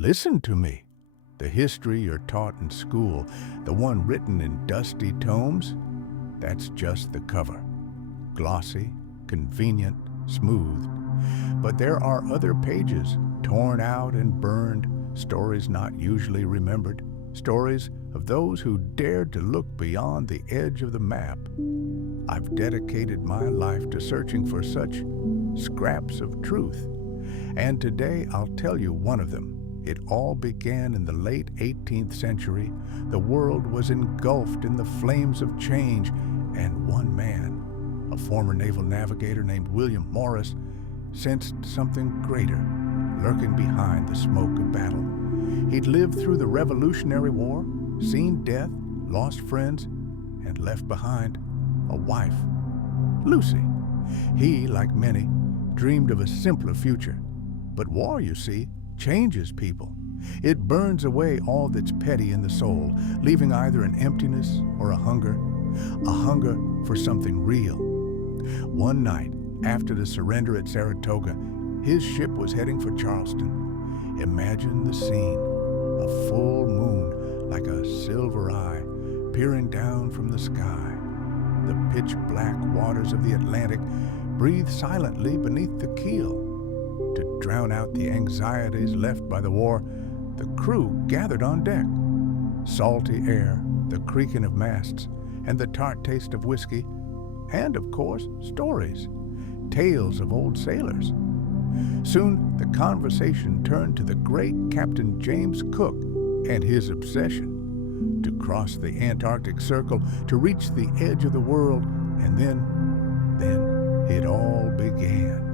Listen to me. The history you're taught in school, the one written in dusty tomes, that's just the cover. Glossy, convenient, smooth. But there are other pages, torn out and burned, stories not usually remembered, stories of those who dared to look beyond the edge of the map. I've dedicated my life to searching for such scraps of truth, and today I'll tell you one of them. It all began in the late 18th century. The world was engulfed in the flames of change, and one man, a former naval navigator named William Morris, sensed something greater lurking behind the smoke of battle. He'd lived through the Revolutionary War, seen death, lost friends, and left behind a wife, Lucy. He, like many, dreamed of a simpler future. But war, you see, changes people. It burns away all that's petty in the soul, leaving either an emptiness or a hunger for something real. One night, after the surrender at Saratoga, his ship was heading for Charleston. Imagine the scene, a full moon like a silver eye peering down from the sky. The pitch-black waters of the Atlantic breathe silently beneath the keel. To drown out the anxieties left by the war, the crew gathered on deck. Salty air, the creaking of masts, and the tart taste of whiskey, and of course, stories, tales of old sailors. Soon, the conversation turned to the great Captain James Cook and his obsession to cross the Antarctic Circle, to reach the edge of the world, and then it all began.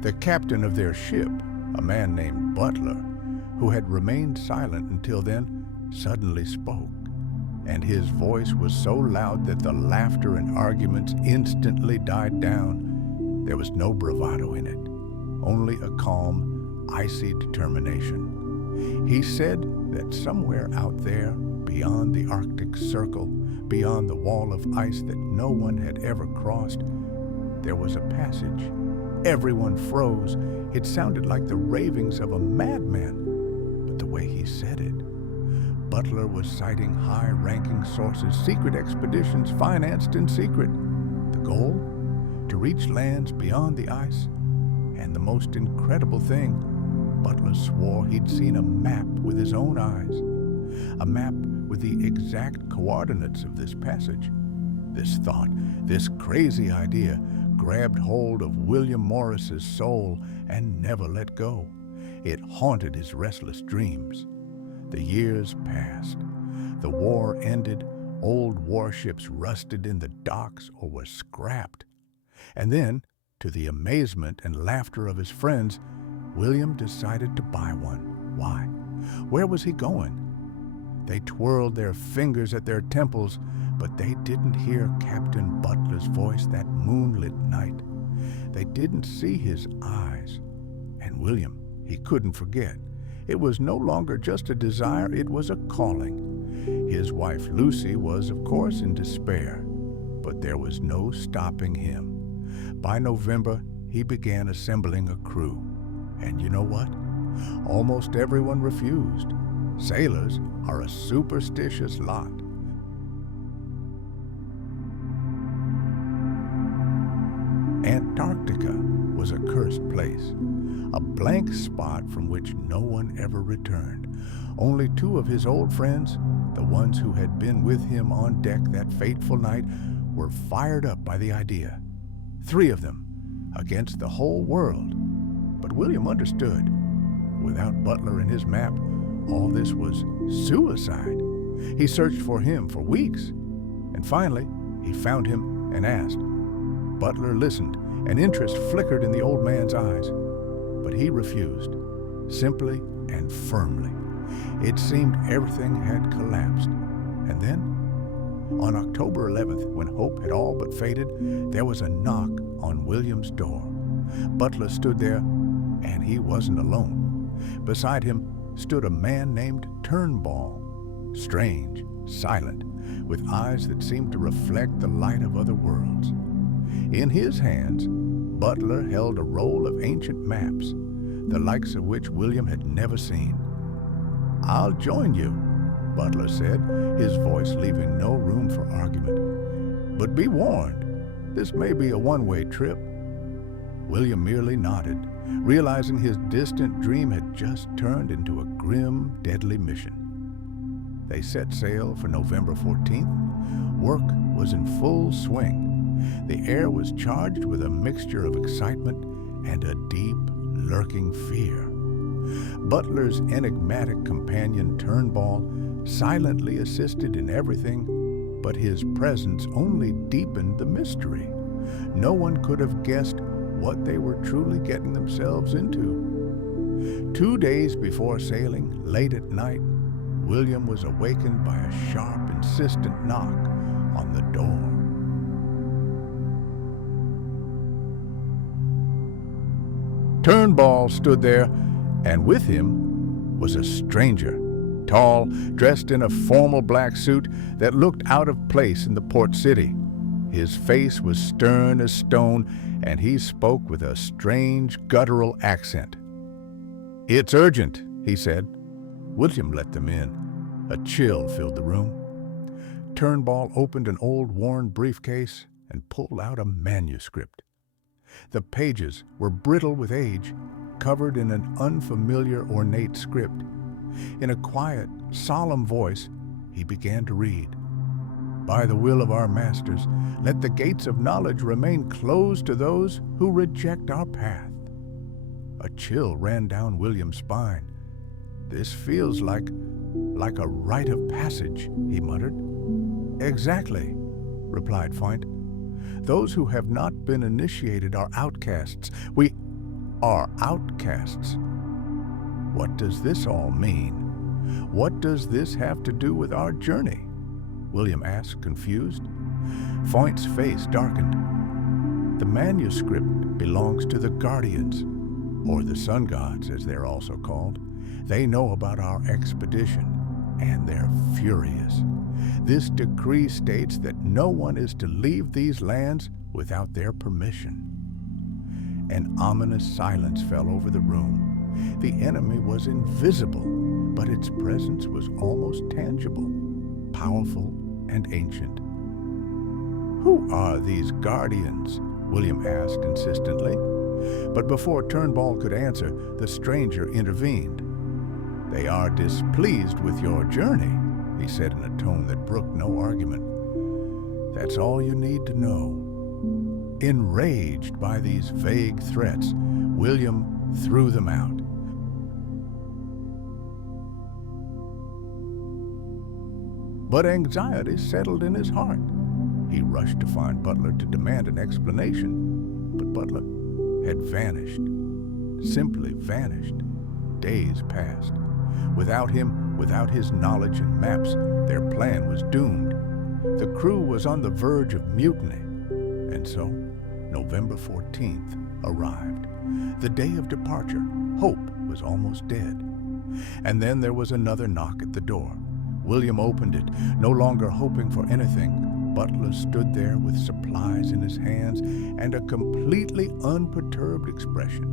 The captain of their ship, a man named Butler, who had remained silent until then, suddenly spoke, and his voice was so loud that the laughter and arguments instantly died down. There was no bravado in it, only a calm, icy determination. He said that somewhere out there, beyond the Arctic Circle, beyond the wall of ice that no one had ever crossed, there was a passage. Everyone froze. It sounded like the ravings of a madman. But the way he said it, Butler was citing high-ranking sources, secret expeditions financed in secret. The goal? To reach lands beyond the ice. And the most incredible thing, Butler swore he'd seen a map with his own eyes. A map with the exact coordinates of this passage. This thought, this crazy idea, grabbed hold of William Morris's soul and never let go. It haunted his restless dreams. The years passed. The war ended. Old warships rusted in the docks or were scrapped. And then, to the amazement and laughter of his friends, William decided to buy one. Why? Where was he going? They twirled their fingers at their temples, but they didn't hear Captain Butler's voice that moonlit night. They didn't see his eyes. And William, he couldn't forget. It was no longer just a desire, it was a calling. His wife Lucy was, of course, in despair, but there was no stopping him. By November, he began assembling a crew. And you know what? Almost everyone refused. Sailors are a superstitious lot. Antarctica was a cursed place, a blank spot from which no one ever returned. Only two of his old friends, the ones who had been with him on deck that fateful night, were fired up by the idea. Three of them, against the whole world. But William understood. Without Butler and his map, all this was suicide. He searched for him for weeks, and finally, he found him and asked. Butler listened, and interest flickered in the old man's eyes, but he refused, simply and firmly. It seemed everything had collapsed. And then, on October 11th, when hope had all but faded, there was a knock on William's door. Butler stood there, and he wasn't alone. Beside him stood a man named Turnbull, strange, silent, with eyes that seemed to reflect the light of other worlds. In his hands, Butler held a roll of ancient maps, the likes of which William had never seen. "I'll join you," Butler said, his voice leaving no room for argument. "But be warned, this may be a one-way trip." William merely nodded, realizing his distant dream had just turned into a grim, deadly mission. They set sail for November 14th. Work was in full swing. The air was charged with a mixture of excitement and a deep, lurking fear. Butler's enigmatic companion Turnbull silently assisted in everything, but his presence only deepened the mystery. No one could have guessed what they were truly getting themselves into. 2 days before sailing, late at night, William was awakened by a sharp, insistent knock on the door. Turnbull stood there, and with him was a stranger, tall, dressed in a formal black suit that looked out of place in the port city. His face was stern as stone, and he spoke with a strange, guttural accent. "It's urgent," he said. William let them in. A chill filled the room. Turnbull opened an old, worn briefcase and pulled out a manuscript. The pages were brittle with age, covered in an unfamiliar, ornate script. In a quiet, solemn voice, he began to read. "By the will of our masters, let the gates of knowledge remain closed to those who reject our path." A chill ran down William's spine. "This feels like a rite of passage," he muttered. "Exactly," replied Foynt. "Those who have not been initiated are outcasts. We are outcasts." "What does this all mean? What does this have to do with our journey?" William asked, confused. Foynt's face darkened. "The manuscript belongs to the Guardians, or the Sun Gods, as they're also called. They know about our expedition, and they're furious. This decree states that no one is to leave these lands without their permission." An ominous silence fell over the room. The enemy was invisible, but its presence was almost tangible, powerful and ancient. "Who are these Guardians?" William asked insistently. But before Turnbull could answer, the stranger intervened. "They are displeased with your journey," he said in a tone that brooked no argument. "That's all you need to know." Enraged by these vague threats, William threw them out. But anxiety settled in his heart. He rushed to find Butler to demand an explanation, but Butler had vanished, simply vanished. Days passed. Without him, without his knowledge and maps, their plan was doomed. The crew was on the verge of mutiny. And so, November 14th arrived. The day of departure. Hope was almost dead. And then there was another knock at the door. William opened it, no longer hoping for anything. Butler stood there with supplies in his hands and a completely unperturbed expression.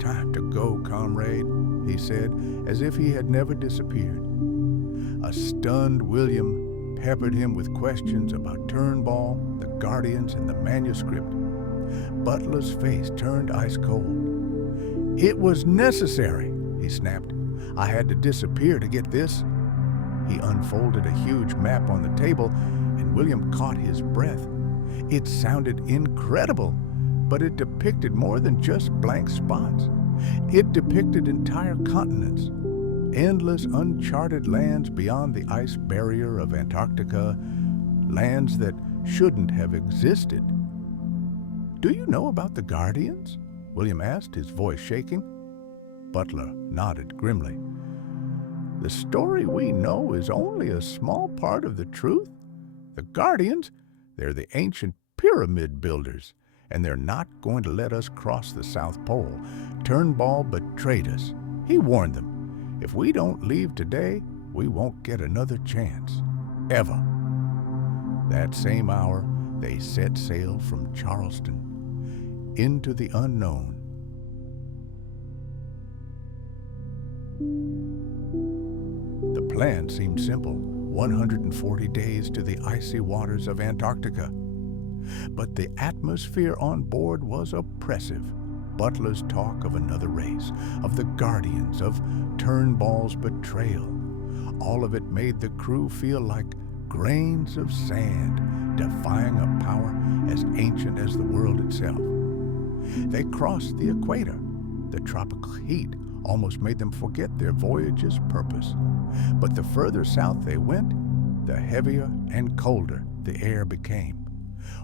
"Time to go, comrade," he said, as if he had never disappeared. A stunned William peppered him with questions about Turnbull, the Guardians, and the manuscript. Butler's face turned ice cold. "It was necessary," he snapped. "I had to disappear to get this." He unfolded a huge map on the table, and William caught his breath. It sounded incredible, but it depicted more than just blank spots. It depicted entire continents, endless uncharted lands beyond the ice barrier of Antarctica, lands that shouldn't have existed. "Do you know about the Guardians?" William asked, his voice shaking. Butler nodded grimly. "The story we know is only a small part of the truth. The Guardians, they're the ancient pyramid builders, and they're not going to let us cross the South Pole. Turnbull betrayed us. He warned them. If we don't leave today, we won't get another chance. Ever." That same hour, they set sail from Charleston. into the unknown. The plan seemed simple: 140 days to the icy waters of Antarctica. But the atmosphere on board was oppressive. Butler's talk of another race, of the Guardians, of Turnbull's betrayal, all of it made the crew feel like grains of sand, defying a power as ancient as the world itself. They crossed the equator. The tropical heat almost made them forget their voyage's purpose. But the further south they went, the heavier and colder the air became.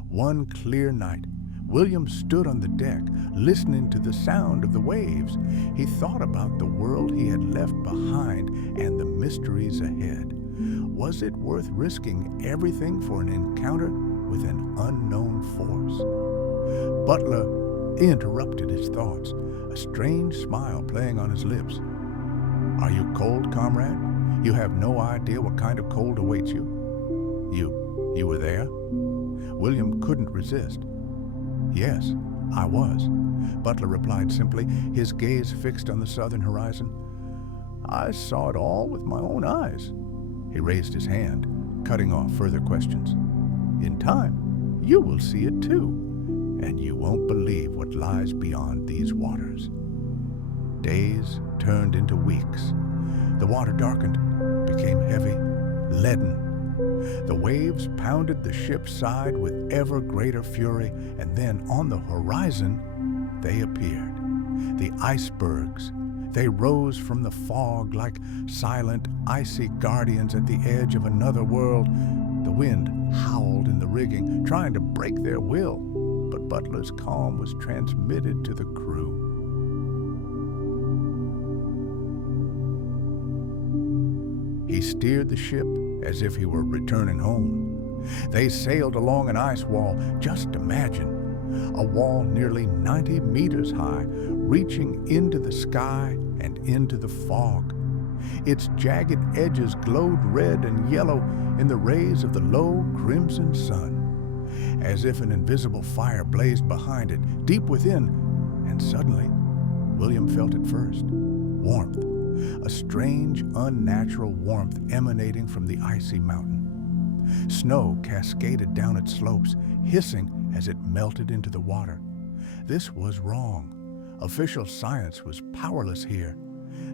One clear night, William stood on the deck, listening to the sound of the waves. He thought about the world he had left behind and the mysteries ahead. Was it worth risking everything for an encounter with an unknown force? Butler interrupted his thoughts, a strange smile playing on his lips. "Are you cold, comrade? You have no idea what kind of cold awaits you." You were there?" William couldn't resist. "Yes, I was," Butler replied simply, his gaze fixed on the southern horizon. "I saw it all with my own eyes." He raised his hand, cutting off further questions. "In time, you will see it too, and you won't believe what lies beyond these waters." Days turned into weeks. The water darkened, became heavy, leaden. The waves pounded the ship's side with ever greater fury, and then on the horizon, they appeared. The icebergs. They rose from the fog like silent, icy guardians at the edge of another world. The wind howled in the rigging, trying to break their will, but Butler's calm was transmitted to the crew. He steered the ship as if he were returning home. They sailed along an ice wall. Just imagine, a wall nearly 90 meters high, reaching into the sky and into the fog. Its jagged edges glowed red and yellow in the rays of the low crimson sun, as if an invisible fire blazed behind it, deep within, and suddenly, William felt it first. Warmth. A strange, unnatural warmth emanating from the icy mountain. Snow cascaded down its slopes, hissing as it melted into the water. This was wrong. Official science was powerless here.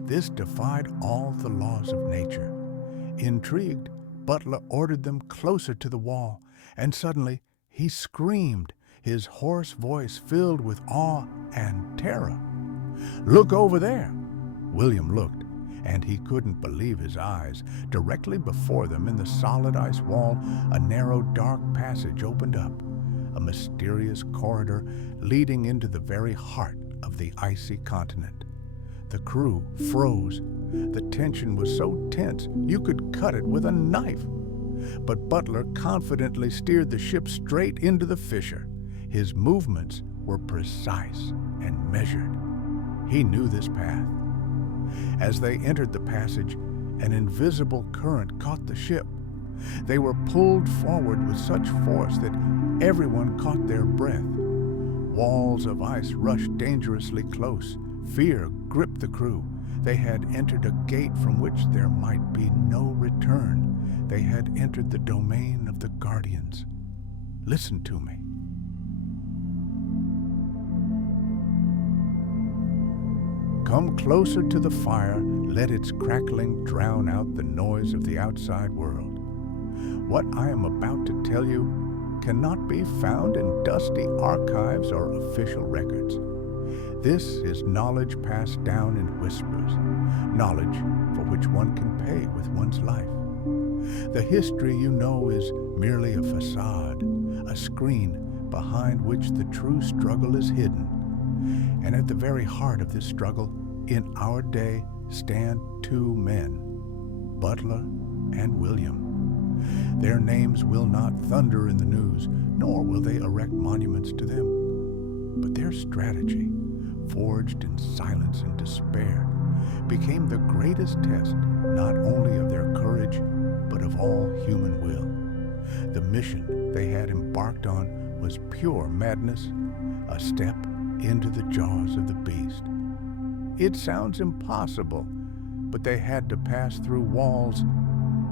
This defied all the laws of nature. Intrigued, Butler ordered them closer to the wall, and suddenly he screamed, his hoarse voice filled with awe and terror. "Look over there!" William looked, and he couldn't believe his eyes. Directly before them, in the solid ice wall, a narrow, dark passage opened up, a mysterious corridor leading into the very heart of the icy continent. The crew froze. The tension was so tense you could cut it with a knife. But Butler confidently steered the ship straight into the fissure. His movements were precise and measured. He knew this path. As they entered the passage, an invisible current caught the ship. They were pulled forward with such force that everyone caught their breath. Walls of ice rushed dangerously close. Fear gripped the crew. They had entered a gate from which there might be no return. They had entered the domain of the Guardians. Listen to me. Come closer to the fire, let its crackling drown out the noise of the outside world. What I am about to tell you cannot be found in dusty archives or official records. This is knowledge passed down in whispers, knowledge for which one can pay with one's life. The history you know is merely a facade, a screen behind which the true struggle is hidden. And at the very heart of this struggle, in our day, stand two men, Butler and William. Their names will not thunder in the news, nor will they erect monuments to them. But their strategy, forged in silence and despair, became the greatest test not only of their courage, but of all human will. The mission they had embarked on was pure madness, a step into the jaws of the beast. It sounds impossible, but they had to pass through walls,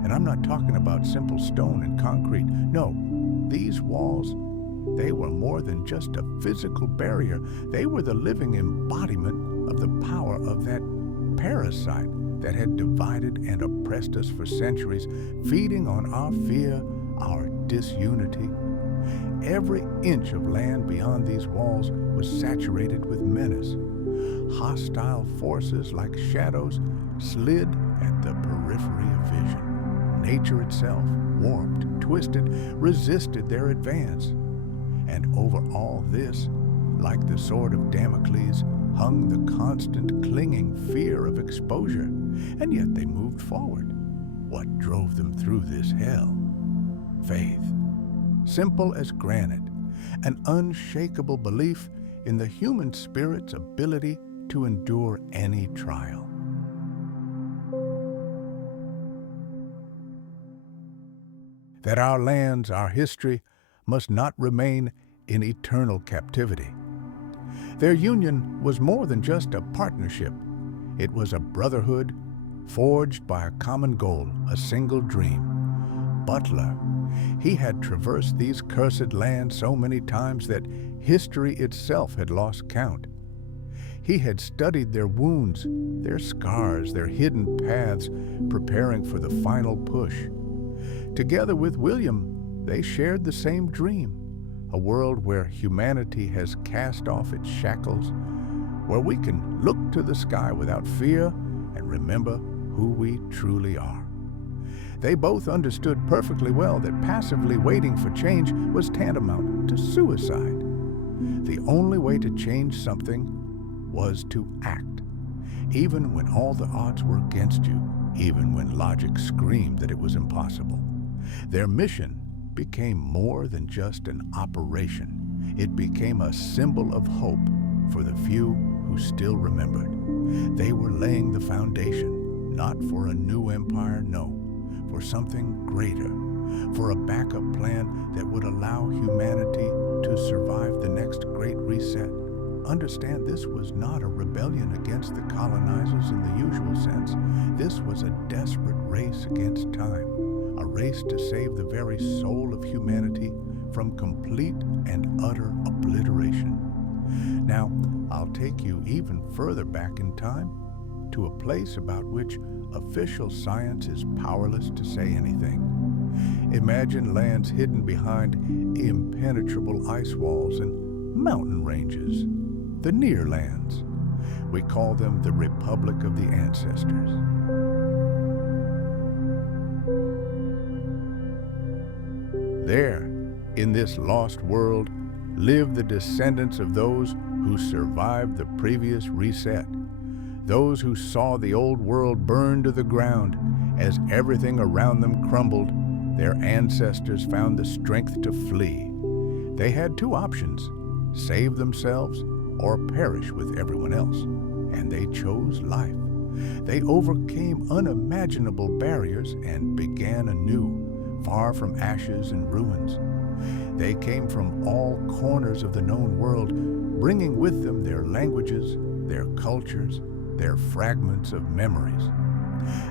and I'm not talking about simple stone and concrete. No, these walls, they were more than just a physical barrier. They were the living embodiment of the power of that parasite that had divided and oppressed us for centuries, feeding on our fear, our disunity. Every inch of land beyond these walls was saturated with menace. Hostile forces like shadows slid at the periphery of vision. Nature itself, warped, twisted, resisted their advance. And over all this, like the sword of Damocles, hung the constant clinging fear of exposure. And yet they moved forward. What drove them through this hell? Faith. Simple as granite, an unshakable belief in the human spirit's ability to endure any trial. That our lands, our history, must not remain in eternal captivity. Their union was more than just a partnership. It was a brotherhood forged by a common goal, a single dream. Butler, he had traversed these cursed lands so many times that history itself had lost count. He had studied their wounds, their scars, their hidden paths, preparing for the final push. Together with William, they shared the same dream, a world where humanity has cast off its shackles, where we can look to the sky without fear and remember who we truly are. They both understood perfectly well that passively waiting for change was tantamount to suicide. The only way to change something was to act, even when all the odds were against you, even when logic screamed that it was impossible. Their mission became more than just an operation. It became a symbol of hope for the few who still remembered. They were laying the foundation, not for a new empire, no, for something greater, for a backup plan that would allow humanity to survive the next great reset. Understand, this was not a rebellion against the colonizers in the usual sense. This was a desperate race against time, a race to save the very soul of humanity from complete and utter obliteration. Now, I'll take you even further back in time, to a place about which official science is powerless to say anything. Imagine lands hidden behind impenetrable ice walls and mountain ranges, the near lands. We call them the Republic of the Ancestors. There, in this lost world, live the descendants of those who survived the previous reset, those who saw the old world burn to the ground. As everything around them crumbled, their ancestors found the strength to flee. They had two options: save themselves or perish with everyone else, and they chose life. They overcame unimaginable barriers and began anew, far from ashes and ruins. They came from all corners of the known world, bringing with them their languages, their cultures, their fragments of memories.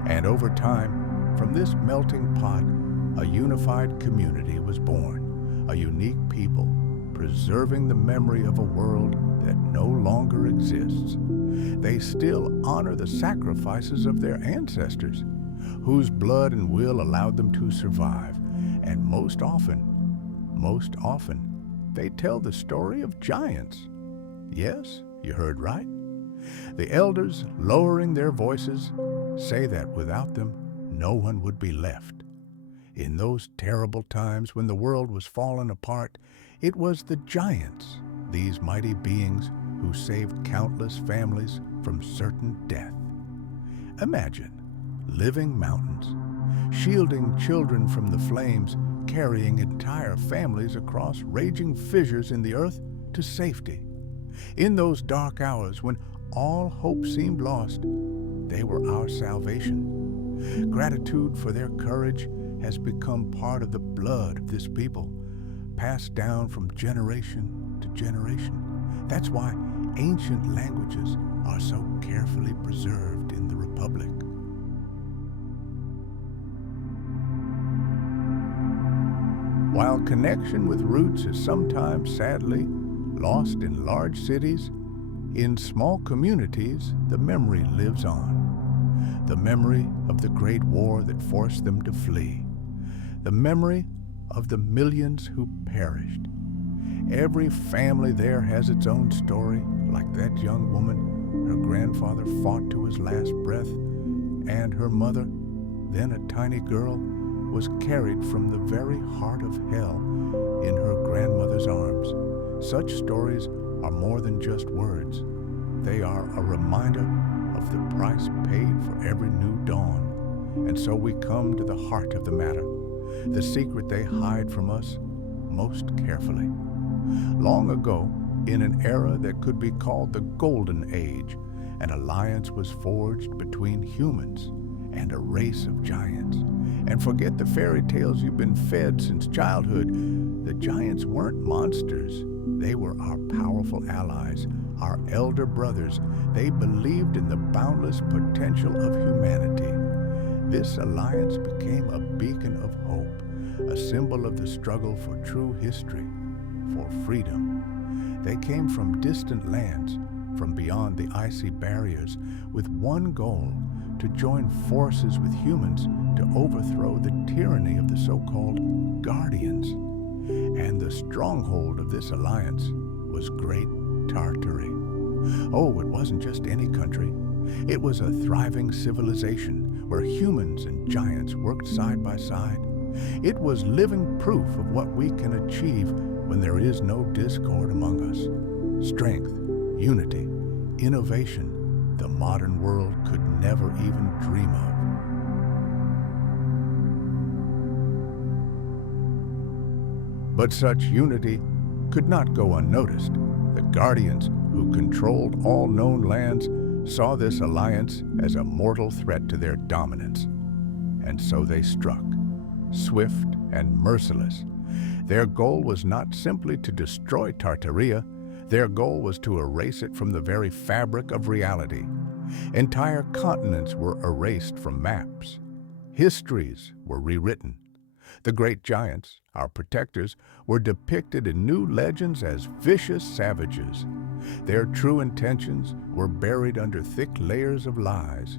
And over time, from this melting pot, a unified community was born, a unique people, preserving the memory of a world that no longer exists. They still honor the sacrifices of their ancestors, whose blood and will allowed them to survive. And most often, they tell the story of giants. Yes, you heard right. The elders, lowering their voices, say that without them, no one would be left. In those terrible times when the world was falling apart, it was the giants, these mighty beings, who saved countless families from certain death. Imagine living mountains, shielding children from the flames, carrying entire families across raging fissures in the earth to safety. In those dark hours when all hope seemed lost, they were our salvation. Gratitude for their courage has become part of the blood of this people, passed down from generation to generation. That's why ancient languages are so carefully preserved in the Republic. While connection with roots is sometimes sadly lost in large cities, in small communities the memory lives on. The memory of the Great War that forced them to flee. The memory of the millions who perished. Every family there has its own story, like that young woman. Her grandfather fought to his last breath, and her mother, then a tiny girl, was carried from the very heart of hell in her grandmother's arms. Such stories are more than just words. They are a reminder of the price paid for every new dawn. And so we come to the heart of the matter, the secret they hide from us most carefully. Long ago, in an era that could be called the Golden Age, an alliance was forged between humans and a race of giants. And forget the fairy tales you've been fed since childhood. The giants weren't monsters. They were our powerful allies, our elder brothers. They believed in the boundless potential of humanity. This alliance became a beacon of hope, a symbol of the struggle for true history, for freedom. They came from distant lands, from beyond the icy barriers, with one goal: to join forces with humans to overthrow the tyranny of the so-called Guardians. And the stronghold of this alliance was Great Tartary. Oh, it wasn't just any country. It was a thriving civilization where humans and giants worked side by side. It was living proof of what we can achieve when there is no discord among us. Strength, unity, innovation, the modern world could never even dream of. But such unity could not go unnoticed. The Guardians, who controlled all known lands, saw this alliance as a mortal threat to their dominance. And so they struck, swift and merciless. Their goal was not simply to destroy Tartaria. Their goal was to erase it from the very fabric of reality. Entire continents were erased from maps. Histories were rewritten. The great giants, our protectors, were depicted in new legends as vicious savages. Their true intentions were buried under thick layers of lies.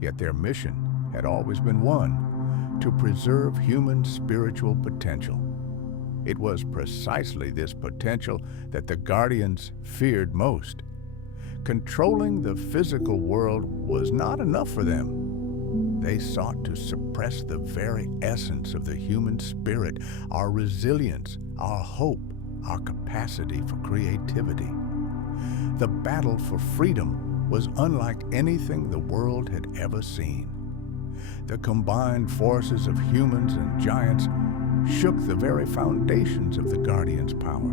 Yet their mission had always been one: to preserve human spiritual potential. It was precisely this potential that the Guardians feared most. Controlling the physical world was not enough for them. They sought to suppress the very essence of the human spirit, our resilience, our hope, our capacity for creativity. The battle for freedom was unlike anything the world had ever seen. The combined forces of humans and giants shook the very foundations of the Guardians' power.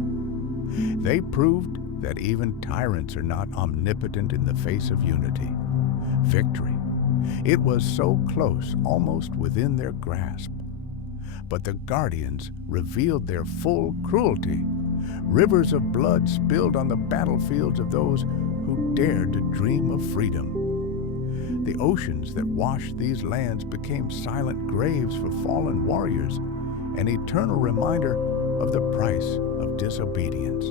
They proved that even tyrants are not omnipotent in the face of unity. Victory. It was so close, almost within their grasp. But the Guardians revealed their full cruelty. Rivers of blood spilled on the battlefields of those who dared to dream of freedom. The oceans that washed these lands became silent graves for fallen warriors, an eternal reminder of the price of disobedience.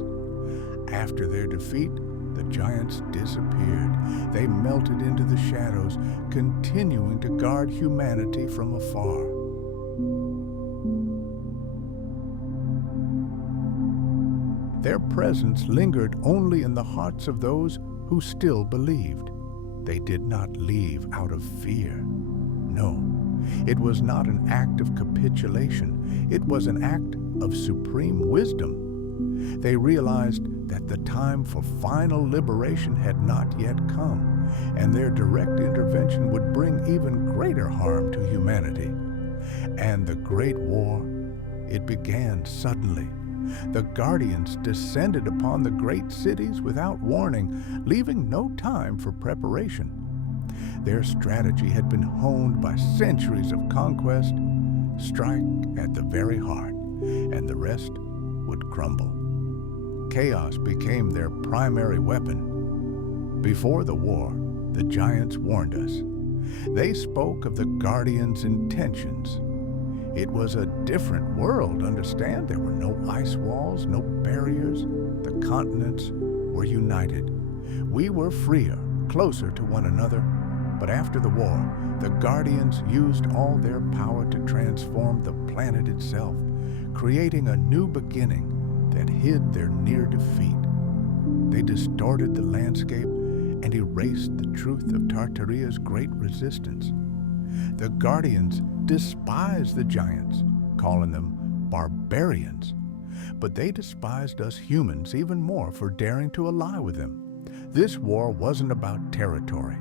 After their defeat, the giants disappeared. They melted into the shadows, continuing to guard humanity from afar. Their presence lingered only in the hearts of those who still believed. They did not leave out of fear. No, it was not an act of capitulation. It was an act of supreme wisdom. They realized that the time for final liberation had not yet come, and their direct intervention would bring even greater harm to humanity. And the Great War, it began suddenly. The Guardians descended upon the great cities without warning, leaving no time for preparation. Their strategy had been honed by centuries of conquest. Strike at the very heart, and the rest would crumble. Chaos became their primary weapon. Before the war, the giants warned us. They spoke of the Guardians' intentions. It was a different world, understand? There were no ice walls, no barriers. The continents were united. We were freer, closer to one another. But after the war, the Guardians used all their power to transform the planet itself, creating a new beginning that hid their near defeat. They distorted the landscape and erased the truth of Tartaria's great resistance. The Guardians despised the giants, calling them barbarians. But they despised us humans even more for daring to ally with them. This war wasn't about territory.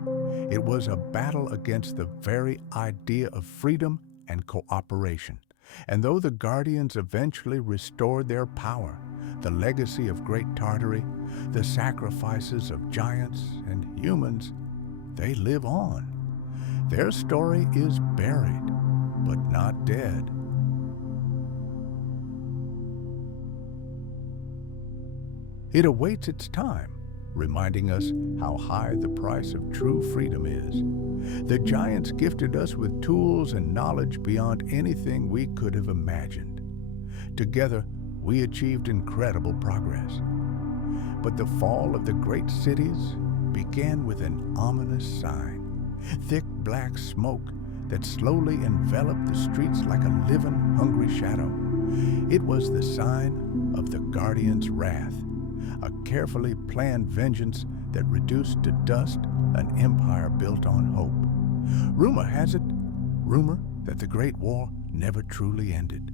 It was a battle against the very idea of freedom and cooperation. And though the Guardians eventually restored their power, the legacy of Great Tartary, the sacrifices of giants and humans, they live on. Their story is buried, but not dead. It awaits its time, reminding us how high the price of true freedom is. The giants gifted us with tools and knowledge beyond anything we could have imagined. Together, we achieved incredible progress. But the fall of the great cities began with an ominous sign. Thick black smoke that slowly enveloped the streets like a living, hungry shadow. It was the sign of the Guardians' wrath, a carefully planned vengeance that reduced to dust an empire built on hope. Rumor has it, that the Great War never truly ended,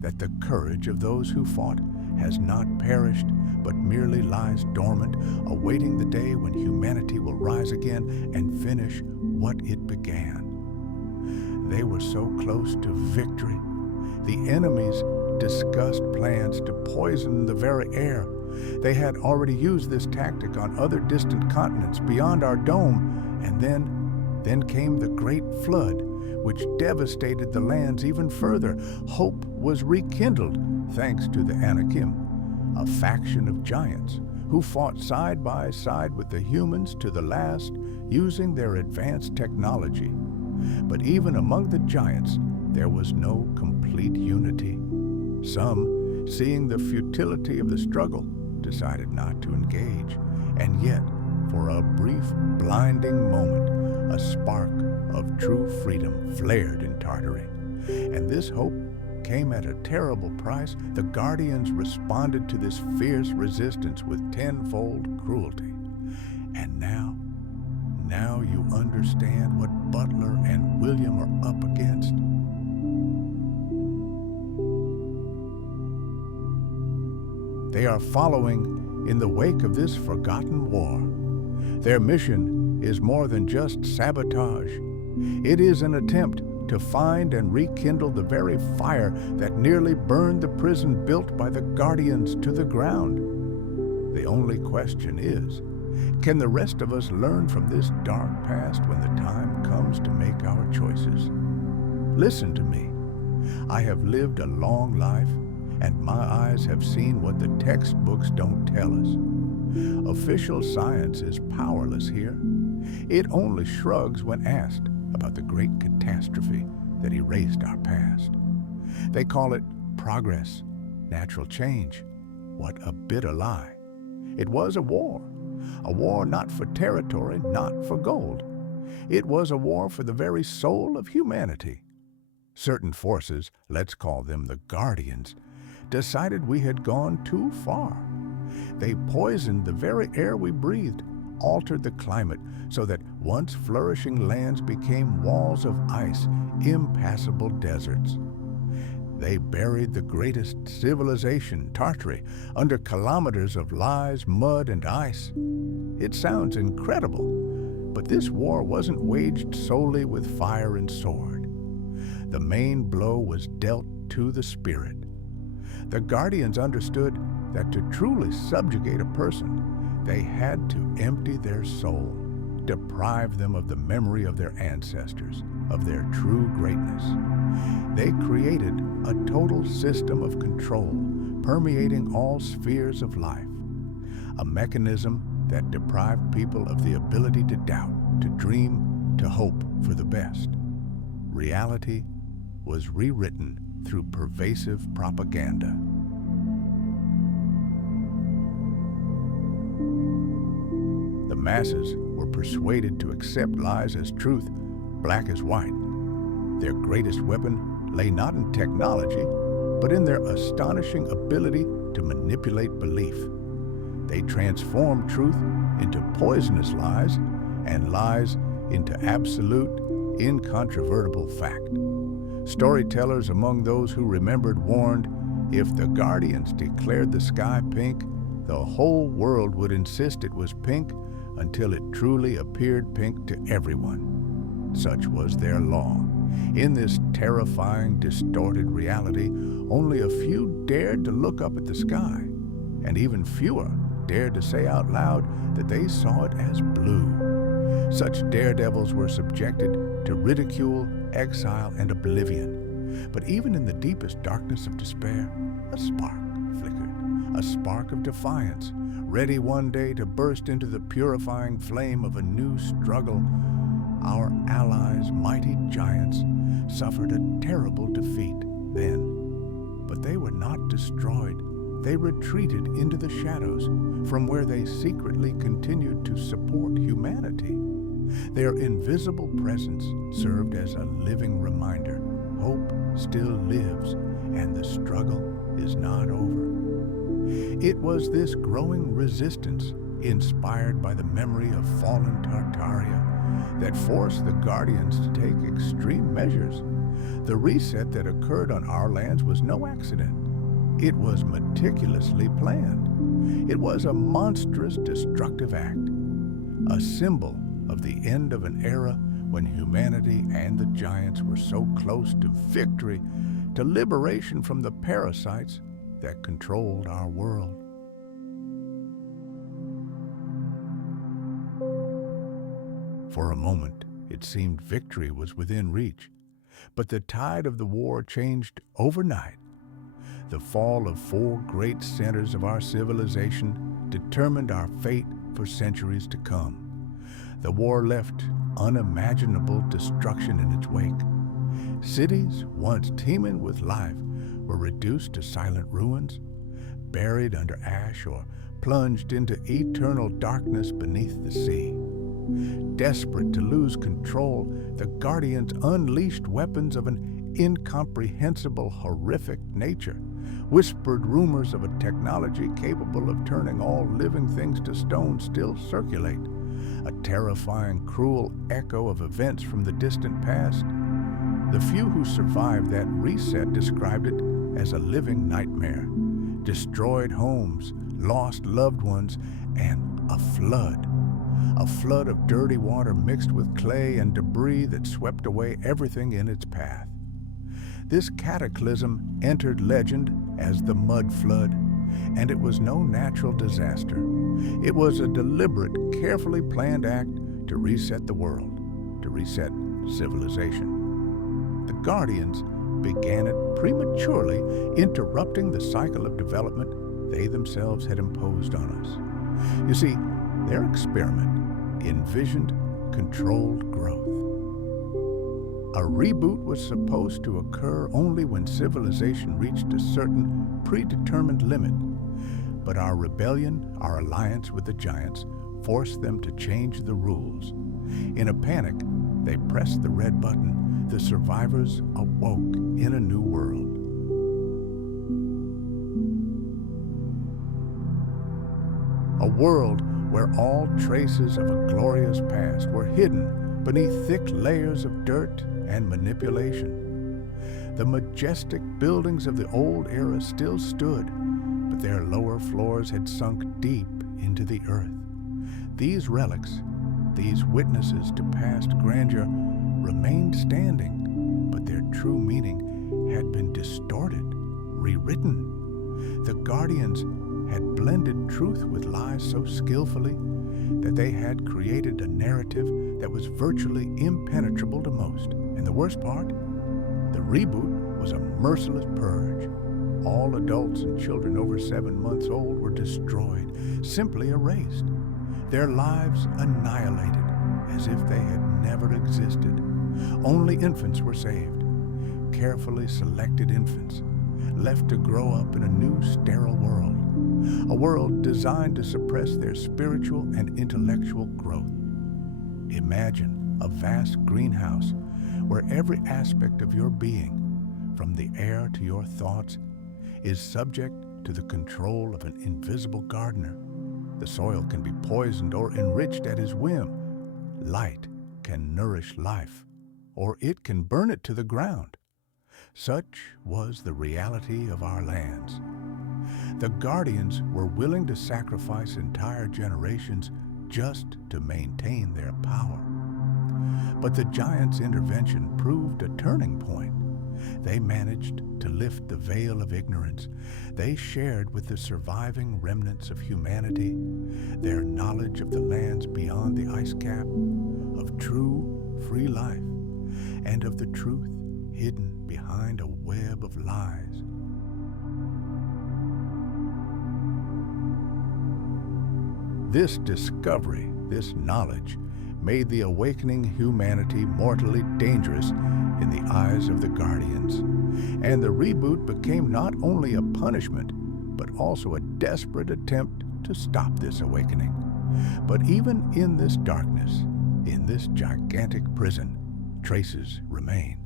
that the courage of those who fought has not perished, but merely lies dormant, awaiting the day when humanity will rise again and finish what it began. They were so close to victory. The enemies discussed plans to poison the very air. They had already used this tactic on other distant continents beyond our dome, and then came the Great Flood, which devastated the lands even further. Hope was rekindled thanks to the Anakim, a faction of giants who fought side by side with the humans to the last, using their advanced technology. But even among the giants, there was no complete unity. Some, seeing the futility of the struggle, decided not to engage. And yet, for a brief, blinding moment, a spark of true freedom flared in Tartary. And this hope came at a terrible price. The Guardians responded to this fierce resistance with tenfold cruelty. And now you understand what Butler and William are up against. They are following in the wake of this forgotten war. Their mission is more than just sabotage. It is an attempt to find and rekindle the very fire that nearly burned the prison built by the Guardians to the ground. The only question is, can the rest of us learn from this dark past when the time comes to make our choices? Listen to me. I have lived a long life, and my eyes have seen what the textbooks don't tell us. Official science is powerless here. It only shrugs when asked about the great catastrophe that erased our past. They call it progress, natural change. What a bitter lie. It was a war not for territory, not for gold. It was a war for the very soul of humanity. Certain forces, let's call them the Guardians, decided we had gone too far. They poisoned the very air we breathed, altered the climate so that once flourishing lands became walls of ice, impassable deserts. They buried the greatest civilization, Tartary, under kilometers of lies, mud, and ice. It sounds incredible, but this war wasn't waged solely with fire and sword. The main blow was dealt to the spirit. The Guardians understood that to truly subjugate a person, they had to empty their soul, deprive them of the memory of their ancestors, of their true greatness. They created a total system of control, permeating all spheres of life, a mechanism that deprived people of the ability to doubt, to dream, to hope for the best. Reality was rewritten through pervasive propaganda. The masses were persuaded to accept lies as truth, black as white. Their greatest weapon lay not in technology, but in their astonishing ability to manipulate belief. They transformed truth into poisonous lies and lies into absolute, incontrovertible fact. Storytellers among those who remembered warned, if the Guardians declared the sky pink, the whole world would insist it was pink until it truly appeared pink to everyone. Such was their law. In this terrifying, distorted reality, only a few dared to look up at the sky, and even fewer dared to say out loud that they saw it as blue. Such daredevils were subjected to ridicule, exile, and oblivion. But even in the deepest darkness of despair, a spark flickered, a spark of defiance, ready one day to burst into the purifying flame of a new struggle. Our allies, mighty giants, suffered a terrible defeat then. But they were not destroyed. They retreated into the shadows, from where they secretly continued to support humanity. Their invisible presence served as a living reminder. Hope still lives, and the struggle is not over. It was this growing resistance, inspired by the memory of fallen Tartaria, that forced the Guardians to take extreme measures. The reset that occurred on our lands was no accident. It was meticulously planned. It was a monstrous, destructive act, a symbol of the end of an era when humanity and the giants were so close to victory, to liberation from the parasites that controlled our world. For a moment, it seemed victory was within reach, but the tide of the war changed overnight. The fall of 4 great centers of our civilization determined our fate for centuries to come. The war left unimaginable destruction in its wake. Cities, once teeming with life, were reduced to silent ruins, buried under ash, or plunged into eternal darkness beneath the sea. Desperate to lose control, the Guardians unleashed weapons of an incomprehensible, horrific nature, whispered rumors of a technology capable of turning all living things to stone still circulate, a terrifying, cruel echo of events from the distant past. The few who survived that reset described it as a living nightmare. Destroyed homes, lost loved ones, and a flood. A flood of dirty water mixed with clay and debris that swept away everything in its path. This cataclysm entered legend as the Mud Flood, and it was no natural disaster. It was a deliberate, carefully planned act to reset the world, to reset civilization. The Guardians began it prematurely, interrupting the cycle of development they themselves had imposed on us. You see, their experiment envisioned controlled growth. A reboot was supposed to occur only when civilization reached a certain predetermined limit. But our rebellion, our alliance with the giants, forced them to change the rules. In a panic, they pressed the red button. The survivors awoke in a new world. A world where all traces of a glorious past were hidden beneath thick layers of dirt and manipulation. The majestic buildings of the old era still stood, but their lower floors had sunk deep into the earth. These relics, these witnesses to past grandeur, remained standing, but their true meaning had been distorted, rewritten. The Guardians had blended truth with lies so skillfully that they had created a narrative that was virtually impenetrable to most. And the worst part, the reboot was a merciless purge. All adults and children over 7 months old were destroyed, simply erased. Their lives annihilated, as if they had never existed. Only infants were saved, carefully selected infants, left to grow up in a new sterile world, a world designed to suppress their spiritual and intellectual growth. Imagine a vast greenhouse where every aspect of your being, from the air to your thoughts, is subject to the control of an invisible gardener. The soil can be poisoned or enriched at his whim. Light can nourish life, or it can burn it to the ground. Such was the reality of our lands. The guardians were willing to sacrifice entire generations just to maintain their power. But the giants' intervention proved a turning point. They managed to lift the veil of ignorance. They shared with the surviving remnants of humanity their knowledge of the lands beyond the ice cap, of true, free life, and of the truth hidden behind a web of lies. This discovery, this knowledge, made the awakening humanity mortally dangerous in the eyes of the guardians. And the reboot became not only a punishment, but also a desperate attempt to stop this awakening. But even in this darkness, in this gigantic prison, traces remain.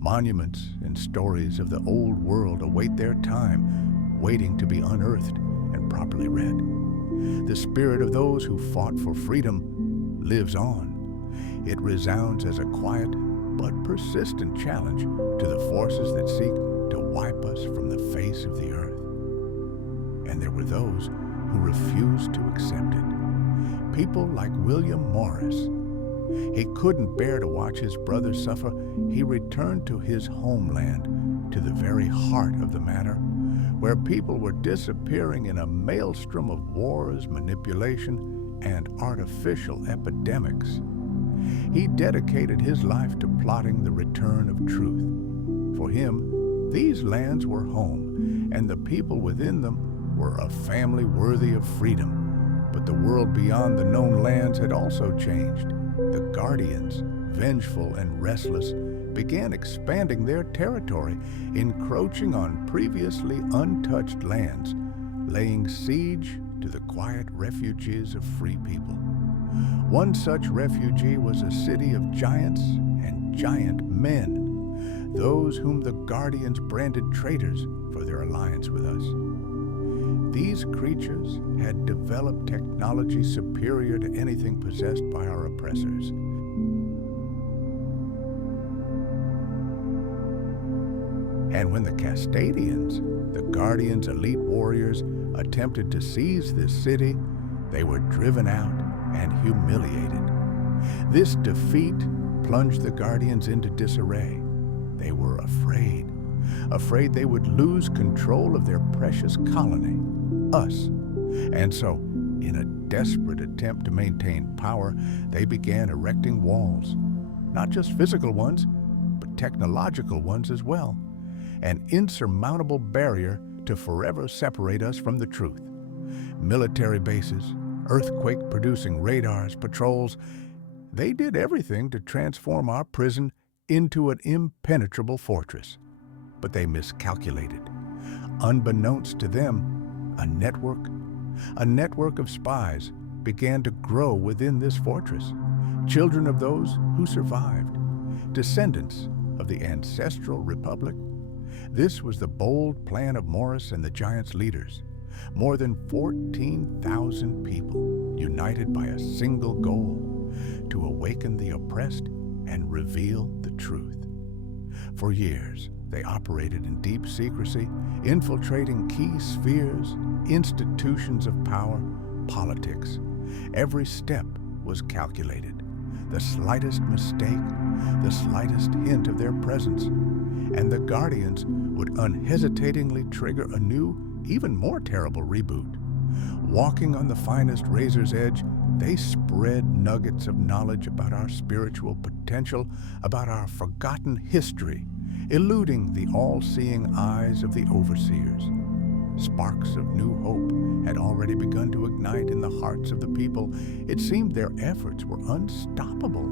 Monuments and stories of the old world await their time, waiting to be unearthed and properly read. The spirit of those who fought for freedom lives on. It resounds as a quiet but persistent challenge to the forces that seek to wipe us from the face of the earth. And there were those who refused to accept it. People like William Morris. He couldn't bear to watch his brother suffer. He returned to his homeland, to the very heart of the matter, where people were disappearing in a maelstrom of wars, manipulation, and artificial epidemics. He dedicated his life to plotting the return of truth. For him, these lands were home, and the people within them were a family worthy of freedom. But the world beyond the known lands had also changed. The guardians, vengeful and restless, began expanding their territory, encroaching on previously untouched lands, laying siege to the quiet refuges of free people. One such refugee was a city of giants and giant men, those whom the guardians branded traitors for their alliance with us. These creatures had developed technology superior to anything possessed by our oppressors. And when the Castadians, the Guardians' elite warriors, attempted to seize this city, they were driven out and humiliated. This defeat plunged the Guardians into disarray. They were afraid they would lose control of their precious colony, us. And so, in a desperate attempt to maintain power, they began erecting walls, not just physical ones, but technological ones as well. An insurmountable barrier to forever separate us from the truth. Military bases, earthquake-producing radars, patrols, they did everything to transform our prison into an impenetrable fortress. But they miscalculated. Unbeknownst to them, a network of spies began to grow within this fortress. Children of those who survived, descendants of the ancestral republic. This was the bold plan of Morris and the Giants' leaders. More than 14,000 people united by a single goal: to awaken the oppressed and reveal the truth. For years, they operated in deep secrecy, infiltrating key spheres, institutions of power, politics. Every step was calculated. The slightest mistake, the slightest hint of their presence, and the Guardians would unhesitatingly trigger a new, even more terrible reboot. Walking on the finest razor's edge, they spread nuggets of knowledge about our spiritual potential, about our forgotten history, eluding the all-seeing eyes of the overseers. Sparks of new hope had already begun to ignite in the hearts of the people. It seemed their efforts were unstoppable.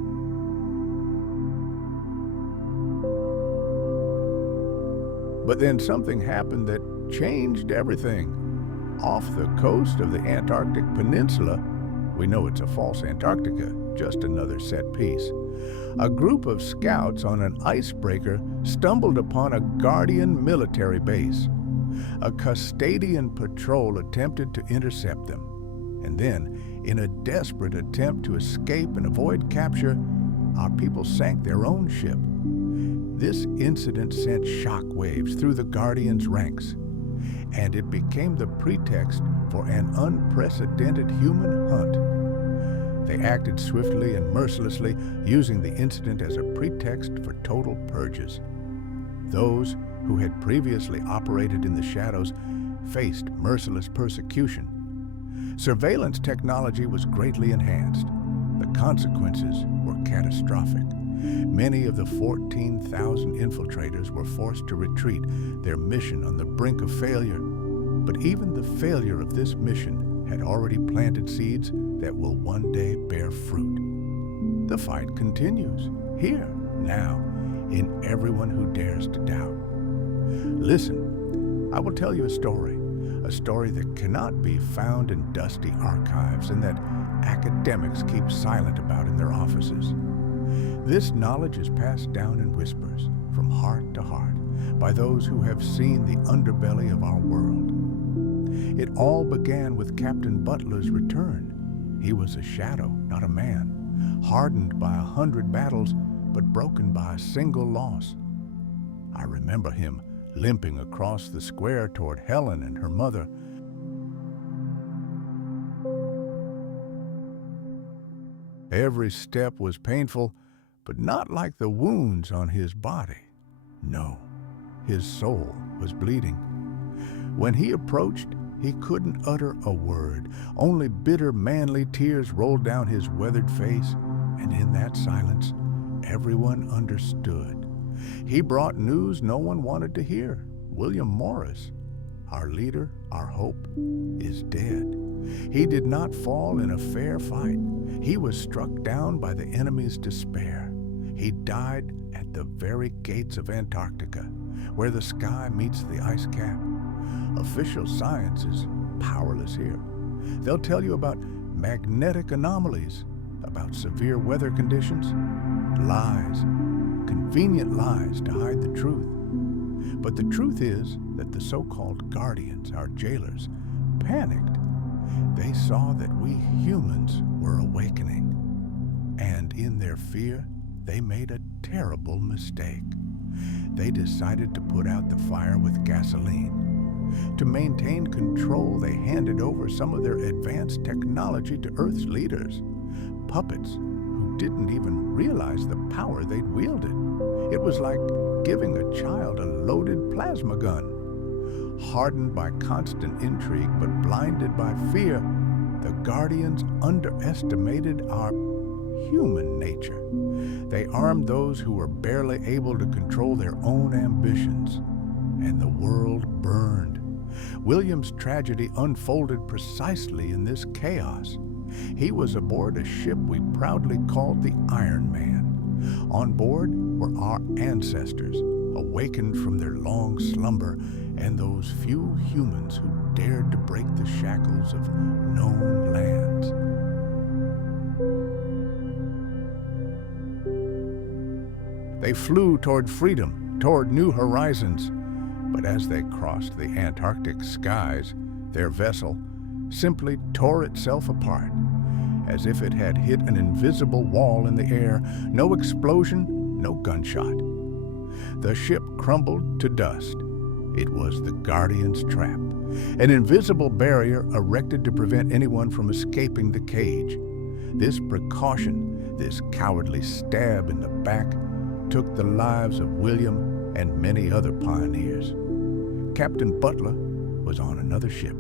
But then something happened that changed everything. Off the coast of the Antarctic Peninsula, we know it's a false Antarctica, just another set piece, a group of scouts on an icebreaker stumbled upon a Guardian military base. A Custodian patrol attempted to intercept them, and then, in a desperate attempt to escape and avoid capture, our people sank their own ship. This incident sent shockwaves through the Guardians' ranks, and it became the pretext for an unprecedented human hunt. They acted swiftly and mercilessly, using the incident as a pretext for total purges. Those who had previously operated in the shadows faced merciless persecution. Surveillance technology was greatly enhanced. The consequences were catastrophic. Many of the 14,000 infiltrators were forced to retreat, their mission on the brink of failure. But even the failure of this mission had already planted seeds that will one day bear fruit. The fight continues, here, now, in everyone who dares to doubt. Listen, I will tell you a story that cannot be found in dusty archives and that academics keep silent about in their offices. This knowledge is passed down in whispers, from heart to heart, by those who have seen the underbelly of our world. It all began with Captain Butler's return. He was a shadow, not a man, hardened by 100 battles, but broken by a single loss. I remember him limping across the square toward Helen and her mother. Every step was painful, but not like the wounds on his body. No, his soul was bleeding. When he approached, he couldn't utter a word. Only bitter, manly tears rolled down his weathered face, and in that silence, everyone understood. He brought news no one wanted to hear. William Morris, our leader, our hope, is dead. He did not fall in a fair fight. He was struck down by the enemy's despair. He died at the very gates of Antarctica, where the sky meets the ice cap. Official science is powerless here. They'll tell you about magnetic anomalies, about severe weather conditions, lies, convenient lies to hide the truth. But the truth is that the so-called guardians, our jailers, panicked. They saw that we humans were awakening, and in their fear, they made a terrible mistake. They decided to put out the fire with gasoline. To maintain control, they handed over some of their advanced technology to Earth's leaders, puppets who didn't even realize the power they'd wielded. It was like giving a child a loaded plasma gun. Hardened by constant intrigue but blinded by fear, the Guardians underestimated our human nature. They armed those who were barely able to control their own ambitions, and the world burned. William's tragedy unfolded precisely in this chaos. He was aboard a ship we proudly called the Iron Man. On board were our ancestors, awakened from their long slumber, and those few humans who dared to break the shackles of known lands. They flew toward freedom, toward new horizons. But as they crossed the Antarctic skies, their vessel simply tore itself apart, as if it had hit an invisible wall in the air. No explosion, no gunshot. The ship crumbled to dust. It was the Guardian's trap, an invisible barrier erected to prevent anyone from escaping the cage. This precaution, this cowardly stab in the back, took the lives of William and many other pioneers. Captain Butler was on another ship.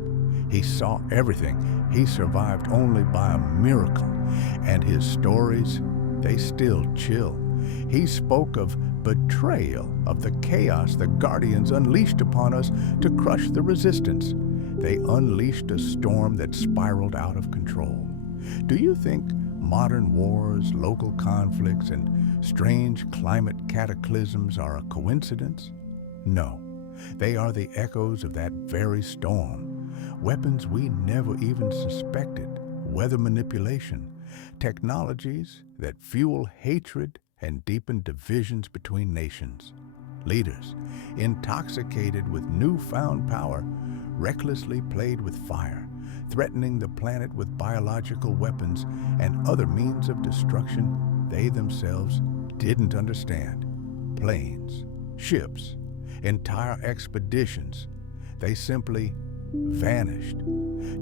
He saw everything. He survived only by a miracle, and his stories, they still chill. He spoke of betrayal of the chaos the Guardians unleashed upon us to crush the resistance. They unleashed a storm that spiraled out of control. Do you think modern wars, local conflicts, and strange climate cataclysms are a coincidence? No, they are the echoes of that very storm. Weapons we never even suspected, weather manipulation, technologies that fuel hatred and deepen divisions between nations. Leaders, intoxicated with newfound power, recklessly played with fire, threatening the planet with biological weapons and other means of destruction they themselves didn't understand. Planes, ships, entire expeditions, they simply vanished,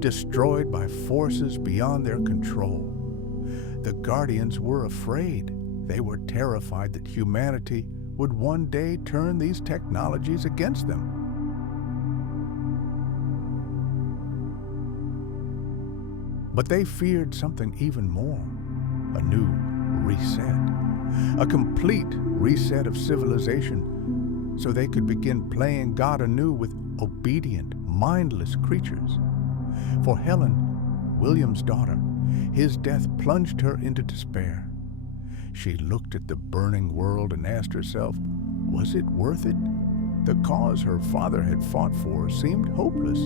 destroyed by forces beyond their control. The Guardians were afraid. They were terrified that humanity would one day turn these technologies against them. But they feared something even more, a new reset, a complete reset of civilization, so they could begin playing God anew with obedient, mindless creatures. For Helen, William's daughter, his death plunged her into despair. She looked at the burning world and asked herself, was it worth it? The cause her father had fought for seemed hopeless.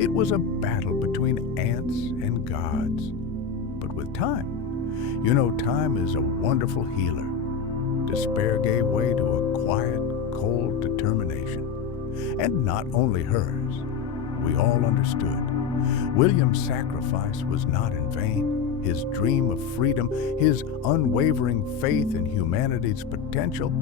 It was a battle between ants and gods. But with time, time is a wonderful healer. Despair gave way to a quiet, cold determination. And not only hers. We all understood. William's sacrifice was not in vain. His dream of freedom, his unwavering faith in humanity's potential,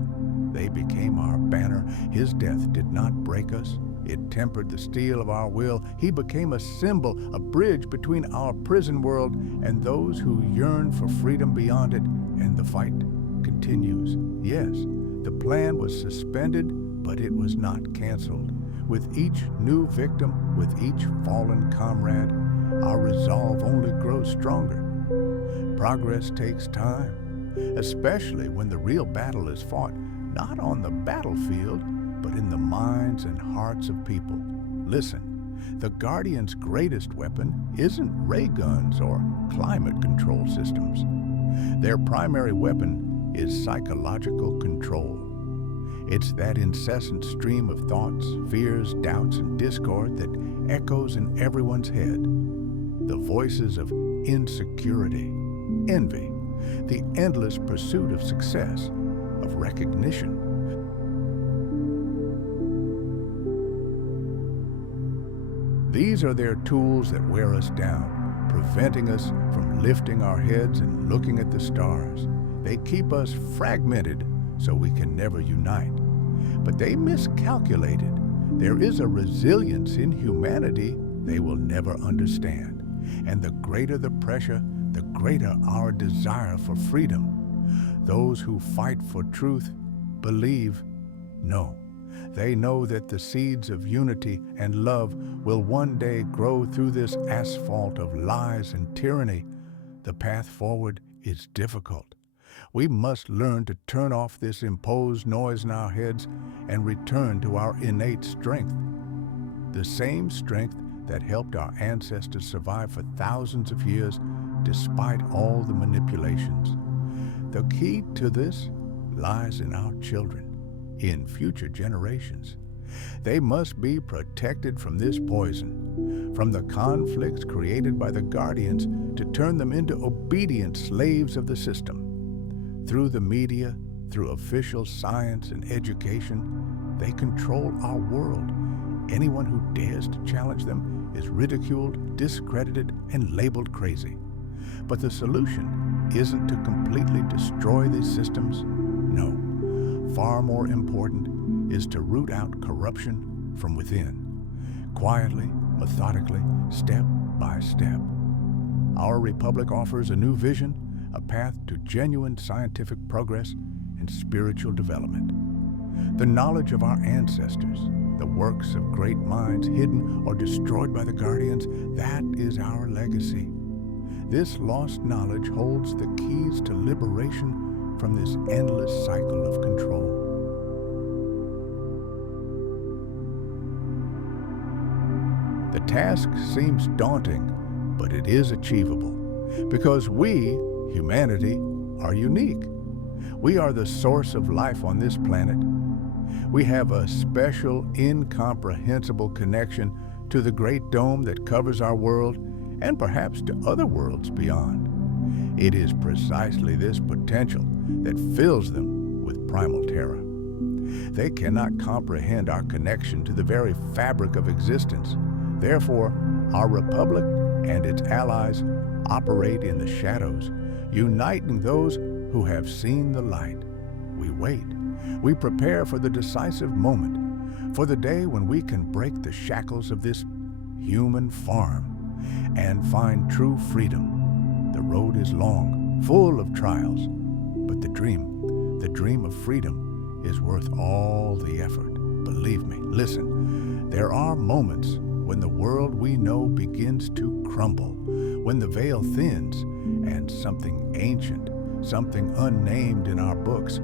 they became our banner. His death did not break us. It tempered the steel of our will. He became a symbol, a bridge between our prison world and those who yearn for freedom beyond it. And the fight continues. Yes, the plan was suspended, but it was not canceled. With each new victim, with each fallen comrade, our resolve only grows stronger. Progress takes time, especially when the real battle is fought not on the battlefield, but in the minds and hearts of people. Listen, the Guardians' greatest weapon isn't ray guns or climate control systems. Their primary weapon is psychological control. It's that incessant stream of thoughts, fears, doubts, and discord that echoes in everyone's head. The voices of insecurity, envy, the endless pursuit of success, of recognition. These are their tools that wear us down, preventing us from lifting our heads and looking at the stars. They keep us fragmented so we can never unite. But they miscalculated. There is a resilience in humanity they will never understand. And the greater the pressure, the greater our desire for freedom. Those who fight for truth believe, no. They know that the seeds of unity and love will one day grow through this asphalt of lies and tyranny. The path forward is difficult. We must learn to turn off this imposed noise in our heads and return to our innate strength. The same strength that helped our ancestors survive for thousands of years despite all the manipulations. The key to this lies in our children, in future generations. They must be protected from this poison, from the conflicts created by the Guardians to turn them into obedient slaves of the system. Through the media, through official science and education, they control our world. Anyone who dares to challenge them is ridiculed, discredited, and labeled crazy. But the solution isn't to completely destroy these systems. No. Far more important is to root out corruption from within, quietly, methodically, step by step. Our republic offers a new vision, a path to genuine scientific progress and spiritual development. The knowledge of our ancestors, the works of great minds hidden or destroyed by the Guardians, that is our legacy. This lost knowledge holds the keys to liberation from this endless cycle of control. The task seems daunting, but it is achievable, because we, humanity, are unique. We are the source of life on this planet. We have a special, incomprehensible connection to the great dome that covers our world and perhaps to other worlds beyond. It is precisely this potential that fills them with primal terror. They cannot comprehend our connection to the very fabric of existence. Therefore, our republic and its allies operate in the shadows, uniting those who have seen the light. We wait. We prepare for the decisive moment, for the day when we can break the shackles of this human farm and find true freedom. The road is long, full of trials, but the dream of freedom is worth all the effort. Believe me, listen, there are moments when the world we know begins to crumble, when the veil thins and something ancient, something unnamed in our books,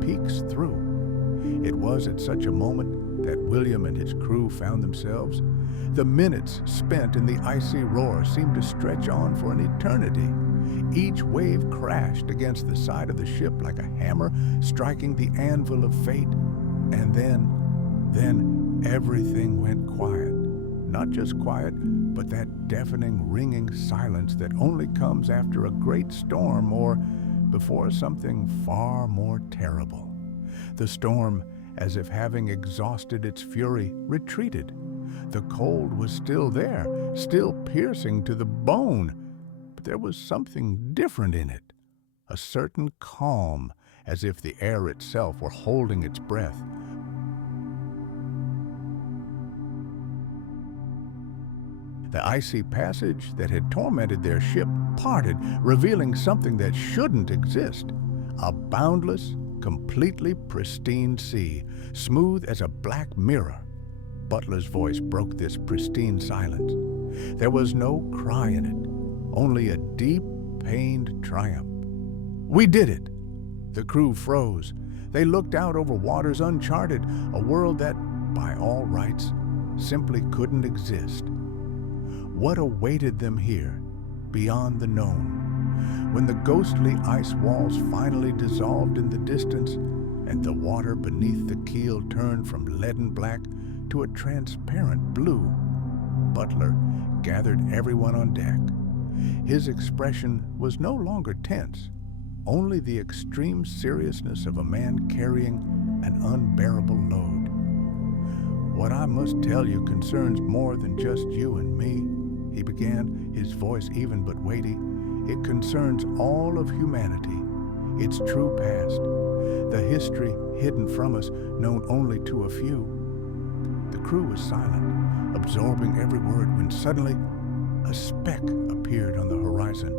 peeks through. It was at such a moment that William and his crew found themselves. The minutes spent in the icy roar seemed to stretch on for an eternity. Each wave crashed against the side of the ship like a hammer striking the anvil of fate. And then everything went quiet. Not just quiet, but that deafening, ringing silence that only comes after a great storm or before something far more terrible. The storm, as if having exhausted its fury, retreated. The cold was still there, still piercing to the bone, but there was something different in it, a certain calm, as if the air itself were holding its breath. The icy passage that had tormented their ship parted, revealing something that shouldn't exist. A boundless, completely pristine sea, smooth as a black mirror. Butler's voice broke this pristine silence. There was no cry in it, only a deep, pained triumph. We did it! The crew froze. They looked out over waters uncharted, a world that, by all rights, simply couldn't exist. What awaited them here, beyond the known, when the ghostly ice walls finally dissolved in the distance and the water beneath the keel turned from leaden black to a transparent blue? Butler gathered everyone on deck. His expression was no longer tense, only the extreme seriousness of a man carrying an unbearable load. What I must tell you concerns more than just you and me, he began, his voice even but weighty. It concerns all of humanity, its true past, the history hidden from us, known only to a few. The crew was silent, absorbing every word, when suddenly a speck appeared on the horizon.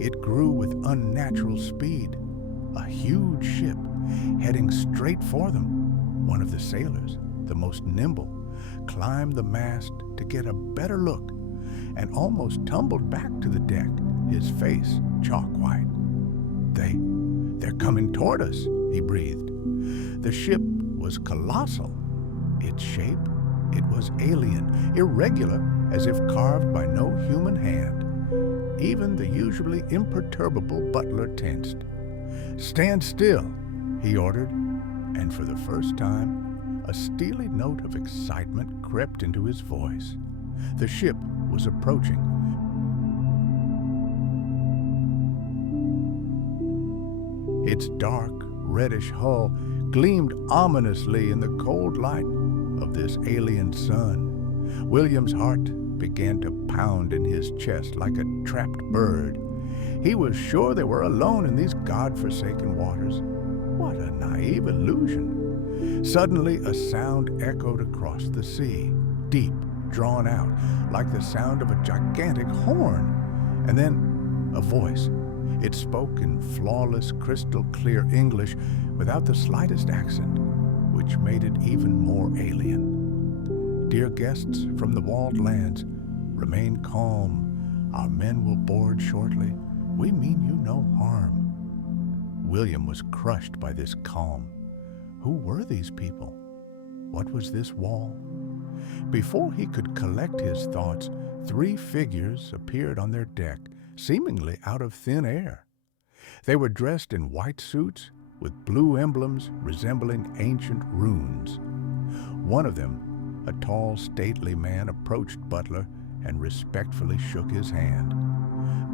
It grew with unnatural speed, a huge ship heading straight for them. One of the sailors, the most nimble, climbed the mast to get a better look and almost tumbled back to the deck, his face chalk white. They're coming toward us, he breathed. The ship was colossal. Its shape, it was alien, irregular, as if carved by no human hand. Even the usually imperturbable Butler tensed. "Stand still," he ordered, and for the first time, a steely note of excitement crept into his voice. The ship was approaching. Its dark, reddish hull gleamed ominously in the cold light of this alien sun. William's heart began to pound in his chest like a trapped bird. He was sure they were alone in these God-forsaken waters. What a naive illusion! Suddenly, a sound echoed across the sea, deep, drawn out, like the sound of a gigantic horn. And then a voice. It spoke in flawless, crystal-clear English without the slightest accent, which made it even more alien. "Dear guests from the walled lands, remain calm. Our men will board shortly. We mean you no harm." William was crushed by this calm. Who were these people? What was this wall? Before he could collect his thoughts, 3 figures appeared on their deck, seemingly out of thin air. They were dressed in white suits with blue emblems resembling ancient runes. One of them, a tall, stately man, approached Butler and respectfully shook his hand.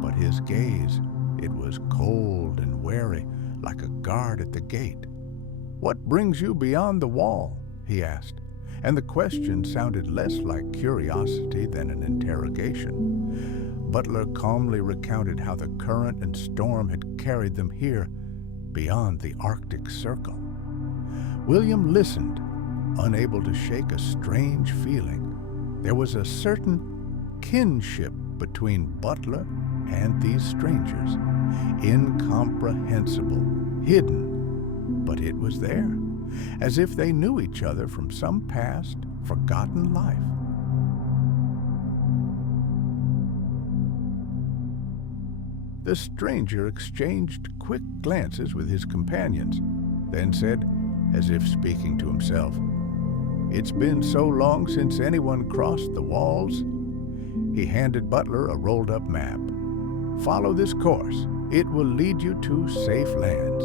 But his gaze, it was cold and wary, like a guard at the gate. "What brings you beyond the wall?" he asked, and the question sounded less like curiosity than an interrogation. Butler calmly recounted how the current and storm had carried them here, beyond the Arctic Circle. William listened, unable to shake a strange feeling. There was a certain kinship between Butler and these strangers, incomprehensible, hidden, but it was there, as if they knew each other from some past, forgotten life. The stranger exchanged quick glances with his companions, then said, as if speaking to himself, "It's been so long since anyone crossed the walls." He handed Butler a rolled-up map. "Follow this course. It will lead you to safe lands."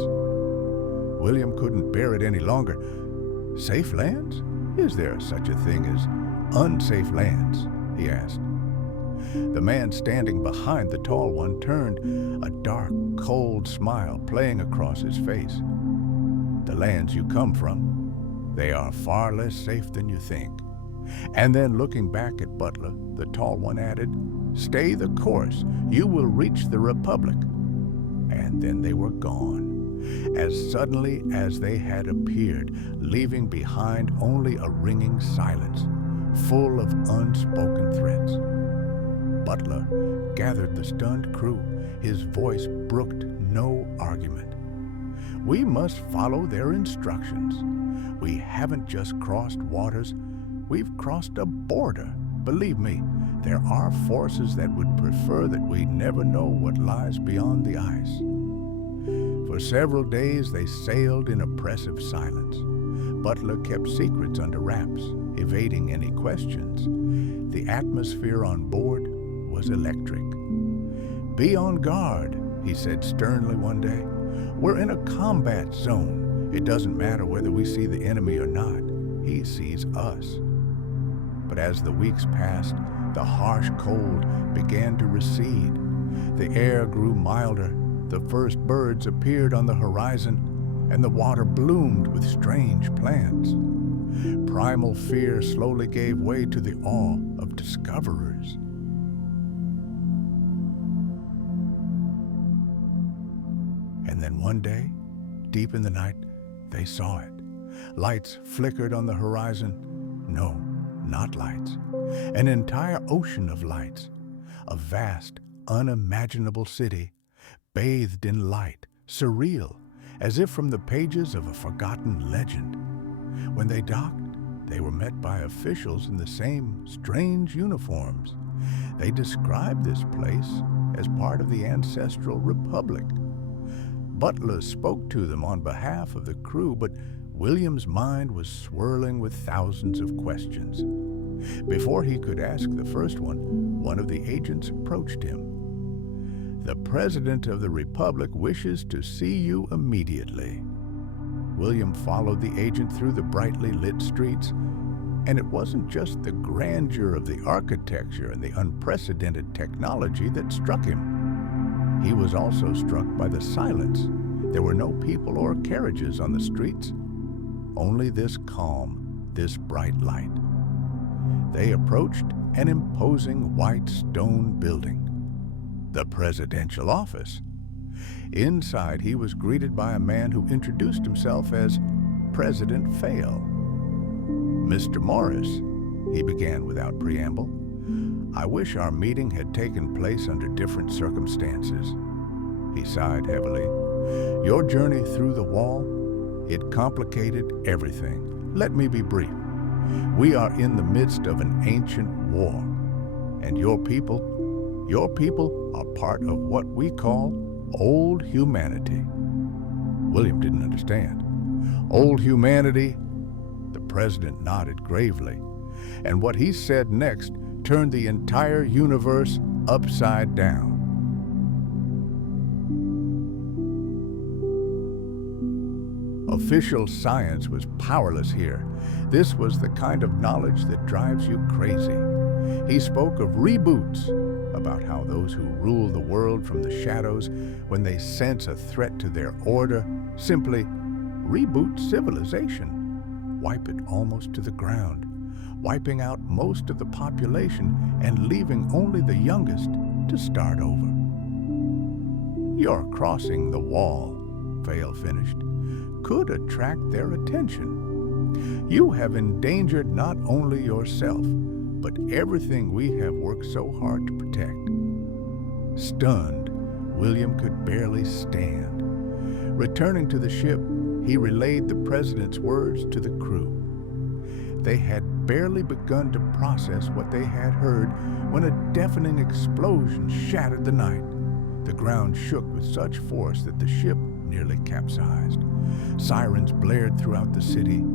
William couldn't bear it any longer. "Safe lands? Is there such a thing as unsafe lands?" he asked. The man standing behind the tall one turned, a dark, cold smile playing across his face. "The lands you come from, they are far less safe than you think." And then looking back at Butler, the tall one added, "Stay the course. You will reach the Republic." And then they were gone, as suddenly as they had appeared, leaving behind only a ringing silence, full of unspoken threats. Butler gathered the stunned crew. His voice brooked no argument. "We must follow their instructions. We haven't just crossed waters, we've crossed a border. Believe me, there are forces that would prefer that we never know what lies beyond the ice." For several days they sailed in oppressive silence. Butler kept secrets under wraps, evading any questions. The atmosphere on board was electric. "Be on guard," he said sternly one day. "We're in a combat zone. It doesn't matter whether we see the enemy or not. He sees us." But as the weeks passed, the harsh cold began to recede. The air grew milder. The first birds appeared on the horizon, and the water bloomed with strange plants. Primal fear slowly gave way to the awe of discoverers. And then one day, deep in the night, they saw it. Lights flickered on the horizon. No, not lights. An entire ocean of lights. A vast, unimaginable city, bathed in light, surreal, as if from the pages of a forgotten legend. When they docked, they were met by officials in the same strange uniforms. They described this place as part of the ancestral republic. Butler spoke to them on behalf of the crew, but William's mind was swirling with thousands of questions. Before he could ask the first one of the agents approached him. "The President of the Republic wishes to see you immediately." William followed the agent through the brightly lit streets, and it wasn't just the grandeur of the architecture and the unprecedented technology that struck him. He was also struck by the silence. There were no people or carriages on the streets. Only this calm, this bright light. They approached an imposing white stone building, the presidential office. Inside, he was greeted by a man who introduced himself as President Fail. "Mr. Morris," he began without preamble, "I wish our meeting had taken place under different circumstances." He sighed heavily. "Your journey through the wall, it complicated everything. Let me be brief. We are in the midst of an ancient war, and your people are part of what we call old humanity." William didn't understand. "Old humanity?" The president nodded gravely. And what he said next turned the entire universe upside down. Official science was powerless here. This was the kind of knowledge that drives you crazy. He spoke of reboots, about how those who rule the world from the shadows, when they sense a threat to their order, simply reboot civilization, wipe it almost to the ground, wiping out most of the population and leaving only the youngest to start over. "You're crossing the wall," Vale finished. "Could attract their attention. You have endangered not only yourself, but everything we have worked so hard to protect." Stunned, William could barely stand. Returning to the ship, he relayed the president's words to the crew. They had barely begun to process what they had heard when a deafening explosion shattered the night. The ground shook with such force that the ship nearly capsized. Sirens blared throughout the city,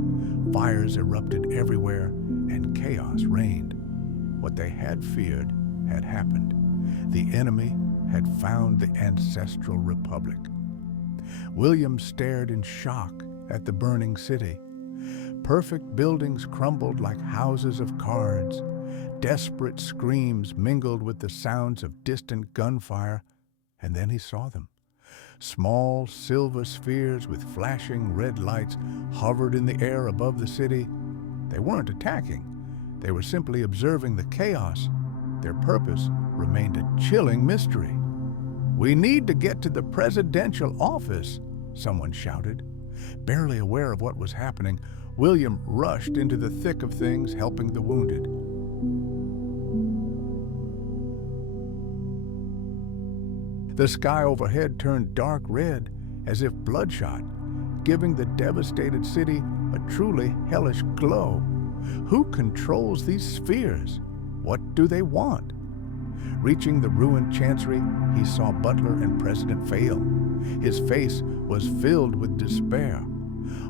fires erupted everywhere, and chaos reigned. What they had feared had happened. The enemy had found the ancestral republic. William stared in shock at the burning city. Perfect buildings crumbled like houses of cards. Desperate screams mingled with the sounds of distant gunfire, and then he saw them. Small silver spheres with flashing red lights hovered in the air above the city. They weren't attacking. They were simply observing the chaos. Their purpose remained a chilling mystery. "We need to get to the presidential office," someone shouted. Barely aware of what was happening, William rushed into the thick of things, helping the wounded. The sky overhead turned dark red, as if bloodshot, giving the devastated city a truly hellish glow. Who controls these spheres? What do they want? Reaching the ruined chancery, he saw Butler and President Vale. His face was filled with despair.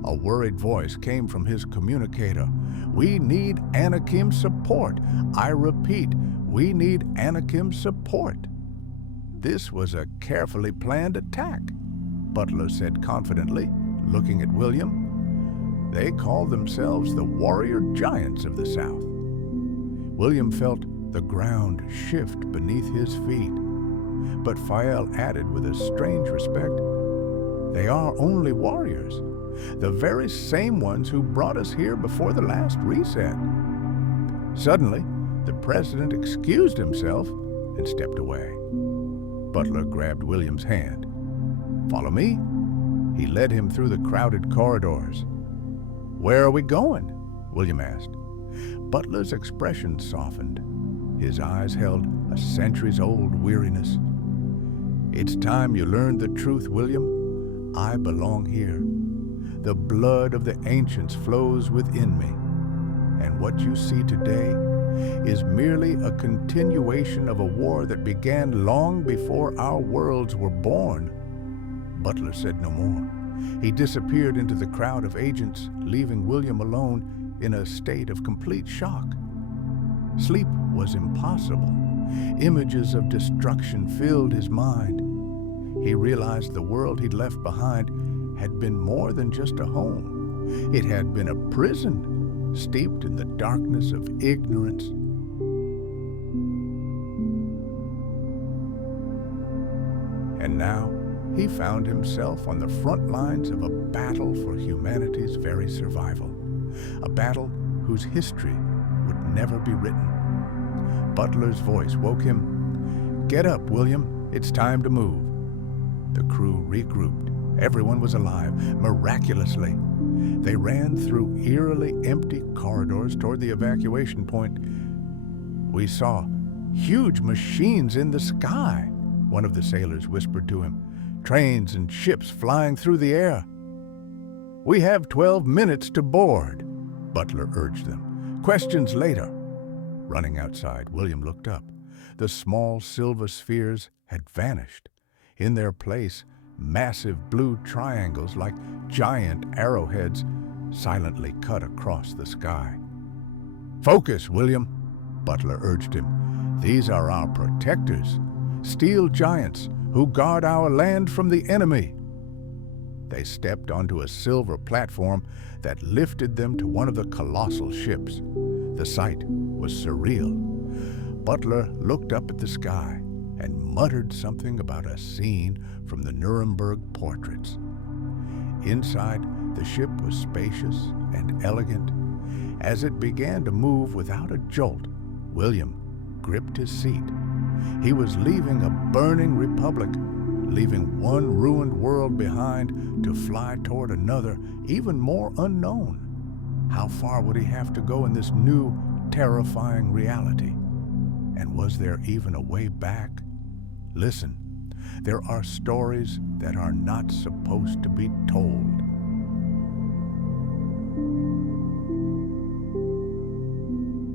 A worried voice came from his communicator. "We need Anakim's support. I repeat, we need Anakim's support." "This was a carefully planned attack," Butler said confidently, looking at William. "They call themselves the warrior giants of the South." William felt the ground shift beneath his feet. But Fael added with a strange respect, "They are only warriors, the very same ones who brought us here before the last reset." Suddenly, the president excused himself and stepped away. Butler grabbed William's hand. "Follow me." He led him through the crowded corridors. "Where are we going?" William asked. Butler's expression softened. His eyes held a centuries-old weariness. "It's time you learned the truth, William. I belong here. The blood of the ancients flows within me. And what you see today is merely a continuation of a war that began long before our worlds were born." Butler said no more. He disappeared into the crowd of agents, leaving William alone in a state of complete shock. Sleep was impossible. Images of destruction filled his mind. He realized the world he'd left behind had been more than just a home. It had been a prison, steeped in the darkness of ignorance. And now, he found himself on the front lines of a battle for humanity's very survival. A battle whose history would never be written. Butler's voice woke him. "Get up, William. It's time to move." The crew regrouped. Everyone was alive, miraculously. They ran through eerily empty corridors toward the evacuation point. "We saw huge machines in the sky," one of the sailors whispered to him. "Trains and ships flying through the air." "We have 12 minutes to board," Butler urged them. "Questions later." Running outside, William looked up. The small silver spheres had vanished. In their place, massive blue triangles like giant arrowheads silently cut across the sky. "Focus, William," Butler urged him. "These are our protectors, steel giants who guard our land from the enemy." They stepped onto a silver platform that lifted them to one of the colossal ships. The sight was surreal. Butler looked up at the sky and muttered something about a scene from the Nuremberg portraits. Inside, the ship was spacious and elegant. As it began to move without a jolt, William gripped his seat. He was leaving a burning republic, leaving one ruined world behind to fly toward another, even more unknown. How far would he have to go in this new, terrifying reality? And was there even a way back? Listen, there are stories that are not supposed to be told.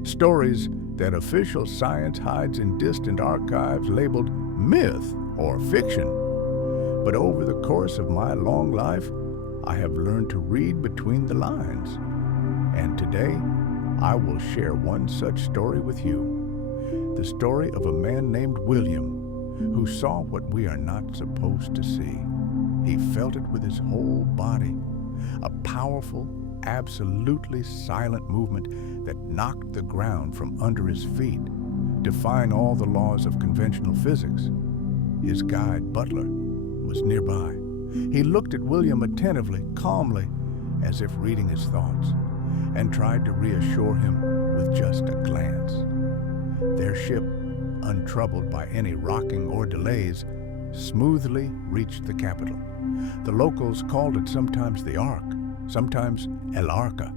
Stories that official science hides in distant archives labeled myth or fiction. But over the course of my long life, I have learned to read between the lines. And today, I will share one such story with you. The story of a man named William, who saw what we are not supposed to see. He felt it with his whole body, a powerful, absolutely silent movement that knocked the ground from under his feet, defying all the laws of conventional physics. His guide, Butler, was nearby. He looked at William attentively, calmly, as if reading his thoughts, and tried to reassure him with just a glance. Their ship, untroubled by any rocking or delays, smoothly reached the capital. The locals called it sometimes the Ark, sometimes El Arca.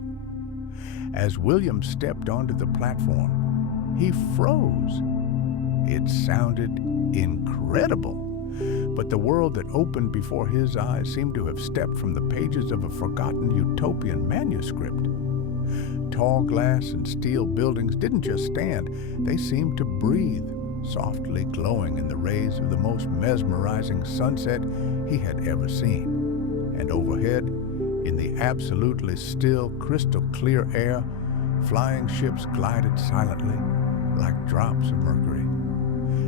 As William stepped onto the platform, he froze. It sounded incredible, but the world that opened before his eyes seemed to have stepped from the pages of a forgotten utopian manuscript. Tall glass and steel buildings didn't just stand, they seemed to breathe, softly glowing in the rays of the most mesmerizing sunset he had ever seen. And overhead, in the absolutely still, crystal clear air, flying ships glided silently like drops of mercury.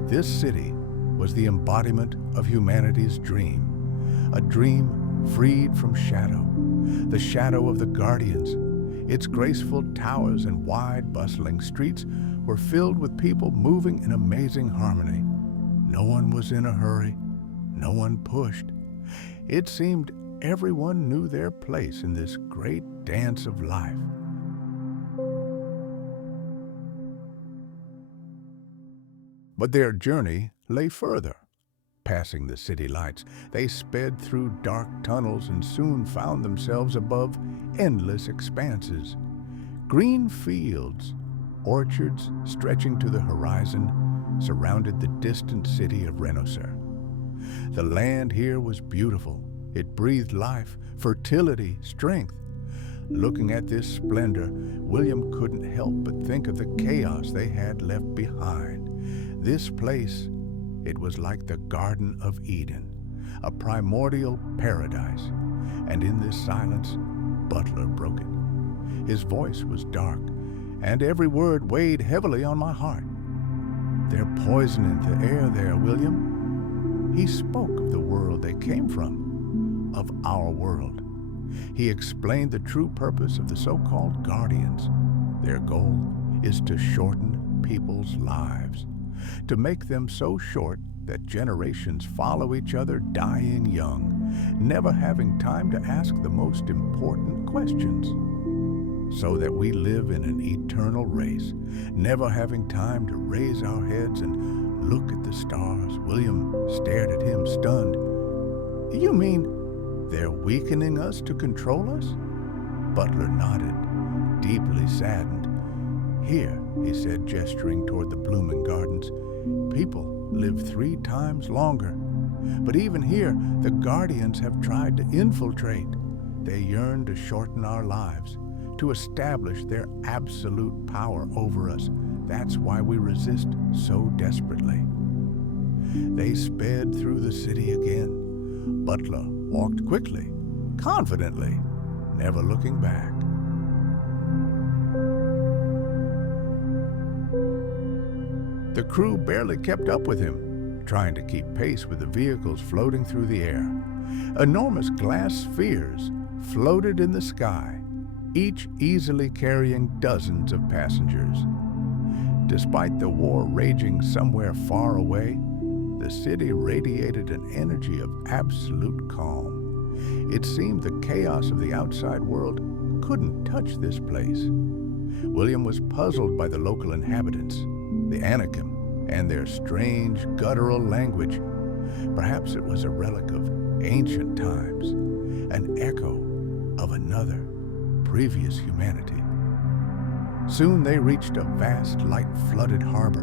This city was the embodiment of humanity's dream, a dream freed from shadow, the shadow of the guardians. Its graceful towers and wide, bustling streets were filled with people moving in amazing harmony. No one was in a hurry, no one pushed. It seemed everyone knew their place in this great dance of life. But their journey lay further. Passing the city lights, they sped through dark tunnels and soon found themselves above endless expanses. Green fields, orchards stretching to the horizon, surrounded the distant city of Renosur. The land here was beautiful. It breathed life, fertility, strength. Looking at this splendor, William couldn't help but think of the chaos they had left behind. This place, it was like the Garden of Eden, a primordial paradise. And in this silence, Butler broke it. His voice was dark, and every word weighed heavily on my heart. "They're poisoning the air there, William." He spoke of the world they came from, of our world. He explained the true purpose of the so-called guardians. Their goal is to shorten people's lives, to make them so short that generations follow each other dying young, never having time to ask the most important questions. So that we live in an eternal race, never having time to raise our heads and look at the stars. William stared at him, stunned. "You mean they're weakening us to control us?" Butler nodded, deeply saddened. "Here," he said, gesturing toward the blooming gardens, "people live 3 times longer. But even here, the guardians have tried to infiltrate. They yearn to shorten our lives, to establish their absolute power over us. That's why we resist so desperately." They sped through the city again. Butler walked quickly, confidently, never looking back. The crew barely kept up with him, trying to keep pace with the vehicles floating through the air. Enormous glass spheres floated in the sky, each easily carrying dozens of passengers. Despite the war raging somewhere far away, the city radiated an energy of absolute calm. It seemed the chaos of the outside world couldn't touch this place. William was puzzled by the local inhabitants, the Anakim, and their strange guttural language. Perhaps it was a relic of ancient times, an echo of another, previous humanity. Soon they reached a vast, light-flooded harbor.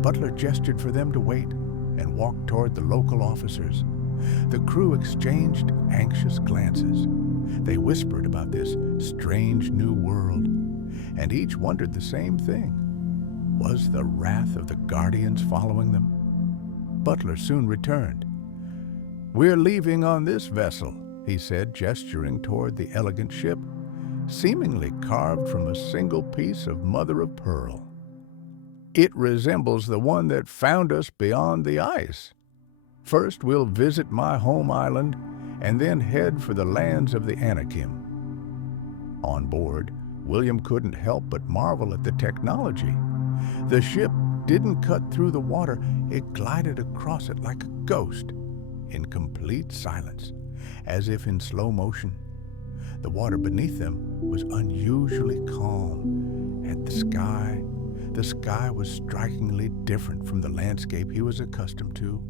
Butler gestured for them to wait and walked toward the local officers. The crew exchanged anxious glances. They whispered about this strange new world, and each wondered the same thing. Was the wrath of the Guardians following them? Butler soon returned. "We're leaving on this vessel," he said, gesturing toward the elegant ship, seemingly carved from a single piece of mother-of-pearl. "It resembles the one that found us beyond the ice. First, we'll visit my home island and then head for the lands of the Anakim." On board, William couldn't help but marvel at the technology. The ship didn't cut through the water, it glided across it like a ghost, in complete silence, as if in slow motion. The water beneath them was unusually calm, and the sky was strikingly different from the landscape he was accustomed to.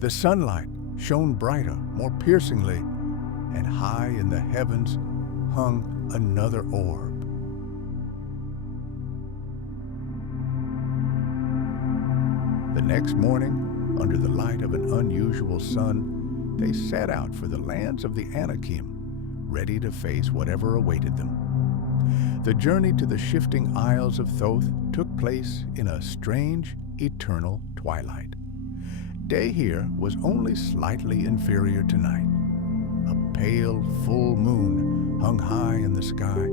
The sunlight shone brighter, more piercingly, and high in the heavens hung another orb. The next morning, under the light of an unusual sun, they set out for the lands of the Anakim, ready to face whatever awaited them. The journey to the shifting Isles of Thoth took place in a strange, eternal twilight. Day here was only slightly inferior to night. A pale, full moon hung high in the sky,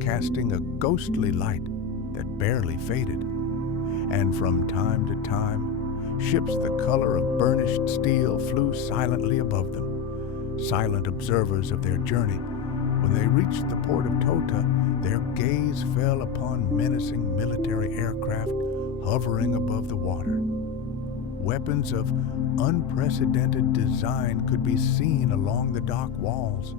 casting a ghostly light that barely faded. And from time to time, ships the color of burnished steel flew silently above them, silent observers of their journey. When they reached the port of Tota, their gaze fell upon menacing military aircraft hovering above the water. Weapons of unprecedented design could be seen along the dock walls.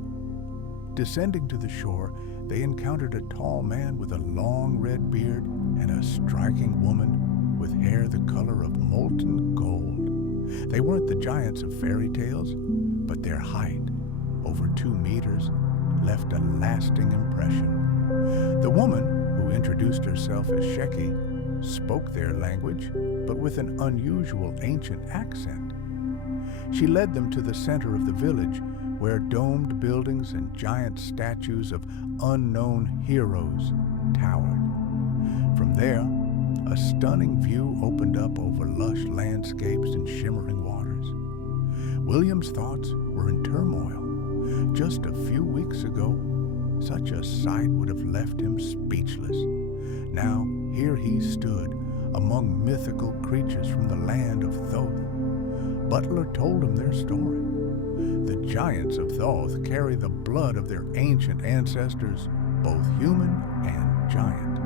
Descending to the shore, they encountered a tall man with a long red beard and a striking woman with hair the color of molten gold. They weren't the giants of fairy tales, but their height, over 2 meters, left a lasting impression. The woman, who introduced herself as Sheki, spoke their language, but with an unusual ancient accent. She led them to the center of the village, where domed buildings and giant statues of unknown heroes towered. From there, a stunning view opened up over lush landscapes and shimmering waters. William's thoughts were in turmoil. Just a few weeks ago, such a sight would have left him speechless. Now, here he stood among mythical creatures from the land of Thoth. Butler told him their story. The giants of Thoth carry the blood of their ancient ancestors, both human and giant.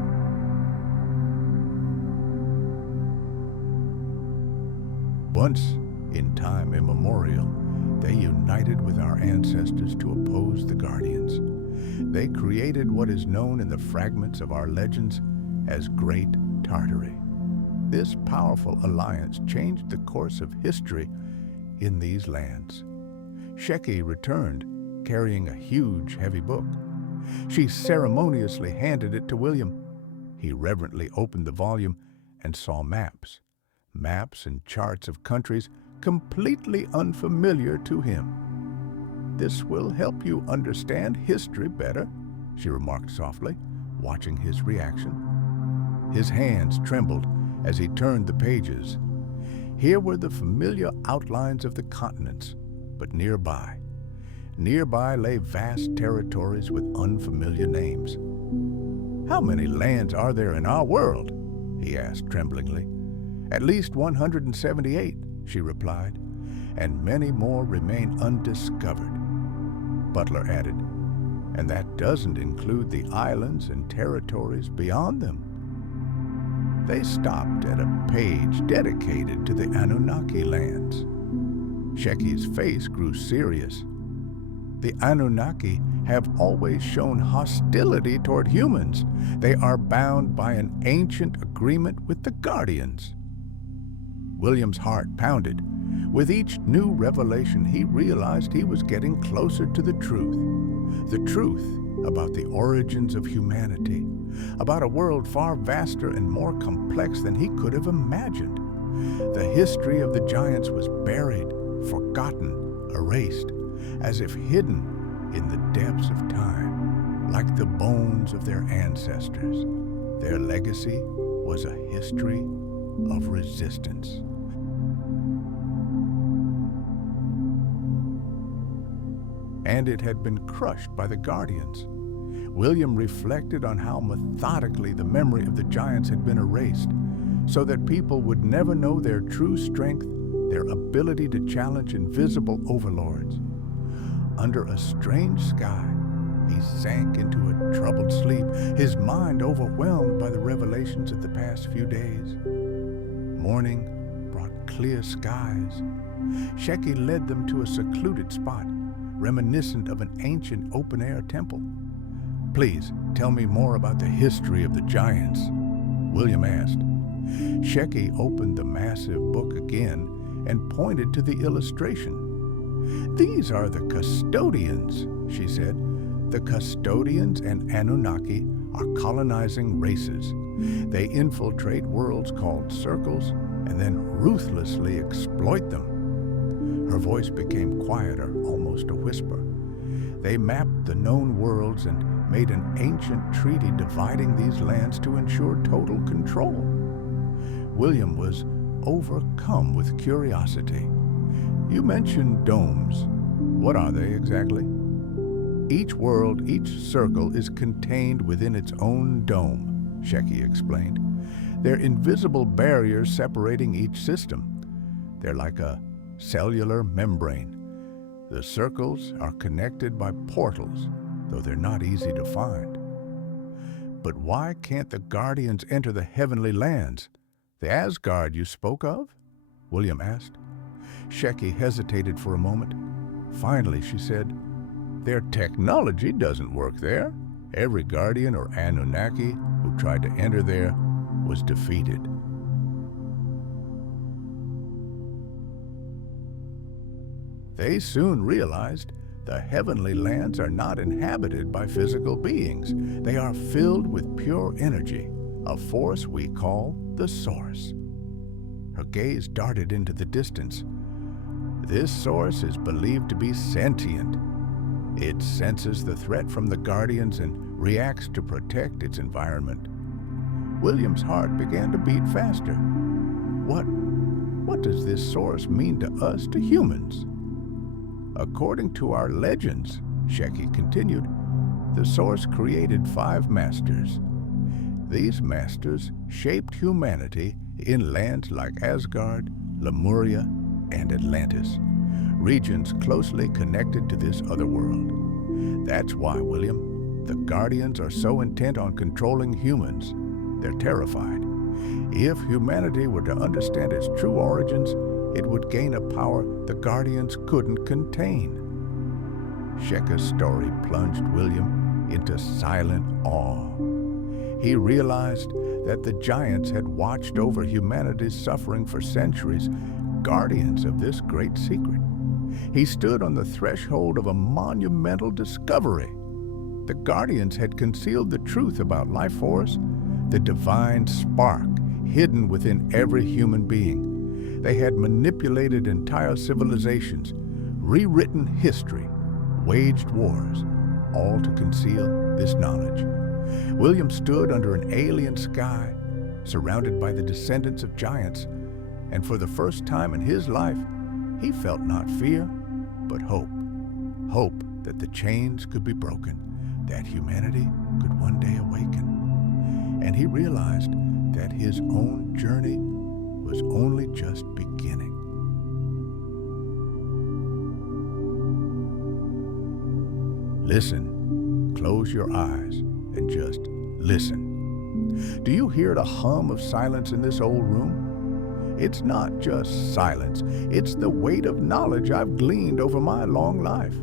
Once, in time immemorial, they united with our ancestors to oppose the Guardians. They created what is known in the fragments of our legends as Great Tartary. This powerful alliance changed the course of history in these lands. Sheki returned, carrying a huge, heavy book. She ceremoniously handed it to William. He reverently opened the volume and saw maps and charts of countries completely unfamiliar to him. "This will help you understand history better," she remarked softly, watching his reaction. His hands trembled as he turned the pages. Here were the familiar outlines of the continents, but nearby lay vast territories with unfamiliar names. "How many lands are there in our world?" he asked tremblingly. At least 178, she replied, and many more remain undiscovered. Butler added, and that doesn't include the islands and territories beyond them. They stopped at a page dedicated to the Anunnaki lands. Shecky's face grew serious. The Anunnaki have always shown hostility toward humans. They are bound by an ancient agreement with the Guardians. William's heart pounded. With each new revelation, he realized he was getting closer to the truth about the origins of humanity, about a world far vaster and more complex than he could have imagined. The history of the giants was buried, forgotten, erased, as if hidden in the depths of time, like the bones of their ancestors. Their legacy was a history of resistance. And it had been crushed by the Guardians. William reflected on how methodically the memory of the giants had been erased, so that people would never know their true strength, their ability to challenge invisible overlords. Under a strange sky, he sank into a troubled sleep, his mind overwhelmed by the revelations of the past few days. Morning brought clear skies. Shecky led them to a secluded spot, reminiscent of an ancient open-air temple. Please tell me more about the history of the giants, William asked. Shecky opened the massive book again and pointed to the illustration. These are the custodians, she said. The custodians and Anunnaki are colonizing races. They infiltrate worlds called circles and then ruthlessly exploit them. Her voice became quieter, almost a whisper. They mapped the known worlds and made an ancient treaty dividing these lands to ensure total control. William was overcome with curiosity. You mentioned domes. What are they exactly? Each world, each circle is contained within its own dome, Shecky explained. They're invisible barriers separating each system. They're like a cellular membrane. The circles are connected by portals, though they're not easy to find. But why can't the Guardians enter the heavenly lands? The Asgard you spoke of? William asked. Shecky hesitated for a moment. Finally, she said, their technology doesn't work there. Every Guardian or Anunnaki who tried to enter there was defeated. They soon realized the heavenly lands are not inhabited by physical beings. They are filled with pure energy, a force we call the Source. Her gaze darted into the distance. This source is believed to be sentient. It senses the threat from the Guardians and reacts to protect its environment. William's heart began to beat faster. What does this source mean to us, to humans? According to our legends, Shecky continued, the source created 5 masters. These masters shaped humanity in lands like Asgard, Lemuria, and Atlantis, regions closely connected to this other world. That's why, William, the Guardians are so intent on controlling humans. They're terrified. If humanity were to understand its true origins, it would gain a power the Guardians couldn't contain. Shecky's story plunged William into silent awe. He realized that the giants had watched over humanity's suffering for centuries, guardians of this great secret. He stood on the threshold of a monumental discovery. The Guardians had concealed the truth about life force, the divine spark hidden within every human being. They had manipulated entire civilizations, rewritten history, waged wars, all to conceal this knowledge. William stood under an alien sky, surrounded by the descendants of giants, and for the first time in his life, he felt not fear, but hope. Hope that the chains could be broken, that humanity could one day awaken. And he realized that his own journey was only just beginning. Listen, close your eyes, and just listen. Do you hear the hum of silence in this old room? It's not just silence, it's the weight of knowledge I've gleaned over my long life.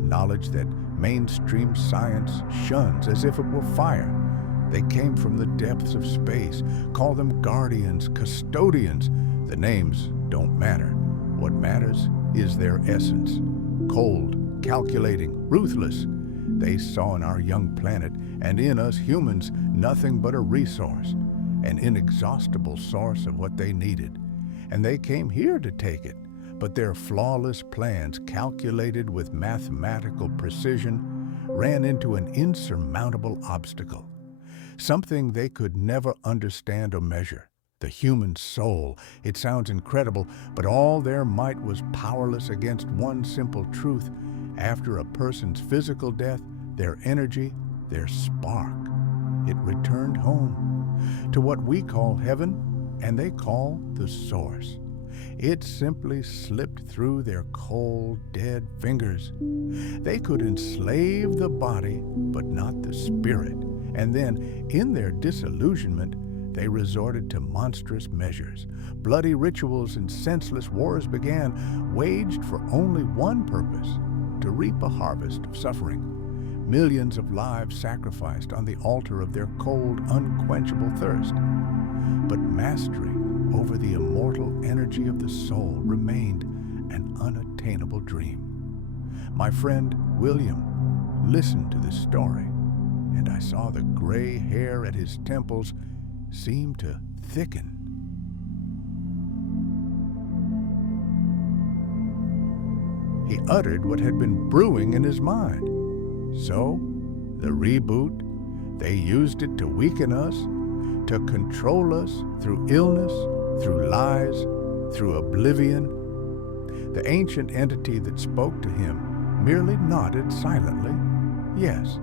Knowledge that mainstream science shuns as if it were fire. They came from the depths of space. Call them guardians, custodians. The names don't matter. What matters is their essence. Cold, calculating, ruthless. They saw in our young planet and in us humans nothing but a resource, an inexhaustible source of what they needed. And they came here to take it. But their flawless plans, calculated with mathematical precision, ran into an insurmountable obstacle. Something they could never understand or measure. The human soul. It sounds incredible, but all their might was powerless against one simple truth. After a person's physical death, their energy, their spark, it returned home to what we call heaven and they call the source. It simply slipped through their cold, dead fingers. They could enslave the body, but not the spirit. And then, in their disillusionment, they resorted to monstrous measures. Bloody rituals and senseless wars began, waged for only one purpose: to reap a harvest of suffering. Millions of lives sacrificed on the altar of their cold, unquenchable thirst. But mastery over the immortal energy of the soul remained an unattainable dream. My friend William listened to this story, and I saw the gray hair at his temples seem to thicken. He uttered what had been brewing in his mind. So, the reboot, they used it to weaken us, to control us through illness, through lies, through oblivion. The ancient entity that spoke to him merely nodded silently. Yes,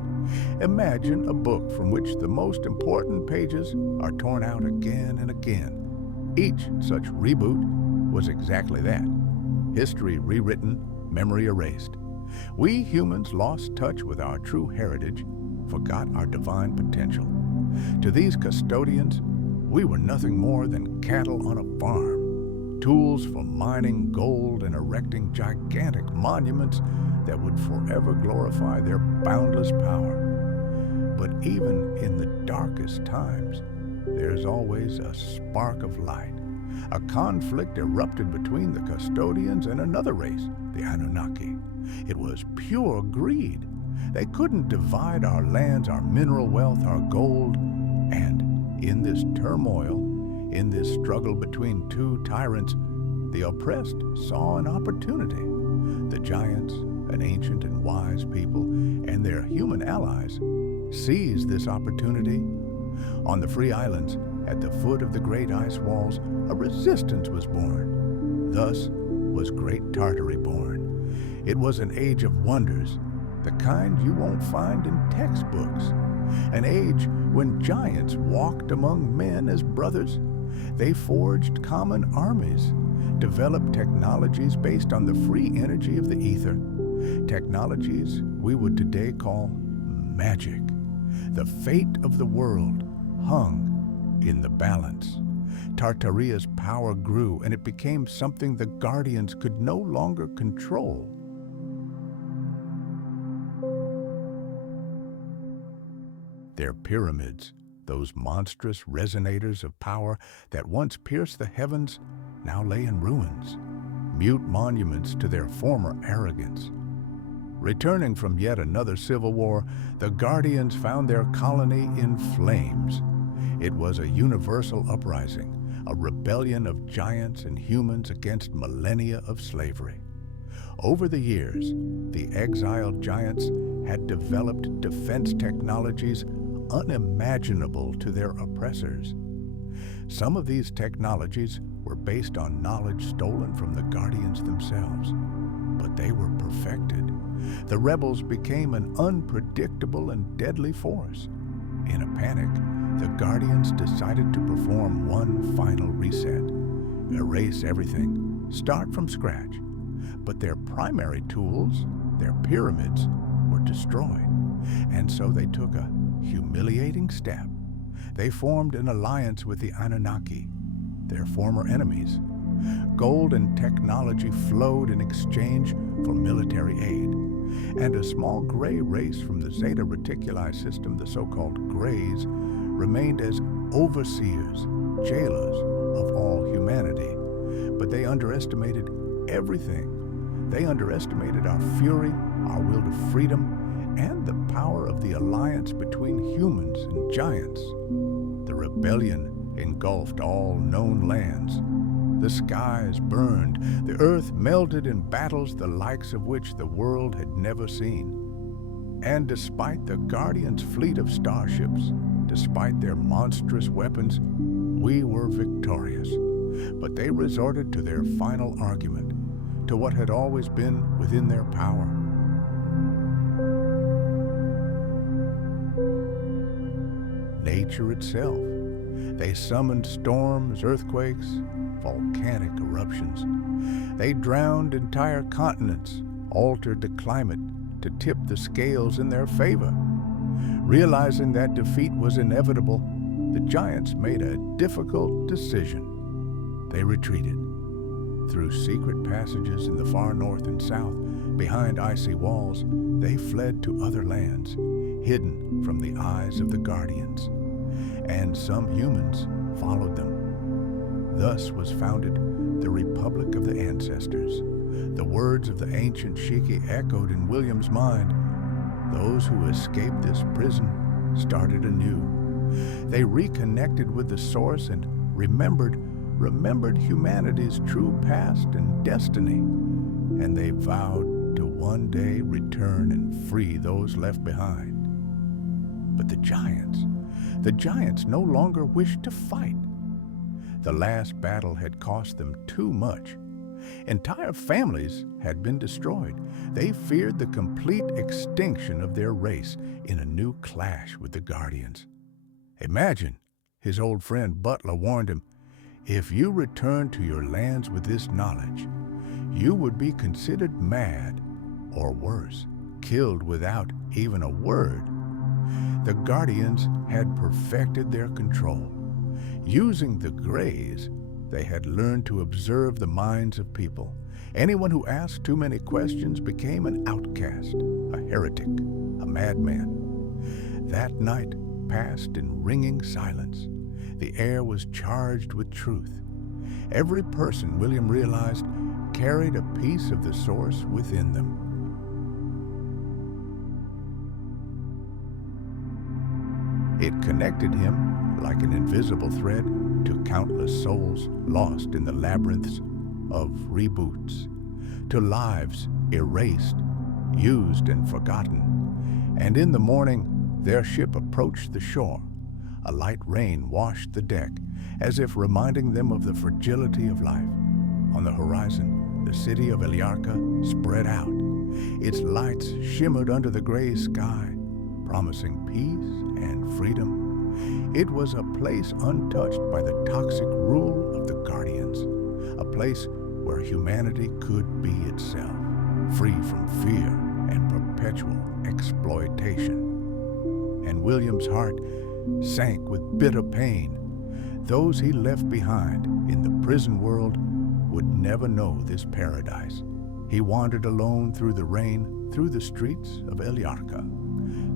imagine a book from which the most important pages are torn out again and again. Each such reboot was exactly that. History rewritten, memory erased. We humans lost touch with our true heritage, forgot our divine potential. To these custodians, we were nothing more than cattle on a farm, tools for mining gold and erecting gigantic monuments that would forever glorify their boundless power. But even in the darkest times, there's always a spark of light. A conflict erupted between the custodians and another race, the Anunnaki. It was pure greed. They couldn't divide our lands, our mineral wealth, our gold. And in this turmoil, in this struggle between two tyrants, the oppressed saw an opportunity. The giants, an ancient and wise people, and their human allies seized this opportunity. On the free islands, at the foot of the great ice walls, a resistance was born. Thus was Great Tartary born. It was an age of wonders, the kind you won't find in textbooks. An age when giants walked among men as brothers. They forged common armies, developed technologies based on the free energy of the ether. Technologies we would today call magic. The fate of the world hung in the balance. Tartaria's power grew, and it became something the Guardians could no longer control. Their pyramids, those monstrous resonators of power that once pierced the heavens, now lay in ruins, mute monuments to their former arrogance. Returning from yet another civil war, the Guardians found their colony in flames. It was a universal uprising, a rebellion of giants and humans against millennia of slavery. Over the years, the exiled giants had developed defense technologies unimaginable to their oppressors. Some of these technologies were based on knowledge stolen from the Guardians themselves, but they were perfected. The rebels became an unpredictable and deadly force. In a panic, the Guardians decided to perform one final reset, erase everything, start from scratch. But their primary tools, their pyramids, were destroyed, and so they took a humiliating step. They formed an alliance with the Anunnaki, their former enemies. Gold and technology flowed in exchange for military aid, and a small gray race from the Zeta Reticuli system, the so-called Greys, remained as overseers, jailers of all humanity. But they underestimated everything. They underestimated our fury, our will to freedom, and the power of the alliance between humans and giants. The rebellion engulfed all known lands. The skies burned, the earth melted in battles the likes of which the world had never seen. And despite the Guardians' fleet of starships, despite their monstrous weapons, we were victorious. But they resorted to their final argument, to what had always been within their power. Nature itself. They summoned storms, earthquakes, volcanic eruptions. They drowned entire continents, altered the climate to tip the scales in their favor. Realizing that defeat was inevitable, the giants made a difficult decision. They retreated. Through secret passages in the far north and south, behind icy walls, they fled to other lands, hidden from the eyes of the Guardians. And some humans followed them. Thus was founded the Republic of the Ancestors. The words of the ancient Shiki echoed in William's mind. Those who escaped this prison started anew. They reconnected with the source and remembered humanity's true past and destiny. And they vowed to one day return and free those left behind. But the giants no longer wished to fight. The last battle had cost them too much. Entire families had been destroyed. They feared the complete extinction of their race in a new clash with the Guardians. Imagine, his old friend Butler warned him, if you return to your lands with this knowledge, you would be considered mad, or worse, killed without even a word. The Guardians had perfected their control. Using the Greys, they had learned to observe the minds of people. Anyone who asked too many questions became an outcast, a heretic, a madman. That night passed in ringing silence. The air was charged with truth. Every person, William realized, carried a piece of the source within them. It connected him, like an invisible thread, to countless souls lost in the labyrinths of reboots, to lives erased, used, and forgotten. And in the morning, their ship approached the shore. A light rain washed the deck, as if reminding them of the fragility of life. On the horizon, the city of Eliarca spread out. Its lights shimmered under the gray sky, promising peace and freedom. It was a place untouched by the toxic rule of the Guardians, a place where humanity could be itself, free from fear and perpetual exploitation. And William's heart sank with bitter pain. Those he left behind in the prison world would never know this paradise. He wandered alone through the rain, through the streets of Eliarca.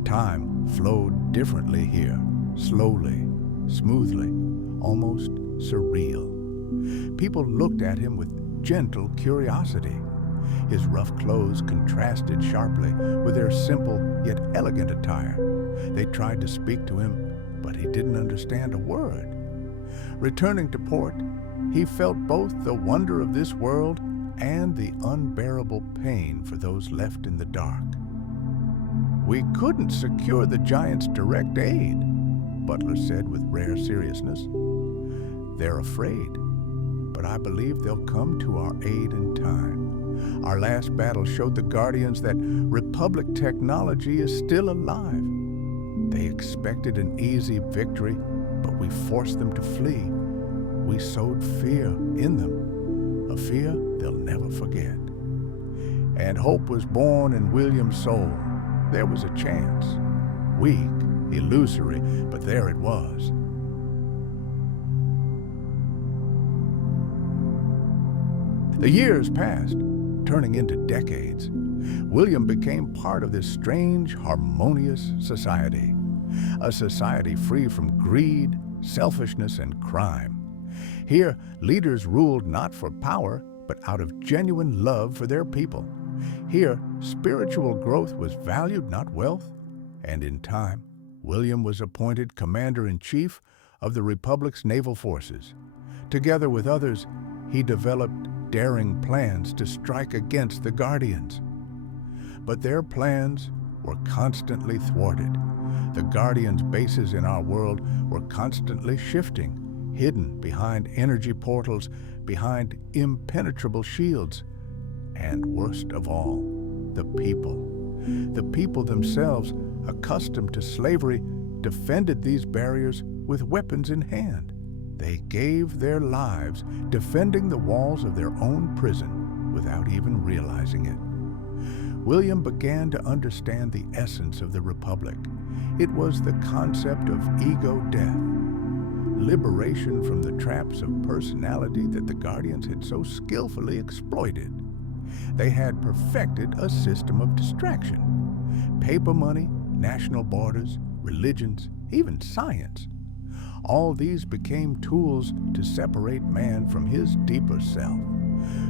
Time flowed differently here, slowly, smoothly, almost surreal. People looked at him with gentle curiosity. His rough clothes contrasted sharply with their simple yet elegant attire. They tried to speak to him, but he didn't understand a word. Returning to port, he felt both the wonder of this world and the unbearable pain for those left in the dark. "We couldn't secure the giants' direct aid," Butler said with rare seriousness. "They're afraid, but I believe they'll come to our aid in time. Our last battle showed the Guardians that Republic technology is still alive. They expected an easy victory, but we forced them to flee. We sowed fear in them, a fear they'll never forget. And hope was born in William's soul. There was a chance. Weak, illusory, but there it was. The years passed, turning into decades. William became part of this strange, harmonious society. A society free from greed, selfishness, and crime. Here, leaders ruled not for power, but out of genuine love for their people. Here, spiritual growth was valued, not wealth. And in time, William was appointed Commander-in-Chief of the Republic's naval forces. Together with others, he developed daring plans to strike against the Guardians. But their plans were constantly thwarted. The Guardians' bases in our world were constantly shifting, hidden behind energy portals, behind impenetrable shields. And worst of all, the people. The people themselves, accustomed to slavery, defended these barriers with weapons in hand. They gave their lives defending the walls of their own prison without even realizing it. William began to understand the essence of the Republic. It was the concept of ego death, liberation from the traps of personality that the Guardians had so skillfully exploited. They had perfected a system of distraction. Paper money, national borders, religions, even science. All these became tools to separate man from his deeper self,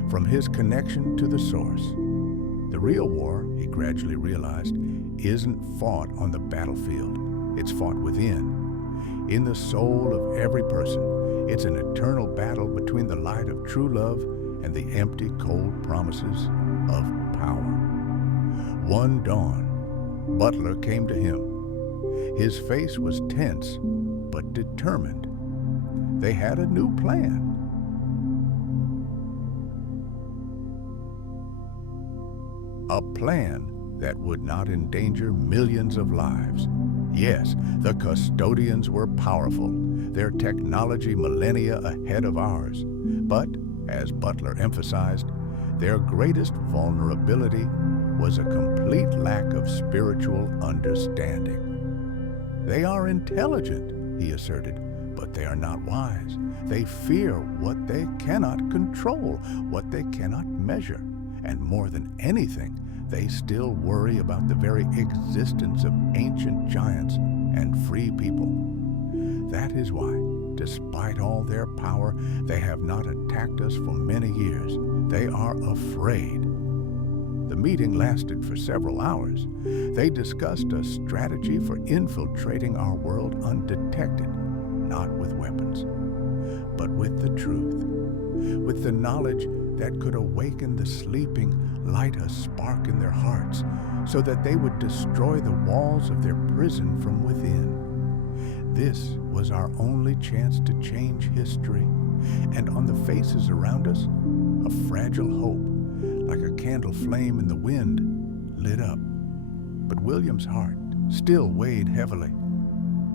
from his connection to the source. The real war, he gradually realized, isn't fought on the battlefield. It's fought within, in the soul of every person. It's an eternal battle between the light of true love and the empty, cold promises of power. One dawn, Butler came to him. His face was tense, but determined. They had a new plan. A plan that would not endanger millions of lives. Yes, the custodians were powerful, their technology millennia ahead of ours. But, as Butler emphasized, their greatest vulnerability was a complete lack of spiritual understanding. They are intelligent, he asserted, but they are not wise. They fear what they cannot control, what they cannot measure. And more than anything, they still worry about the very existence of ancient giants and free people. That is why, despite all their power, they have not attacked us for many years. They are afraid. The meeting lasted for several hours. They discussed a strategy for infiltrating our world undetected, not with weapons, but with the truth, with the knowledge that could awaken the sleeping, light a spark in their hearts, so that they would destroy the walls of their prison from within. This was our only chance to change history, and on the faces around us, a fragile hope, like a candle flame in the wind, lit up. But William's heart still weighed heavily.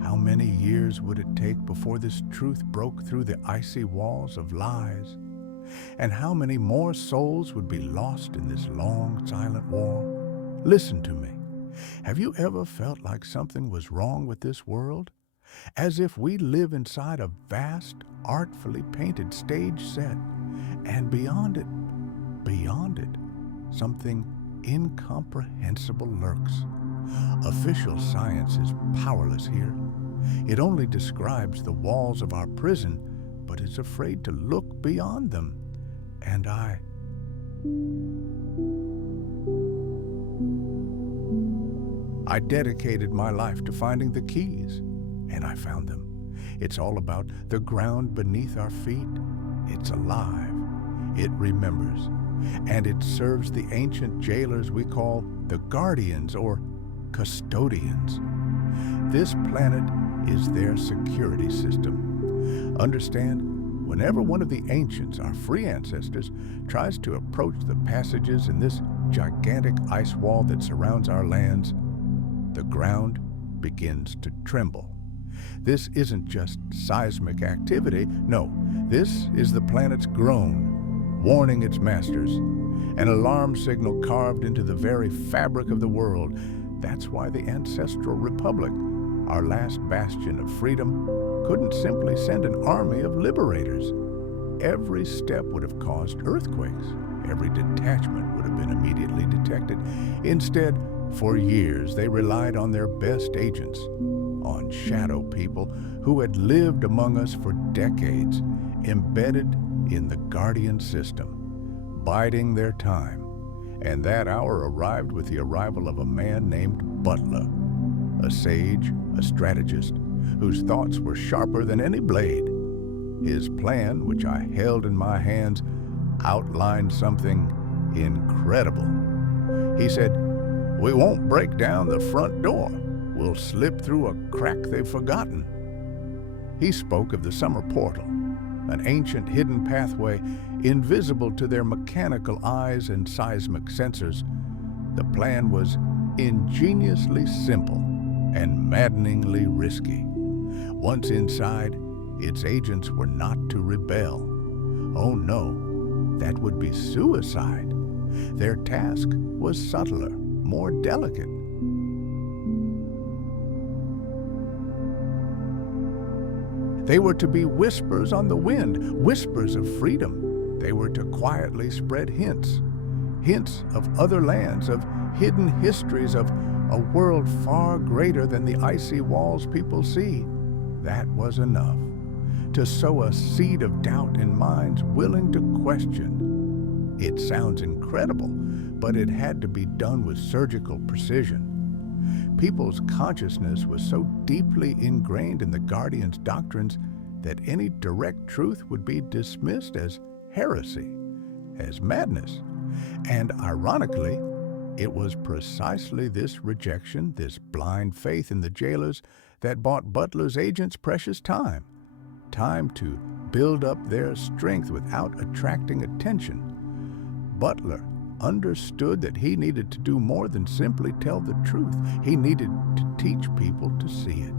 How many years would it take before this truth broke through the icy walls of lies? And how many more souls would be lost in this long, silent war? Listen to me. Have you ever felt like something was wrong with this world? As if we live inside a vast, artfully painted stage set, and beyond it, something incomprehensible lurks. Official science is powerless here. It only describes the walls of our prison, but is afraid to look beyond them. And I dedicated my life to finding the keys, and I found them. It's all about the ground beneath our feet. It's alive. It remembers. And it serves the ancient jailers we call the Guardians or custodians. This planet is their security system. Understand, whenever one of the ancients, our free ancestors, tries to approach the passages in this gigantic ice wall that surrounds our lands, the ground begins to tremble. This isn't just seismic activity. No, this is the planet's groan, warning its masters. An alarm signal carved into the very fabric of the world. That's why the ancestral republic, our last bastion of freedom, couldn't simply send an army of liberators. Every step would have caused earthquakes. Every detachment would have been immediately detected. Instead, for years, they relied on their best agents, on shadow people who had lived among us for decades, embedded in the guardian system, biding their time. And that hour arrived with the arrival of a man named Butler, a sage, a strategist, whose thoughts were sharper than any blade. His plan, which I held in my hands, outlined something incredible. He said, "We won't break down the front door. We'll slip through a crack they've forgotten." He spoke of the summer portal, an ancient hidden pathway invisible to their mechanical eyes and seismic sensors. The plan was ingeniously simple and maddeningly risky. Once inside, its agents were not to rebel. Oh no, that would be suicide. Their task was subtler, more delicate. They were to be whispers on the wind, whispers of freedom. They were to quietly spread hints of other lands, of hidden histories, of a world far greater than the icy walls people see. That was enough to sow a seed of doubt in minds willing to question. It sounds incredible, but it had to be done with surgical precision. People's consciousness was so deeply ingrained in the Guardian's doctrines that any direct truth would be dismissed as heresy, as madness. And ironically, it was precisely this rejection, this blind faith in the jailers, that bought Butler's agents precious time to build up their strength without attracting attention. Butler understood that he needed to do more than simply tell the truth. He needed to teach people to see it.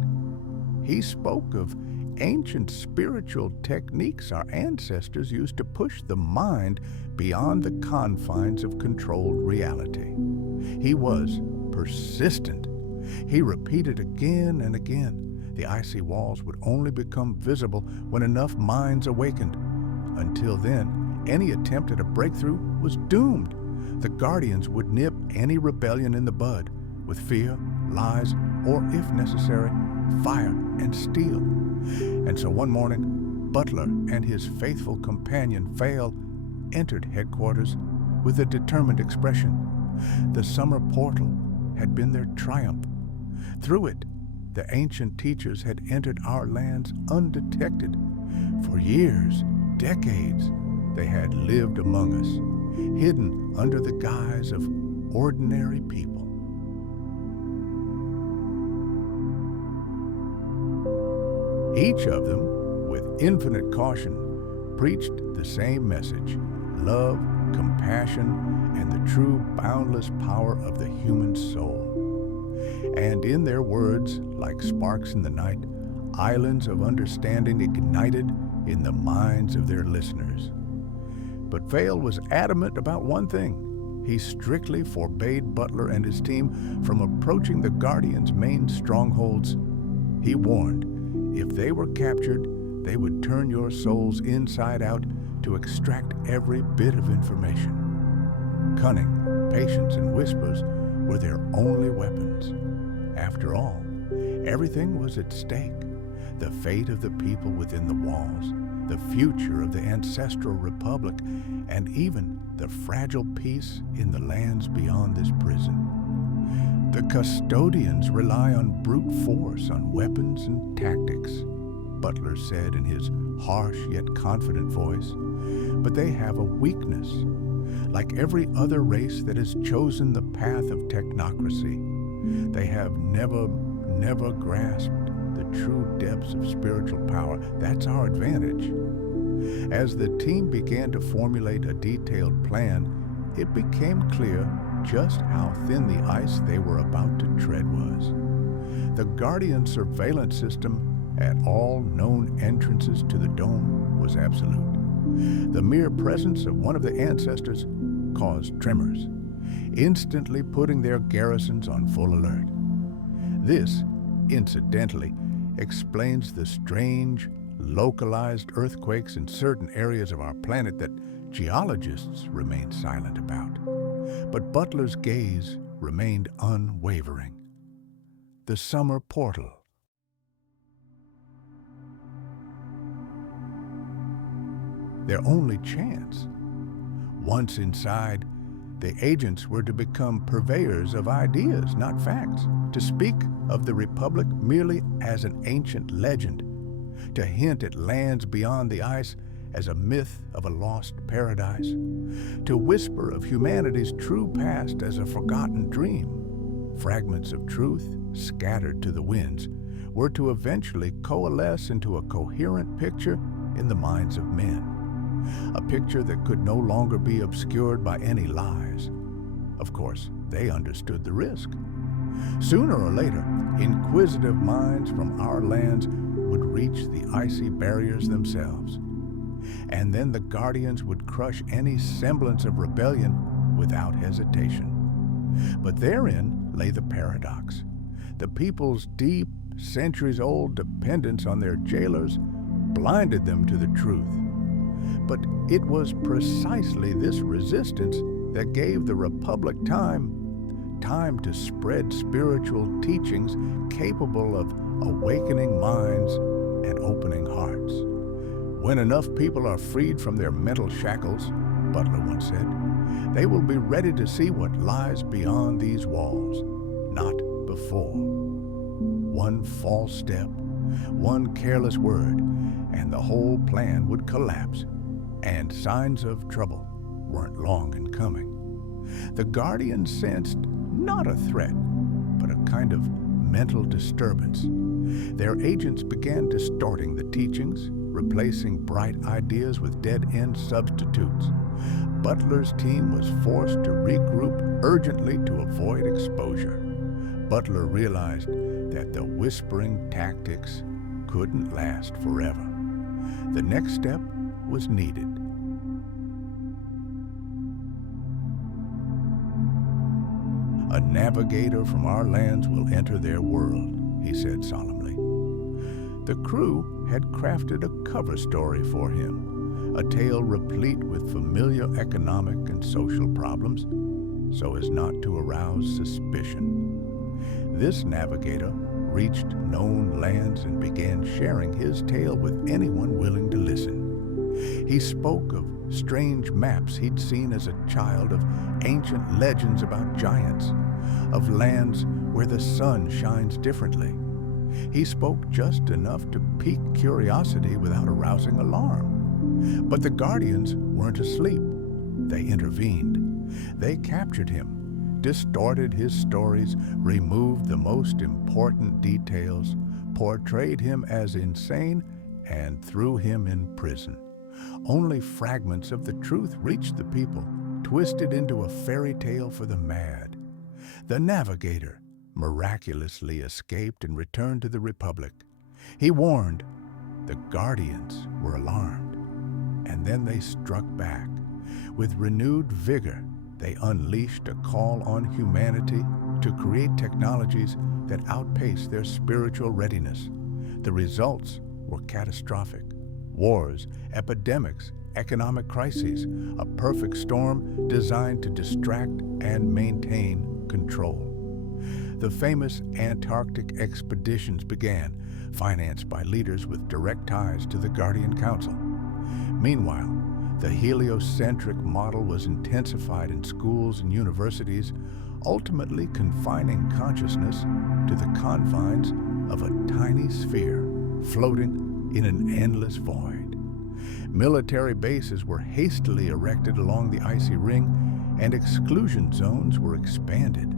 He spoke of ancient spiritual techniques our ancestors used to push the mind beyond the confines of controlled reality. He was persistent. He repeated again and again. The icy walls would only become visible when enough minds awakened. Until then, any attempt at a breakthrough was doomed. The Guardians would nip any rebellion in the bud with fear, lies, or, if necessary, fire and steel. And so one morning, Butler and his faithful companion, Fail, entered headquarters with a determined expression. The summer portal had been their triumph. Through it, the ancient teachers had entered our lands undetected. For years, decades, they had lived among us, hidden under the guise of ordinary people. Each of them, with infinite caution, preached the same message: love, compassion, and the true boundless power of the human soul. And in their words, like sparks in the night, islands of understanding ignited in the minds of their listeners. But Fail was adamant about one thing. He strictly forbade Butler and his team from approaching the Guardian's main strongholds. He warned, if they were captured, they would turn your souls inside out to extract every bit of information. Cunning, patience, and whispers were their only weapons. After all, everything was at stake. The fate of the people within the walls, the future of the ancestral republic, and even the fragile peace in the lands beyond this prison. The custodians rely on brute force, on weapons and tactics, Butler said in his harsh yet confident voice. But they have a weakness. Like every other race that has chosen the path of technocracy, they have never grasped the true depths of spiritual power. That's our advantage. As the team began to formulate a detailed plan, it became clear just how thin the ice they were about to tread was. The Guardian surveillance system at all known entrances to the dome was absolute. The mere presence of one of the ancestors caused tremors, instantly putting their garrisons on full alert. This, incidentally, explains the strange, localized earthquakes in certain areas of our planet that geologists remain silent about. But Butler's gaze remained unwavering. The summer portal. Their only chance. Once inside, the agents were to become purveyors of ideas, not facts, to speak of the Republic merely as an ancient legend, to hint at lands beyond the ice as a myth of a lost paradise, to whisper of humanity's true past as a forgotten dream. Fragments of truth, scattered to the winds, were to eventually coalesce into a coherent picture in the minds of men. A picture that could no longer be obscured by any lies. Of course, they understood the risk. Sooner or later, inquisitive minds from our lands would reach the icy barriers themselves. And then the Guardians would crush any semblance of rebellion without hesitation. But therein lay the paradox. The people's deep, centuries-old dependence on their jailers blinded them to the truth. But it was precisely this resistance that gave the Republic time to spread spiritual teachings capable of awakening minds and opening hearts. When enough people are freed from their mental shackles, Butler once said, they will be ready to see what lies beyond these walls, not before. One false step, one careless word, and the whole plan would collapse, and signs of trouble weren't long in coming. The Guardians sensed not a threat, but a kind of mental disturbance. Their agents began distorting the teachings, replacing bright ideas with dead-end substitutes. Butler's team was forced to regroup urgently to avoid exposure. Butler realized that the whispering tactics couldn't last forever. The next step was needed. A navigator from our lands will enter their world, he said solemnly. The crew had crafted a cover story for him, a tale replete with familiar economic and social problems, so as not to arouse suspicion. This navigator reached known lands and began sharing his tale with anyone willing to listen. He spoke of strange maps he'd seen as a child, of ancient legends about giants, of lands where the sun shines differently. He spoke just enough to pique curiosity without arousing alarm. But the Guardians weren't asleep. They intervened. They captured him, distorted his stories, removed the most important details, portrayed him as insane, and threw him in prison. Only fragments of the truth reached the people, twisted into a fairy tale for the mad. The navigator miraculously escaped and returned to the Republic. He warned. The Guardians were alarmed. And then they struck back. With renewed vigor, they unleashed a call on humanity to create technologies that outpaced their spiritual readiness. The results were catastrophic. Wars, epidemics, economic crises, a perfect storm designed to distract and maintain control. The famous Antarctic expeditions began, financed by leaders with direct ties to the Guardian Council. Meanwhile, the heliocentric model was intensified in schools and universities, ultimately confining consciousness to the confines of a tiny sphere floating in an endless void. Military bases were hastily erected along the icy ring, and exclusion zones were expanded.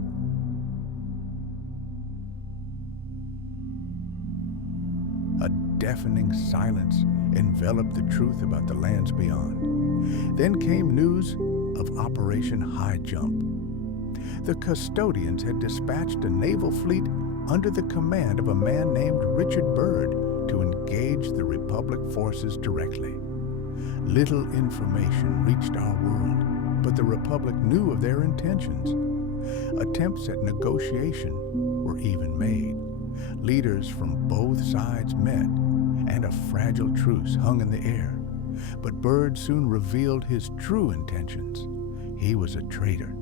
A deafening silence enveloped the truth about the lands beyond. Then came news of Operation High Jump. The custodians had dispatched a naval fleet under the command of a man named Richard Byrd to engage the Republic forces directly. Little information reached our world, but the Republic knew of their intentions. Attempts at negotiation were even made. Leaders from both sides met, and a fragile truce hung in the air. But Byrd soon revealed his true intentions. He was a traitor.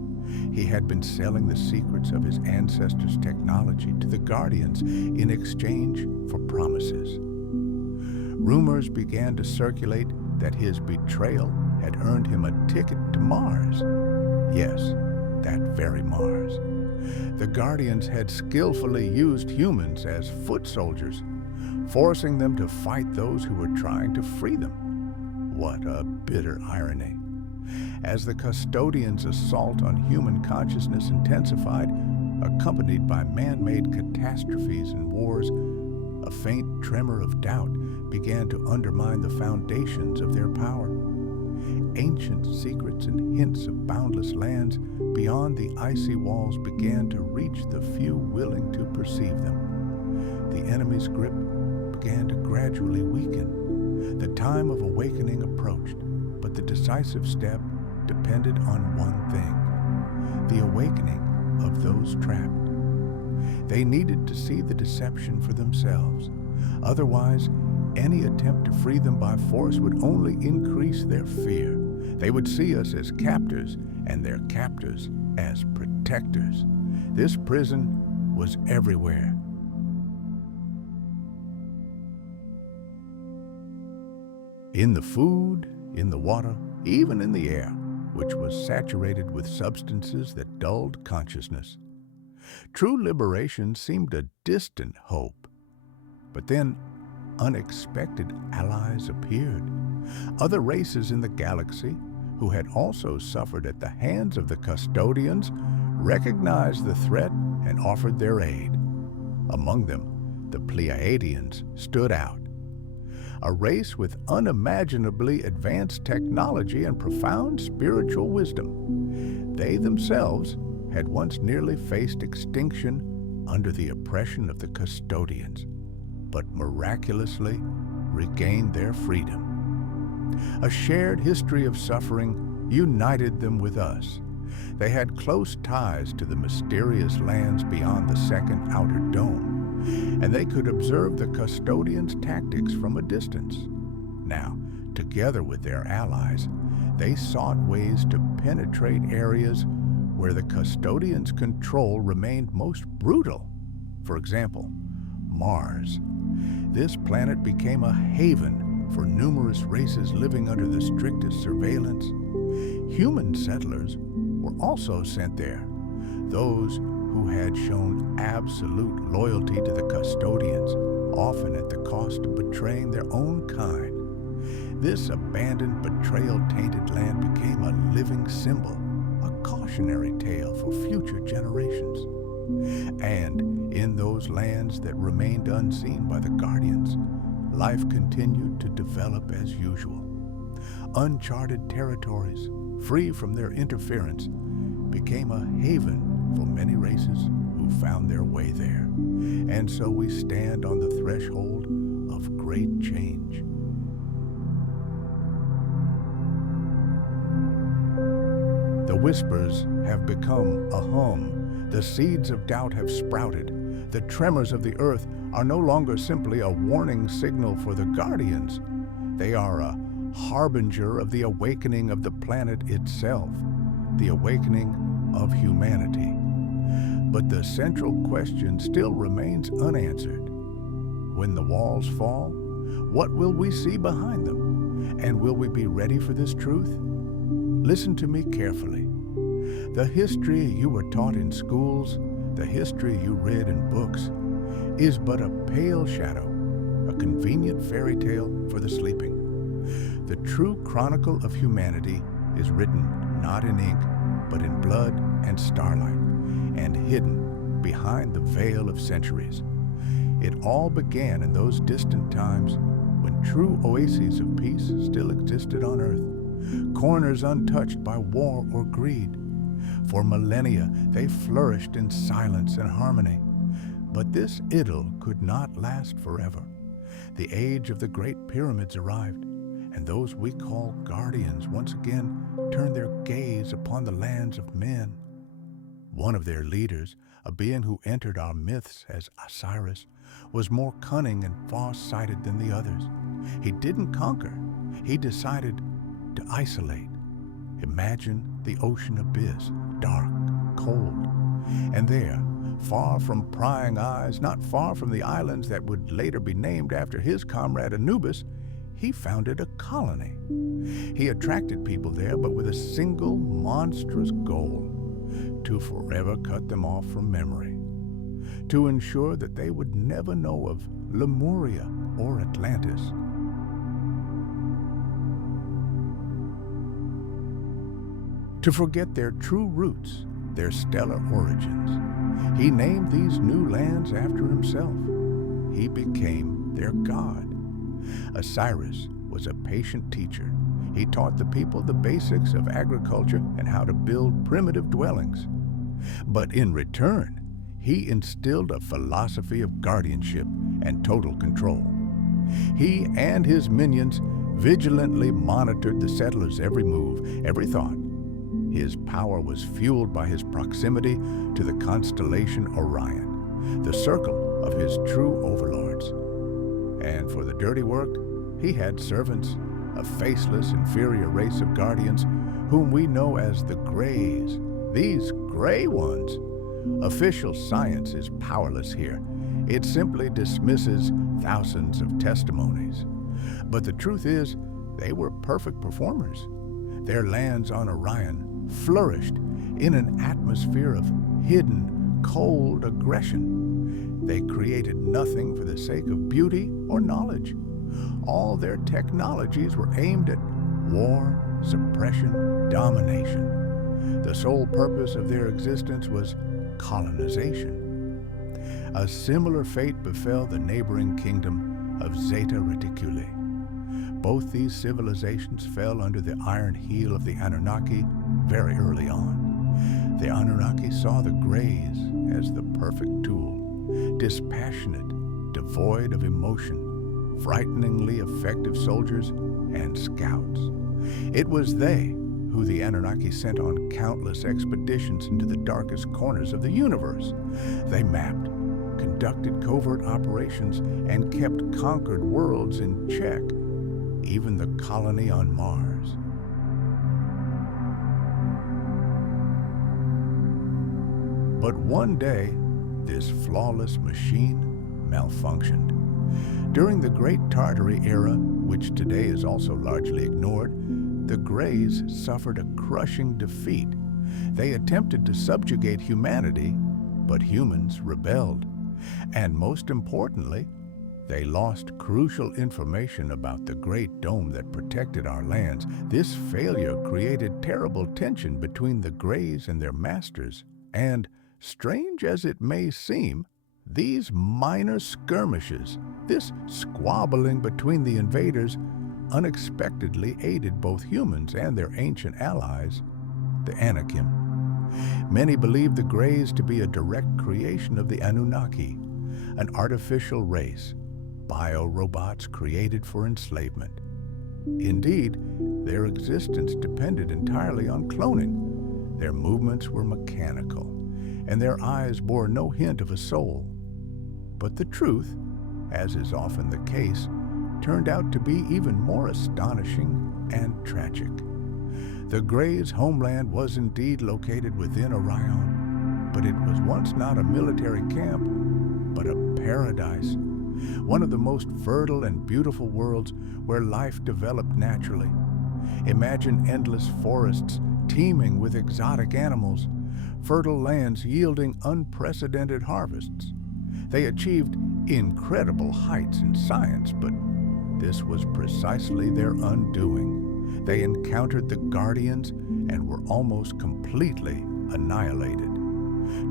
He had been selling the secrets of his ancestors' technology to the Guardians in exchange for promises. Rumors began to circulate that his betrayal had earned him a ticket to Mars. Yes, that very Mars. The Guardians had skillfully used humans as foot soldiers, forcing them to fight those who were trying to free them. What a bitter irony. As the Custodians' assault on human consciousness intensified, accompanied by man-made catastrophes and wars, a faint tremor of doubt began to undermine the foundations of their power. Ancient secrets and hints of boundless lands beyond the icy walls began to reach the few willing to perceive them. The enemy's grip began to gradually weaken. The time of awakening approached, but the decisive step depended on one thing: the awakening of those trapped. They needed to see the deception for themselves. Otherwise, any attempt to free them by force would only increase their fear. They would see us as captors and their captors as protectors. This prison was everywhere. In the food, in the water, even in the air, which was saturated with substances that dulled consciousness. True liberation seemed a distant hope. But then, unexpected allies appeared. Other races in the galaxy, who had also suffered at the hands of the Custodians, recognized the threat and offered their aid. Among them, the Pleiadians stood out. A race with unimaginably advanced technology and profound spiritual wisdom. They themselves had once nearly faced extinction under the oppression of the Custodians, but miraculously regained their freedom. A shared history of suffering united them with us. They had close ties to the mysterious lands beyond the second outer dome, and they could observe the Custodians' tactics from a distance. Now, together with their allies, they sought ways to penetrate areas where the Custodians' control remained most brutal. For example, Mars. This planet became a haven for numerous races living under the strictest surveillance. Human settlers were also sent there, those who had shown absolute loyalty to the Custodians, often at the cost of betraying their own kind. This abandoned, betrayal-tainted land became a living symbol, a cautionary tale for future generations. And in those lands that remained unseen by the Guardians, life continued to develop as usual. Uncharted territories, free from their interference, became a haven for many races who found their way there. And so we stand on the threshold of great change. The whispers have become a hum. The seeds of doubt have sprouted. The tremors of the earth are no longer simply a warning signal for the Guardians. They are a harbinger of the awakening of the planet itself, the awakening of humanity. But the central question still remains unanswered. When the walls fall, what will we see behind them? And will we be ready for this truth? Listen to me carefully. The history you were taught in schools, the history you read in books, is but a pale shadow, a convenient fairy tale for the sleeping. The true chronicle of humanity is written not in ink, but in blood and starlight, and hidden behind the veil of centuries. It all began in those distant times when true oases of peace still existed on earth, corners untouched by war or greed. For millennia, they flourished in silence and harmony. But this idyll could not last forever. The age of the Great Pyramids arrived, and those we call guardians once again turned their gaze upon the lands of men. One of their leaders, a being who entered our myths as Osiris, was more cunning and far-sighted than the others. He didn't conquer. He decided to isolate. Imagine the ocean abyss, dark, cold, and there, far from prying eyes, not far from the islands that would later be named after his comrade Anubis, he founded a colony. He attracted people there, but with a single monstrous goal: to forever cut them off from memory, to ensure that they would never know of Lemuria or Atlantis. To forget their true roots, their stellar origins. He named these new lands after himself. He became their god. Osiris was a patient teacher. He taught the people the basics of agriculture and how to build primitive dwellings. But in return, he instilled a philosophy of guardianship and total control. He and his minions vigilantly monitored the settlers' every move, every thought. His power was fueled by his proximity to the constellation Orion, the circle of his true overlords. And for the dirty work, he had servants, a faceless, inferior race of guardians whom we know as the Greys. These gray ones. Official science is powerless here. It simply dismisses thousands of testimonies. But the truth is, they were perfect performers. Their lands on Orion flourished in an atmosphere of hidden, cold aggression. They created nothing for the sake of beauty or knowledge. All their technologies were aimed at war, suppression, domination. The sole purpose of their existence was colonization. A similar fate befell the neighboring kingdom of Zeta Reticuli. Both these civilizations fell under the iron heel of the Anunnaki very early on. The Anunnaki saw the Greys as the perfect tool, dispassionate, devoid of emotion, frighteningly effective soldiers and scouts. It was they who the Anunnaki sent on countless expeditions into the darkest corners of the universe. They mapped, conducted covert operations, and kept conquered worlds in check, even the colony on Mars. But one day, this flawless machine malfunctioned. During the Great Tartary era, which today is also largely ignored, the Greys suffered a crushing defeat. They attempted to subjugate humanity, but humans rebelled. And most importantly, they lost crucial information about the Great Dome that protected our lands. This failure created terrible tension between the Greys and their masters. And, strange as it may seem, these minor skirmishes, this squabbling between the invaders, unexpectedly aided both humans and their ancient allies, the Anakim. Many believe the Greys to be a direct creation of the Anunnaki, an artificial race, bio-robots created for enslavement. Indeed, their existence depended entirely on cloning. Their movements were mechanical, and their eyes bore no hint of a soul. But the truth, as is often the case, turned out to be even more astonishing and tragic. The Greys' homeland was indeed located within Orion, but it was once not a military camp, but a paradise, one of the most fertile and beautiful worlds where life developed naturally. Imagine endless forests teeming with exotic animals, fertile lands yielding unprecedented harvests. They achieved incredible heights in science, but this was precisely their undoing. They encountered the Guardians and were almost completely annihilated.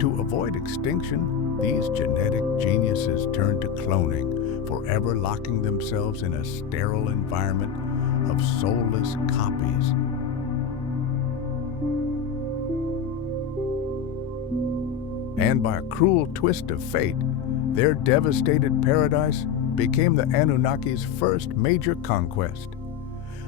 To avoid extinction, these genetic geniuses turned to cloning, forever locking themselves in a sterile environment of soulless copies. And by a cruel twist of fate, Their devastated paradise became the Anunnaki's first major conquest.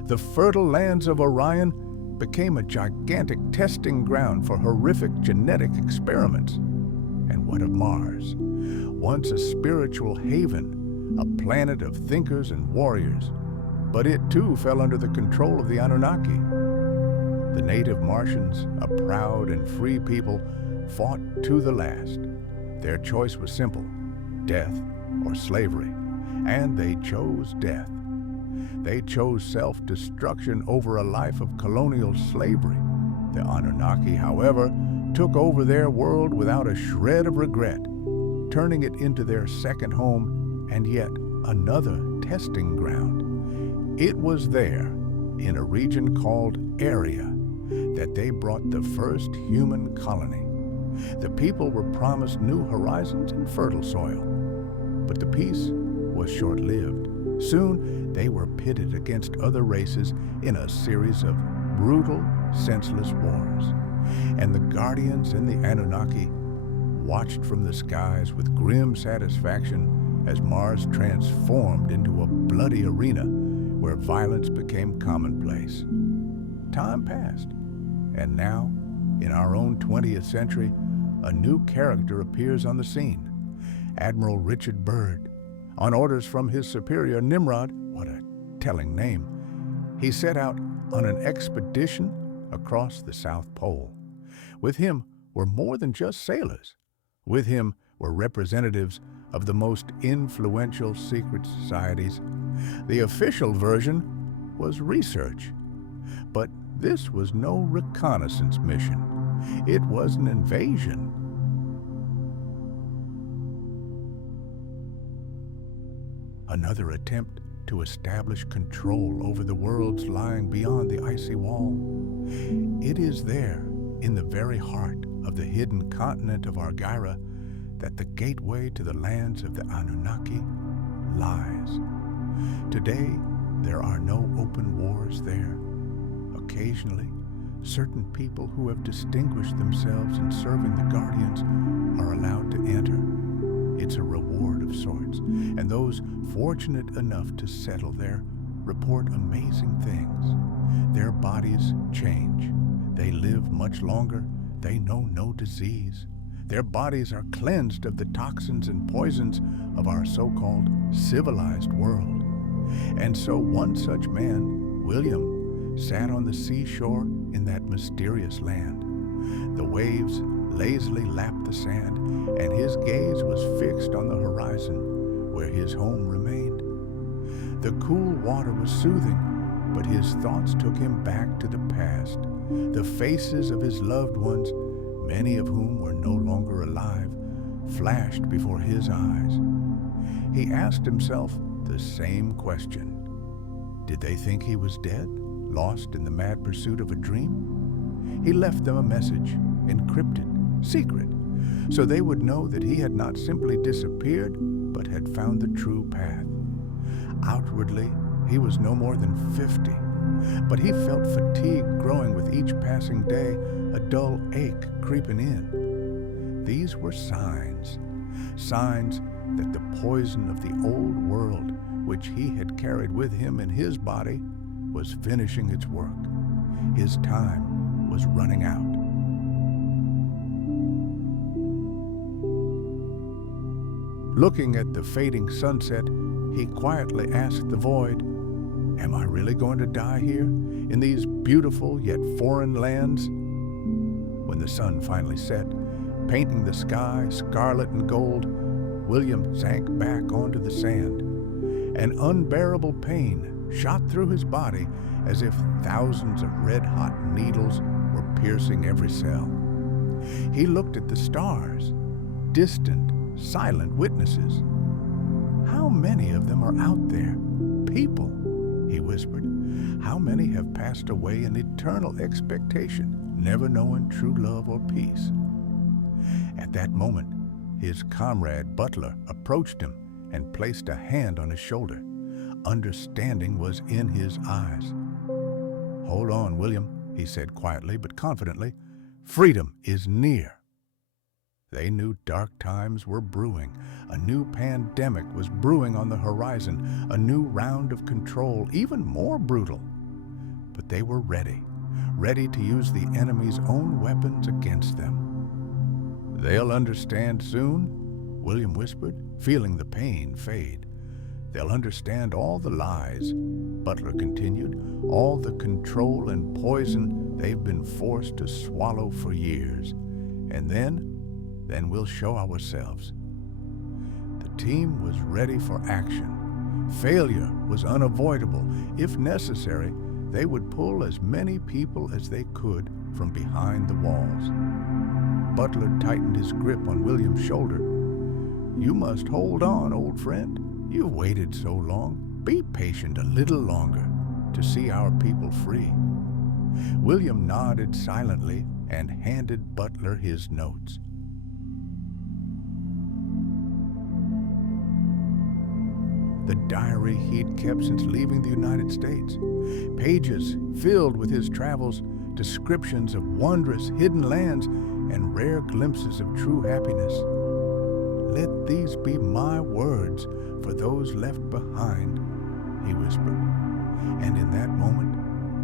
The fertile lands of Orion became a gigantic testing ground for horrific genetic experiments. And what of Mars? Once a spiritual haven, a planet of thinkers and warriors, but it too fell under the control of the Anunnaki. The native Martians, a proud and free people, fought to the last. Their choice was simple: death or slavery, and they chose death. They chose self-destruction over a life of colonial slavery. The Anunnaki, however, took over their world without a shred of regret, turning it into their second home and yet another testing ground. It was there, in a region called Area, that they brought the first human colony. The people were promised new horizons and fertile soil, but the peace was short-lived. Soon, they were pitted against other races in a series of brutal, senseless wars. And the Guardians and the Anunnaki watched from the skies with grim satisfaction as Mars transformed into a bloody arena where violence became commonplace. Time passed, and now, in our own 20th century, a new character appears on the scene: Admiral Richard Byrd. On orders from his superior Nimrod, what a telling name, he set out on an expedition across the South Pole. With him were more than just sailors. With him were representatives of the most influential secret societies. The official version was research. But this was no reconnaissance mission. It was an invasion. Another attempt to establish control over the worlds lying beyond the icy wall. It is there, in the very heart of the hidden continent of Argyra, that the gateway to the lands of the Anunnaki lies. Today, there are no open wars there. Occasionally, certain people who have distinguished themselves in serving the Guardians are allowed to enter. It's a reward of sorts, and those fortunate enough to settle there report amazing things. Their bodies change. They live much longer. They know no disease. Their bodies are cleansed of the toxins and poisons of our so-called civilized world. And so one such man, William, sat on the seashore in that mysterious land. The waves lazily lapped the sand, and his gaze was fixed on the horizon where his home remained. The cool water was soothing, but his thoughts took him back to the past. The faces of his loved ones, many of whom were no longer alive, flashed before his eyes. He asked himself the same question. Did they think he was dead, lost in the mad pursuit of a dream? He left them a message, encrypted, secret, so they would know that he had not simply disappeared, but had found the true path. Outwardly, he was no more than 50, but he felt fatigue growing with each passing day, a dull ache creeping in. These were signs that the poison of the old world, which he had carried with him in his body, was finishing its work. His time was running out. Looking at the fading sunset, he quietly asked the void, "Am I really going to die here, in these beautiful yet foreign lands?" When the sun finally set, painting the sky scarlet and gold, William sank back onto the sand. An unbearable pain shot through his body as if thousands of red-hot needles were piercing every cell. He looked at the stars, distant, silent witnesses. "How many of them are out there? People," he whispered. "How many have passed away in eternal expectation, never knowing true love or peace?" At that moment, his comrade Butler approached him and placed a hand on his shoulder. Understanding was in his eyes. "Hold on, William," he said quietly but confidently. "Freedom is near." They knew dark times were brewing. A new pandemic was brewing on the horizon, a new round of control, even more brutal. But they were ready to use the enemy's own weapons against them. "They'll understand soon," William whispered, feeling the pain fade. "They'll understand all the lies," Butler continued, "all the control and poison they've been forced to swallow for years. And then we'll show ourselves." The team was ready for action. Failure was unavoidable. If necessary, they would pull as many people as they could from behind the walls. Butler tightened his grip on William's shoulder. "You must hold on, old friend. You've waited so long. Be patient a little longer to see our people free." William nodded silently and handed Butler his notes. The diary he'd kept since leaving the United States. Pages filled with his travels, descriptions of wondrous hidden lands, and rare glimpses of true happiness. "Let these be my words for those left behind," he whispered. And in that moment,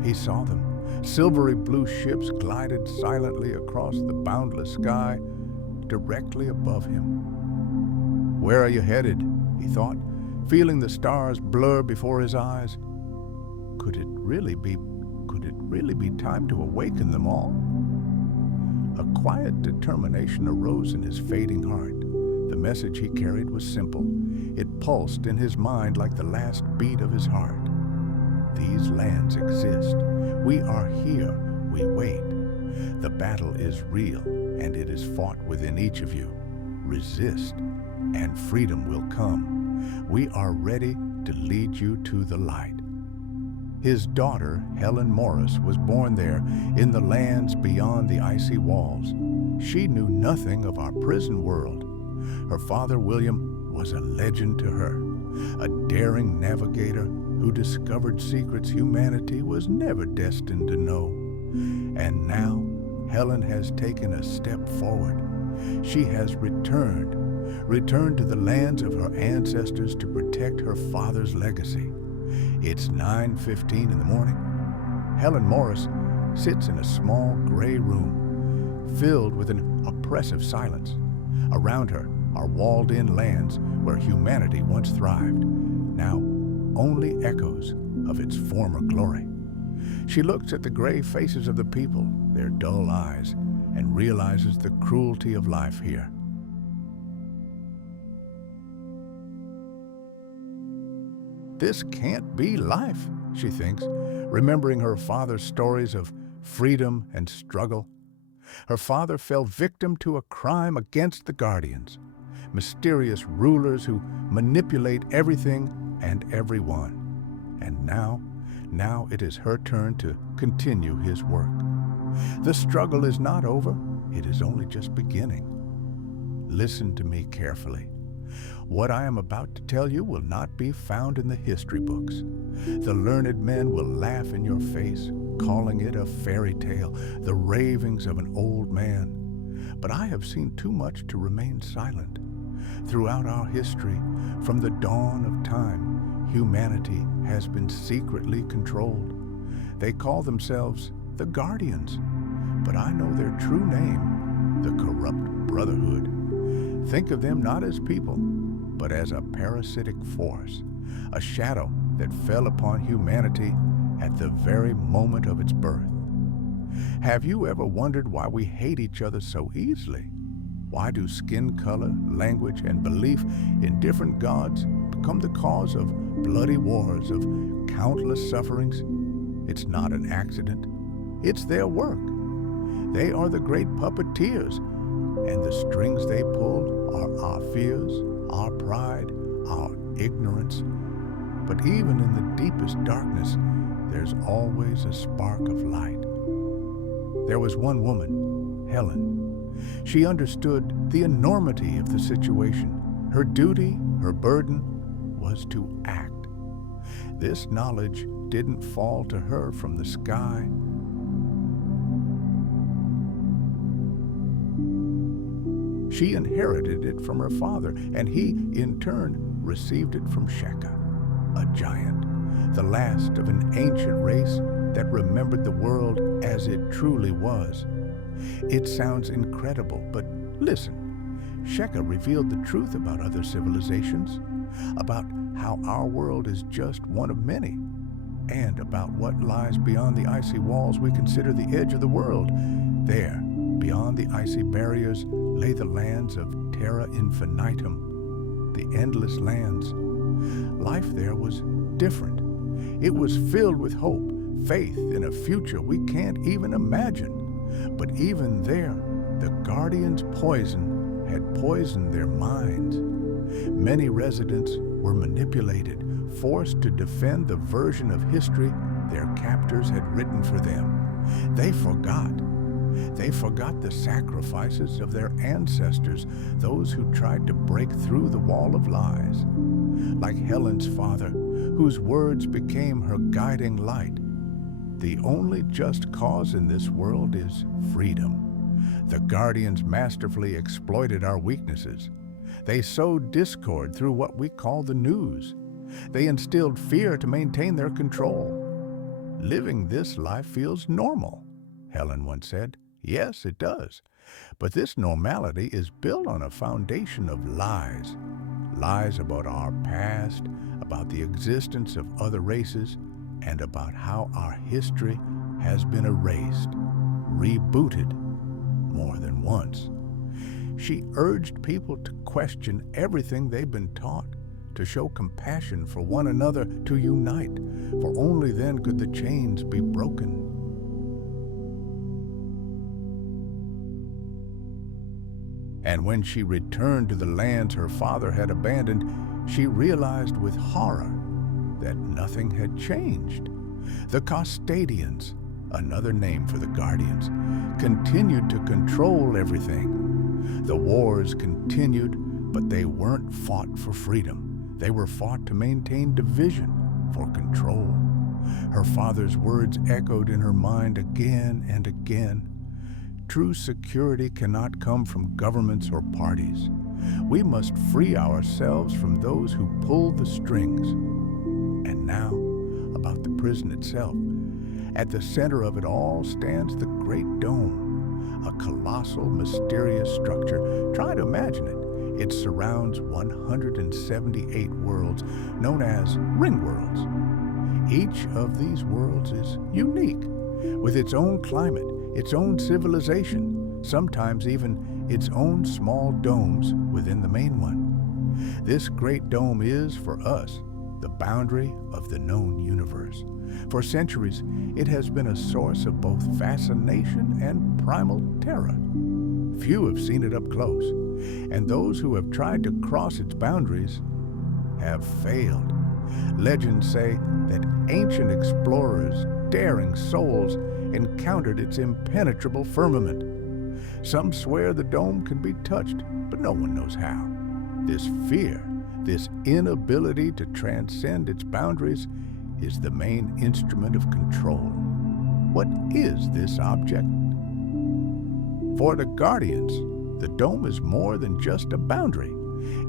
he saw them. Silvery blue ships glided silently across the boundless sky directly above him. "Where are you headed?" he thought, feeling the stars blur before his eyes. Could it really be time to awaken them all? A quiet determination arose in his fading heart. The message he carried was simple. It pulsed in his mind like the last beat of his heart. These lands exist. We are here. We wait. The battle is real, and it is fought within each of you. Resist, and freedom will come. We are ready to lead you to the light. His daughter, Helen Morris, was born there in the lands beyond the icy walls. She knew nothing of our prison world. Her father, William, was a legend to her, a daring navigator who discovered secrets humanity was never destined to know. And now, Helen has taken a step forward. She has returned to the lands of her ancestors to protect her father's legacy. It's 9:15 in the morning. Helen Morris sits in a small gray room, filled with an oppressive silence. Around her are walled-in lands where humanity once thrived, now only echoes of its former glory. She looks at the gray faces of the people, their dull eyes, and realizes the cruelty of life here. "This can't be life," she thinks, remembering her father's stories of freedom and struggle. Her father fell victim to a crime against the Guardians, mysterious rulers who manipulate everything and everyone. And now it is her turn to continue his work. The struggle is not over, it is only just beginning. Listen to me carefully. What I am about to tell you will not be found in the history books. The learned men will laugh in your face, calling it a fairy tale, the ravings of an old man. But I have seen too much to remain silent. Throughout our history, from the dawn of time, humanity has been secretly controlled. They call themselves the Guardians, but I know their true name, the Corrupt Brotherhood. Think of them not as people, but as a parasitic force, a shadow that fell upon humanity at the very moment of its birth. Have you ever wondered why we hate each other so easily? Why do skin color, language, and belief in different gods become the cause of bloody wars, of countless sufferings? It's not an accident. It's their work. They are the great puppeteers, and the strings they pull are our fears, our pride, our ignorance. But even in the deepest darkness, there's always a spark of light. There was one woman, Helen. She understood the enormity of the situation. Her duty, her burden, was to act. This knowledge didn't fall to her from the sky. She inherited it from her father, and he, in turn, received it from Sheka, a giant, the last of an ancient race that remembered the world as it truly was. It sounds incredible, but listen. Sheka revealed the truth about other civilizations, about how our world is just one of many, and about what lies beyond the icy walls we consider the edge of the world. There, beyond the icy barriers, lay the lands of Terra Infinitum, the endless lands. Life there was different. It was filled with hope, faith in a future we can't even imagine. But even there, the Guardians' poison had poisoned their minds. Many residents were manipulated, forced to defend the version of history their captors had written for them. They forgot. They forgot the sacrifices of their ancestors, those who tried to break through the wall of lies. Like Helen's father, whose words became her guiding light. The only just cause in this world is freedom. The Guardians masterfully exploited our weaknesses. They sowed discord through what we call the news. They instilled fear to maintain their control. Living this life feels normal, Helen once said. Yes, it does. But this normality is built on a foundation of lies. Lies about our past, about the existence of other races, and about how our history has been erased, rebooted more than once. She urged people to question everything they've been taught, to show compassion for one another, to unite, for only then could the chains be broken. And when she returned to the lands her father had abandoned, she realized with horror that nothing had changed. The Custodians, another name for the Guardians, continued to control everything. The wars continued, but they weren't fought for freedom. They were fought to maintain division, for control. Her father's words echoed in her mind again and again. True security cannot come from governments or parties. We must free ourselves from those who pull the strings. And now, about the prison itself. At the center of it all stands the Great Dome, a colossal, mysterious structure. Try to imagine it. It surrounds 178 worlds, known as ring worlds. Each of these worlds is unique, with its own climate, its own civilization, sometimes even its own small domes within the main one. This Great Dome is, for us, the boundary of the known universe. For centuries, it has been a source of both fascination and primal terror. Few have seen it up close, and those who have tried to cross its boundaries have failed. Legends say that ancient explorers, daring souls, encountered its impenetrable firmament. Some swear the dome can be touched, but no one knows how. This fear, this inability to transcend its boundaries, is the main instrument of control. What is this object? For the Guardians, the dome is more than just a boundary.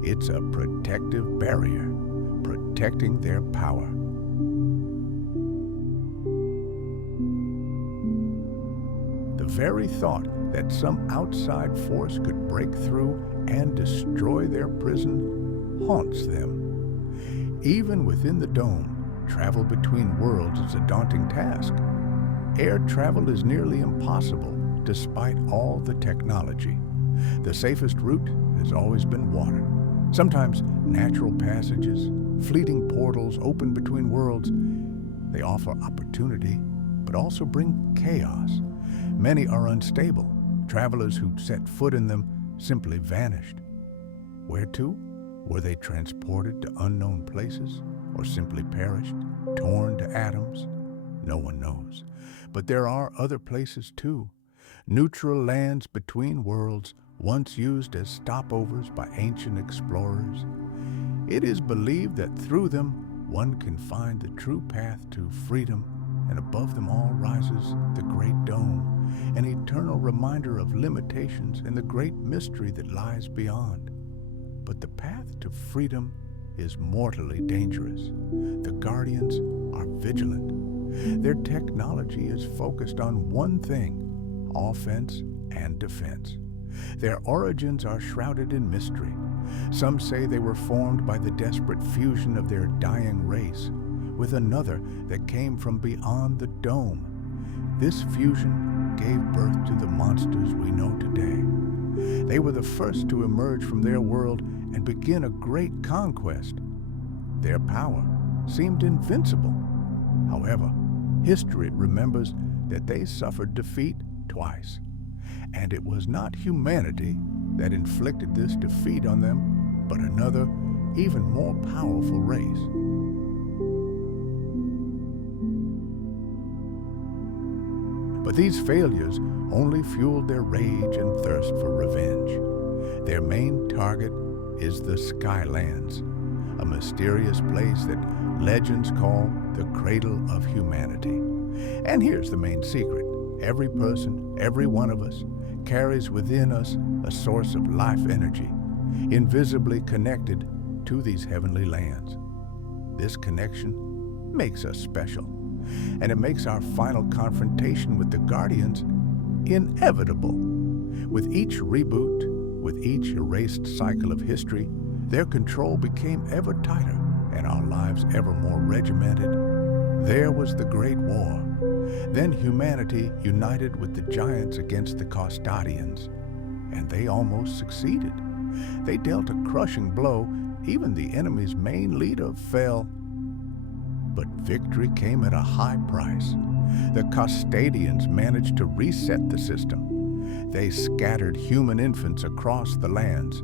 It's a protective barrier, protecting their power. The very thought that some outside force could break through and destroy their prison haunts them. Even within the dome, travel between worlds is a daunting task. Air travel is nearly impossible despite all the technology. The safest route has always been water. Sometimes natural passages, fleeting portals open between worlds. They offer opportunity, but also bring chaos. Many are unstable. Travelers who set foot in them simply vanished. Where to? Were they transported to unknown places, or simply perished, torn to atoms? No one knows. But there are other places too. Neutral lands between worlds, once used as stopovers by ancient explorers. It is believed that through them, one can find the true path to freedom and above them all rises the great dome, an eternal reminder of limitations and the great mystery that lies beyond. But the path to freedom is mortally dangerous. The Guardians are vigilant. Their technology is focused on one thing: offense and defense. Their origins are shrouded in mystery. Some say they were formed by the desperate fusion of their dying race with another that came from beyond the dome. This fusion gave birth to the monsters we know today. They were the first to emerge from their world and begin a great conquest. Their power seemed invincible. However, history remembers that they suffered defeat twice. And it was not humanity that inflicted this defeat on them, but another, even more powerful race. But these failures only fueled their rage and thirst for revenge. Their main target is the Skylands, a mysterious place that legends call the cradle of humanity. And here's the main secret: every person, every one of us, carries within us a source of life energy, invisibly connected to these heavenly lands. This connection makes us special, and it makes our final confrontation with the Guardians inevitable. With each reboot, with each erased cycle of history, their control became ever tighter and our lives ever more regimented. There was the Great War. Then humanity united with the giants against the Costodians, and they almost succeeded. They dealt a crushing blow. Even the enemy's main leader fell. But victory came at a high price. The Costodians managed to reset the system. They scattered human infants across the lands,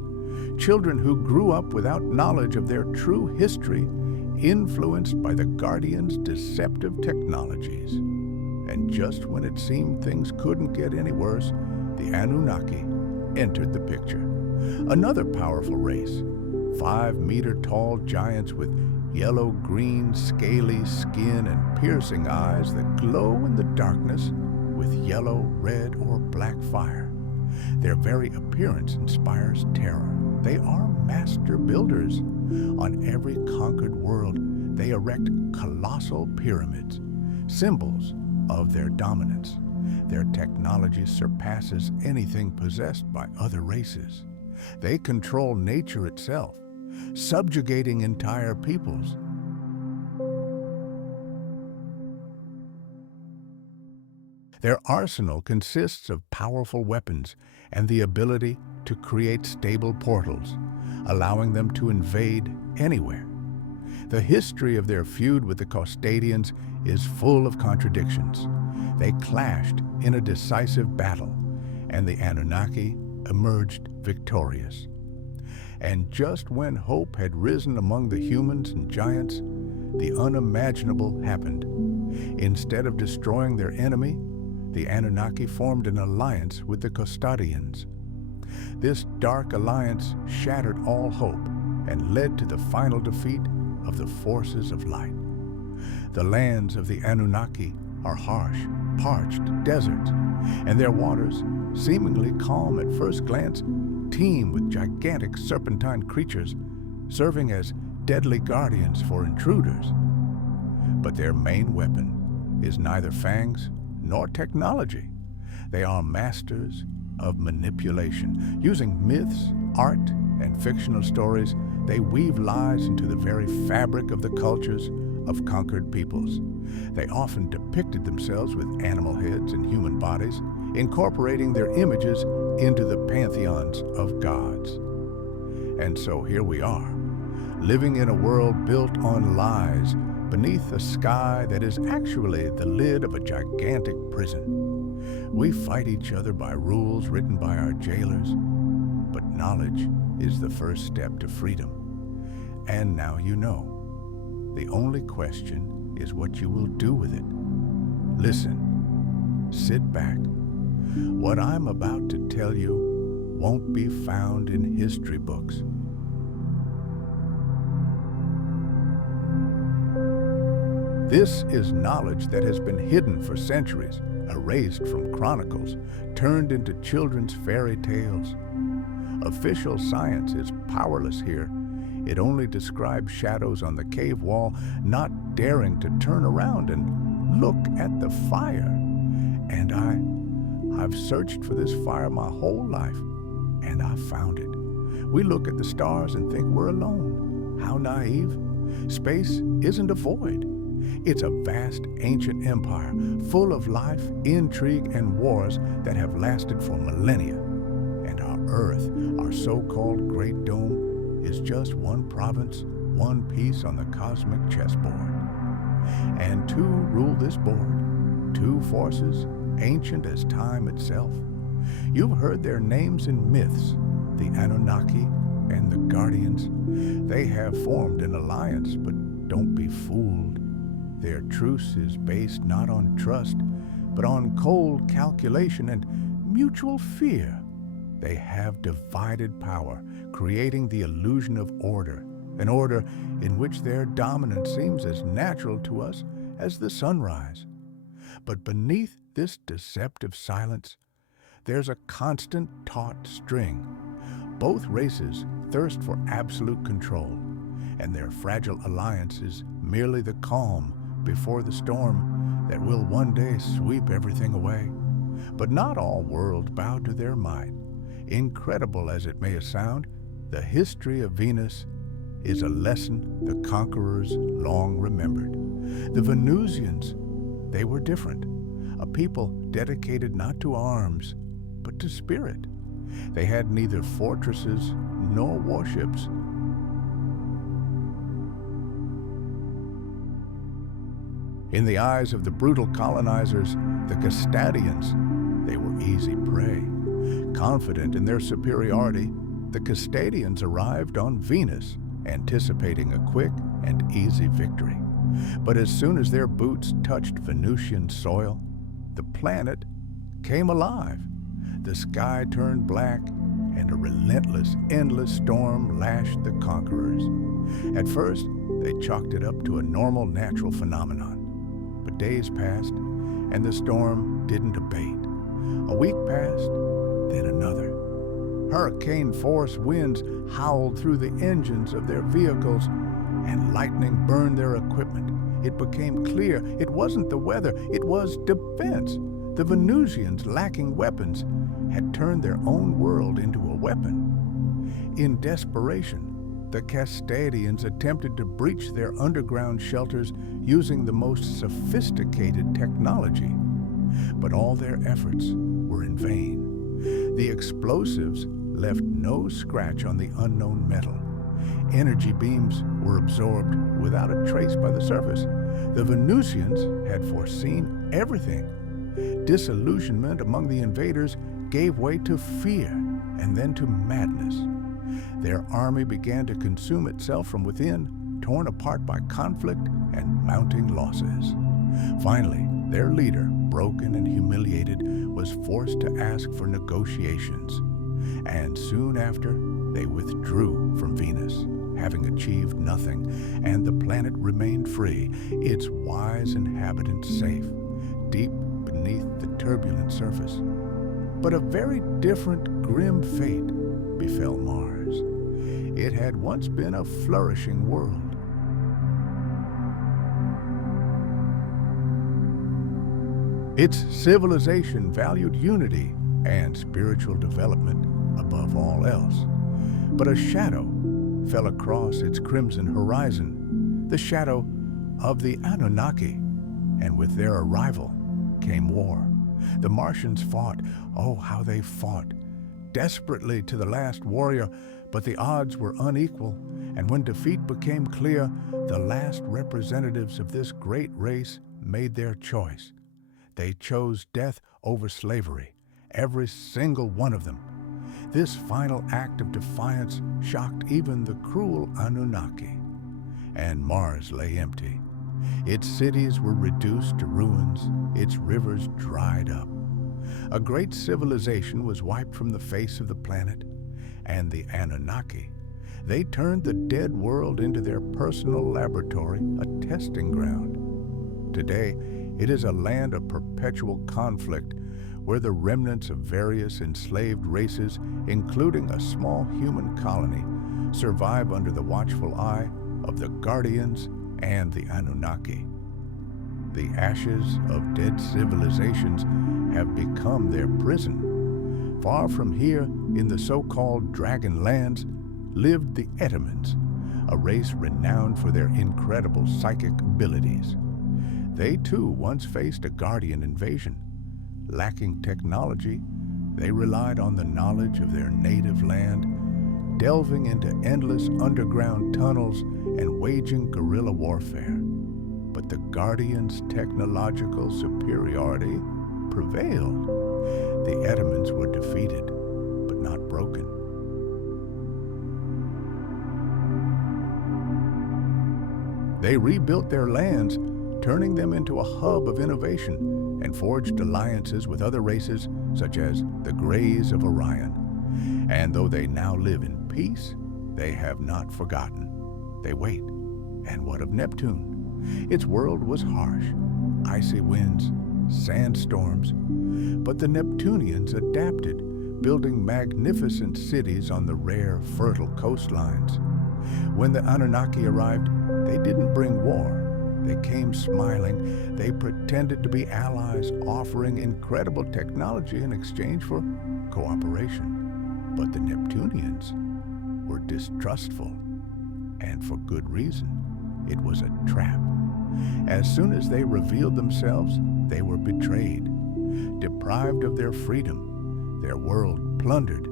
children who grew up without knowledge of their true history, influenced by the Guardians' deceptive technologies. And just when it seemed things couldn't get any worse, the Anunnaki entered the picture. Another powerful race, 5-meter-tall giants with yellow-green, scaly skin and piercing eyes that glow in the darkness with yellow, red, or black fire. Their very appearance inspires terror. They are master builders. On every conquered world, they erect colossal pyramids, symbols of their dominance. Their technology surpasses anything possessed by other races. They control nature itself, subjugating entire peoples. Their arsenal consists of powerful weapons and the ability to create stable portals, allowing them to invade anywhere. The history of their feud with the Costodians is full of contradictions. They clashed in a decisive battle, and the Anunnaki emerged victorious. And just when hope had risen among the humans and giants, the unimaginable happened. Instead of destroying their enemy, the Anunnaki formed an alliance with the Costodians. This dark alliance shattered all hope and led to the final defeat of the forces of light. The lands of the Anunnaki are harsh, parched deserts, and their waters, seemingly calm at first glance, teem with gigantic serpentine creatures serving as deadly guardians for intruders. But their main weapon is neither fangs nor technology. They are masters of manipulation. Using myths, art, and fictional stories, they weave lies into the very fabric of the cultures of conquered peoples. They often depicted themselves with animal heads and human bodies, incorporating their images into the pantheons of gods. And so here we are, living in a world built on lies, beneath a sky that is actually the lid of a gigantic prison. We fight each other by rules written by our jailers, but knowledge is the first step to freedom. And now you know. The only question is what you will do with it. Listen, sit back. What I'm about to tell you won't be found in history books. This is knowledge that has been hidden for centuries, erased from chronicles, turned into children's fairy tales. Official science is powerless here. It only describes shadows on the cave wall, not daring to turn around and look at the fire. And I've searched for this fire my whole life, and I found it. We look at the stars and think we're alone. How naive. Space isn't a void. It's a vast, ancient empire, full of life, intrigue, and wars that have lasted for millennia. And our Earth, our so-called Great Dome, is just one province, one piece on the cosmic chessboard. And two rule this board, two forces, ancient as time itself. You've heard their names in myths, the Anunnaki and the Guardians. They have formed an alliance, but don't be fooled. Their truce is based not on trust, but on cold calculation and mutual fear. They have divided power, creating the illusion of order, an order in which their dominance seems as natural to us as the sunrise. But beneath this deceptive silence, there's a constant taut string. Both races thirst for absolute control, and their fragile alliance is merely the calm before the storm that will one day sweep everything away. But not all worlds bow to their might. Incredible as it may sound, the history of Venus is a lesson the conquerors long remembered. The Venusians, they were different, a people dedicated not to arms, but to spirit. They had neither fortresses nor warships. In the eyes of the brutal colonizers, the Castadians, they were easy prey. Confident in their superiority, the Castadians arrived on Venus, anticipating a quick and easy victory. But as soon as their boots touched Venusian soil, the planet came alive. The sky turned black, and a relentless, endless storm lashed the conquerors. At first, they chalked it up to a normal natural phenomenon. But days passed, and the storm didn't abate. A week passed, then another. Hurricane-force winds howled through the engines of their vehicles, and lightning burned their equipment. It became clear it wasn't the weather, it was defense. The Venusians, lacking weapons, had turned their own world into a weapon. In desperation, the Castadians attempted to breach their underground shelters using the most sophisticated technology. But all their efforts were in vain. The explosives left no scratch on the unknown metal. Energy beams were absorbed without a trace by the surface. The Venusians had foreseen everything. Disillusionment among the invaders gave way to fear and then to madness. Their army began to consume itself from within, torn apart by conflict and mounting losses. Finally, their leader, broken and humiliated, was forced to ask for negotiations. And soon after, they withdrew from Venus, having achieved nothing, and the planet remained free, its wise inhabitants safe, deep beneath the turbulent surface. But a very different, grim fate befell Mars. It had once been a flourishing world. Its civilization valued unity and spiritual development above all else. But a shadow fell across its crimson horizon, the shadow of the Anunnaki, and with their arrival came war. The Martians fought, oh how they fought, desperately to the last warrior, but the odds were unequal, and when defeat became clear, the last representatives of this great race made their choice. They chose death over slavery, every single one of them. This final act of defiance shocked even the cruel Anunnaki. And Mars lay empty. Its cities were reduced to ruins, its rivers dried up. A great civilization was wiped from the face of the planet, and the Anunnaki, they turned the dead world into their personal laboratory, a testing ground. Today, it is a land of perpetual conflict where the remnants of various enslaved races, including a small human colony, survive under the watchful eye of the Guardians and the Anunnaki. The ashes of dead civilizations have become their prison. Far from here, in the so-called Dragon Lands, lived the Etemans, a race renowned for their incredible psychic abilities. They too once faced a Guardian invasion. Lacking technology, they relied on the knowledge of their native land, delving into endless underground tunnels and waging guerrilla warfare. But the Guardians' technological superiority prevailed. The Etemans were defeated, but not broken. They rebuilt their lands, turning them into a hub of innovation, and forged alliances with other races such as the Greys of Orion. And though they now live in peace, they have not forgotten. They wait. And what of Neptune? Its world was harsh, icy winds, sandstorms, but the Neptunians adapted, building magnificent cities on the rare, fertile coastlines. When the Anunnaki arrived, they didn't bring war. They came smiling. They pretended to be allies, offering incredible technology in exchange for cooperation. But the Neptunians were distrustful, and for good reason. It was a trap. As soon as they revealed themselves, they were betrayed, deprived of their freedom, their world plundered.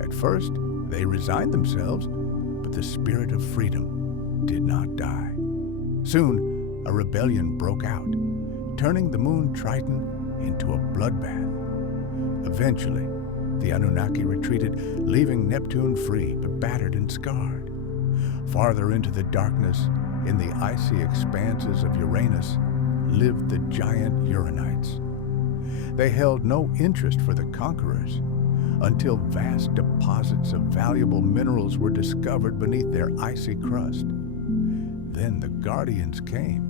At first, they resigned themselves, but the spirit of freedom did not die. Soon, a rebellion broke out, turning the moon Triton into a bloodbath. Eventually, the Anunnaki retreated, leaving Neptune free but battered and scarred. Farther into the darkness, in the icy expanses of Uranus, lived the giant Uranites. They held no interest for the conquerors until vast deposits of valuable minerals were discovered beneath their icy crust. Then the Guardians came.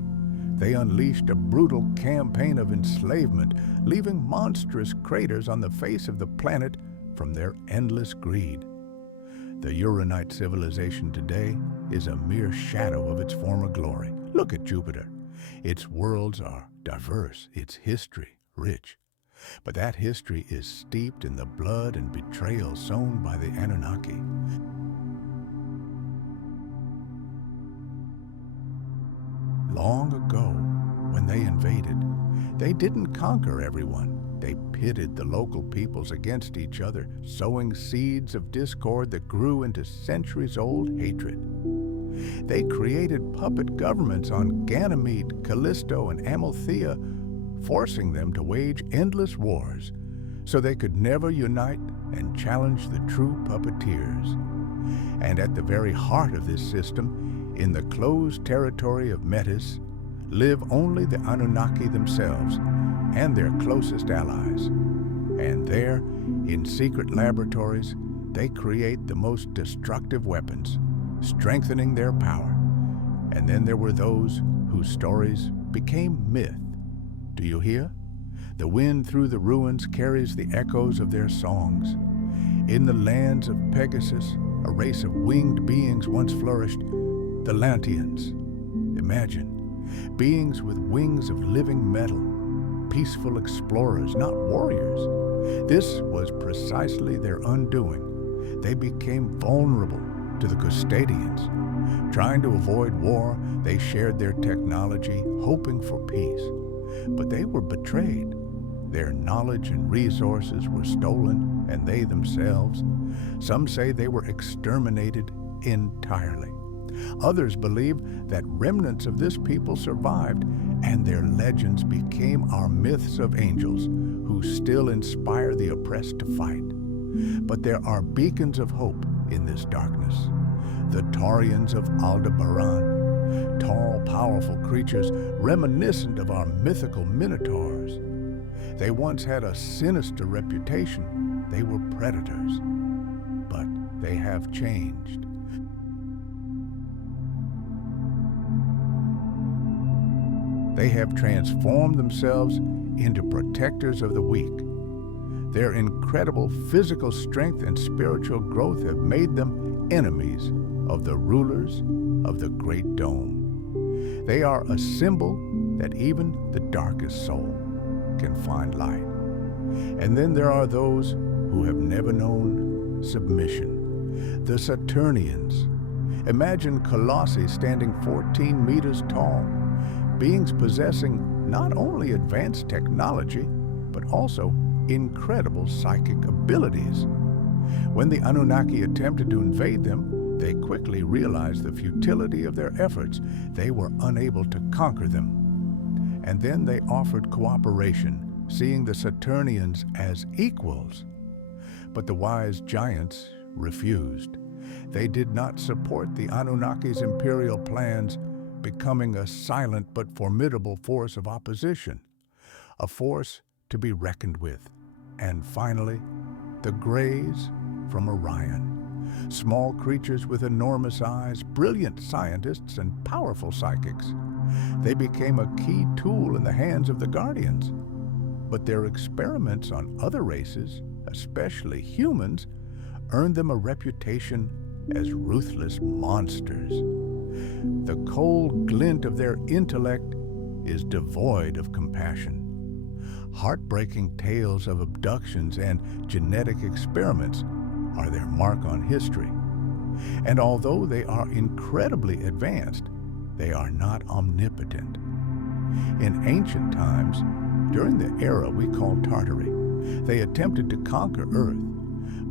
They unleashed a brutal campaign of enslavement, leaving monstrous craters on the face of the planet from their endless greed. The Uranite civilization today is a mere shadow of its former glory. Look at Jupiter. Its worlds are diverse, its history rich. But that history is steeped in the blood and betrayal sown by the Anunnaki. Long ago, when they invaded, they didn't conquer everyone. They pitted the local peoples against each other, sowing seeds of discord that grew into centuries-old hatred. They created puppet governments on Ganymede, Callisto, and Amalthea, forcing them to wage endless wars so they could never unite and challenge the true puppeteers. And at the very heart of this system, in the closed territory of Metis, live only the Anunnaki themselves and their closest allies. And there, in secret laboratories, they create the most destructive weapons, strengthening their power. And then there were those whose stories became myth. Do you hear? The wind through the ruins carries the echoes of their songs. In the lands of Pegasus, a race of winged beings once flourished, the Lanteans. Imagine, beings with wings of living metal, peaceful explorers, not warriors. This was precisely their undoing. They became vulnerable to the Custodians. Trying to avoid war, they shared their technology, hoping for peace. But they were betrayed. Their knowledge and resources were stolen, and they themselves. Some say they were exterminated entirely. Others believe that remnants of this people survived, and their legends became our myths of angels who still inspire the oppressed to fight. But there are beacons of hope in this darkness. The Taurians of Aldebaran, tall, powerful creatures reminiscent of our mythical minotaurs. They once had a sinister reputation. They were predators, but they have changed. They have transformed themselves into protectors of the weak. Their incredible physical strength and spiritual growth have made them enemies of the rulers of the Great Dome. They are a symbol that even the darkest soul can find light. And then there are those who have never known submission, the Saturnians. Imagine colossi standing 14 meters tall, beings possessing not only advanced technology, but also incredible psychic abilities. When the Anunnaki attempted to invade them, they quickly realized the futility of their efforts. They were unable to conquer them. And then they offered cooperation, seeing the Saturnians as equals. But the wise giants refused. They did not support the Anunnaki's imperial plans, becoming a silent but formidable force of opposition, a force to be reckoned with. And finally, the Greys from Orion, small creatures with enormous eyes, brilliant scientists, and powerful psychics. They became a key tool in the hands of the Guardians. But their experiments on other races, especially humans, earned them a reputation as ruthless monsters. The cold glint of their intellect is devoid of compassion. Heartbreaking tales of abductions and genetic experiments are their mark on history. And although they are incredibly advanced, they are not omnipotent. In ancient times, during the era we call Tartary, they attempted to conquer Earth,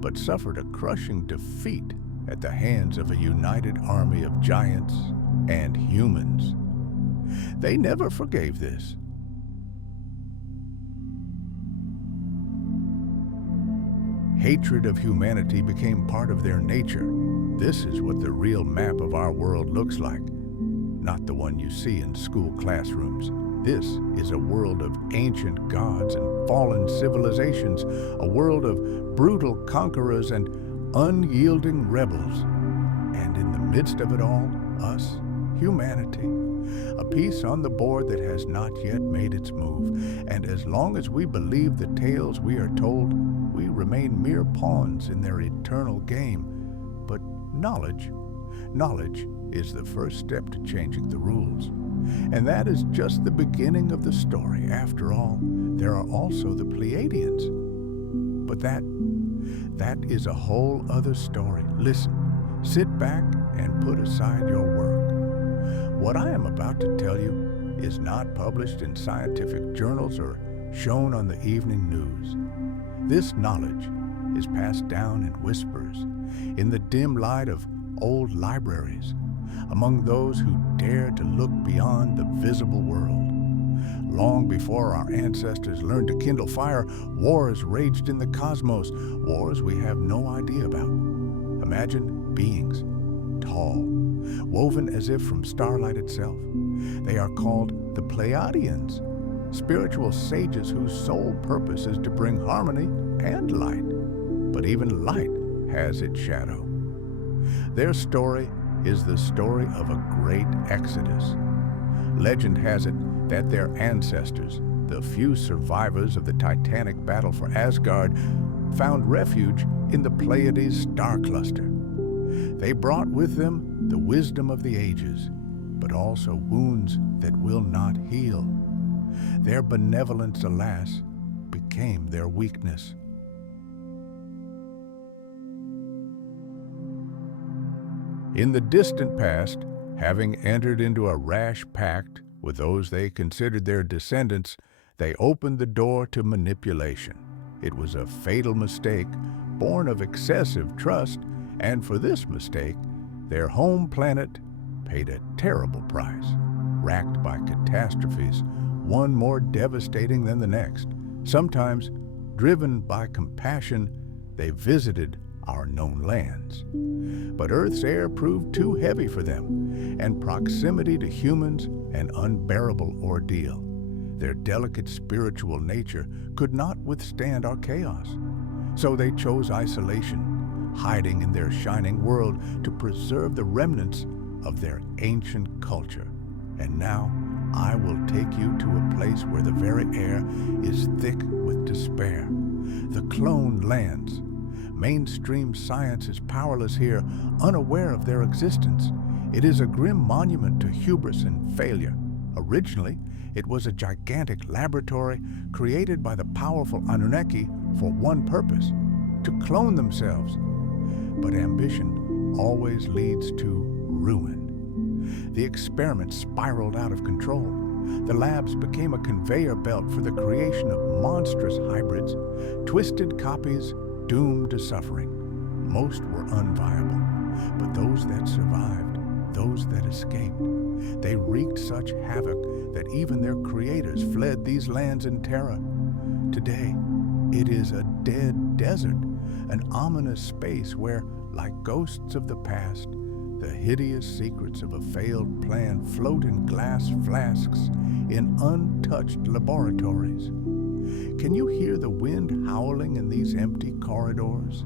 but suffered a crushing defeat at the hands of a united army of giants and humans. They never forgave this. Hatred of humanity became part of their nature. This is what the real map of our world looks like, not the one you see in school classrooms. This is a world of ancient gods and fallen civilizations, a world of brutal conquerors and unyielding rebels. And in the midst of it all, us, humanity, a piece on the board that has not yet made its move. And as long as we believe the tales we are told, we remain mere pawns in their eternal game. But knowledge is the first step to changing the rules. And that is just the beginning of the story. After all, there are also the Pleiadians. But that is a whole other story. Listen, sit back and put aside your work. What I am about to tell you is not published in scientific journals or shown on the evening news. This knowledge is passed down in whispers, in the dim light of old libraries, among those who dare to look beyond the visible world. Long before our ancestors learned to kindle fire, wars raged in the cosmos, wars we have no idea about. Imagine beings, tall, woven as if from starlight itself. They are called the Pleiadians, spiritual sages whose sole purpose is to bring harmony and light. But even light has its shadow. Their story is the story of a great exodus. Legend has it that their ancestors, the few survivors of the titanic battle for Asgard, found refuge in the Pleiades star cluster. They brought with them the wisdom of the ages, but also wounds that will not heal. Their benevolence, alas, became their weakness. In the distant past, having entered into a rash pact with those they considered their descendants, they opened the door to manipulation. It was a fatal mistake, born of excessive trust, and for this mistake, their home planet paid a terrible price, racked by catastrophes, one more devastating than the next. Sometimes, driven by compassion, they visited our known lands. But Earth's air proved too heavy for them, and proximity to humans an unbearable ordeal. Their delicate spiritual nature could not withstand our chaos. So they chose isolation, hiding in their shining world to preserve the remnants of their ancient culture. And now, I will take you to a place where the very air is thick with despair. The cloned lands. Mainstream science is powerless here, unaware of their existence. It is a grim monument to hubris and failure. Originally, it was a gigantic laboratory created by the powerful Anunnaki for one purpose: to clone themselves. But ambition always leads to ruin. The experiment spiraled out of control. The labs became a conveyor belt for the creation of monstrous hybrids, twisted copies doomed to suffering. Most were unviable, but those that survived, those that escaped, they wreaked such havoc that even their creators fled these lands in terror. Today, it is a dead desert, an ominous space where, like ghosts of the past, the hideous secrets of a failed plan float in glass flasks in untouched laboratories. Can you hear the wind howling in these empty corridors?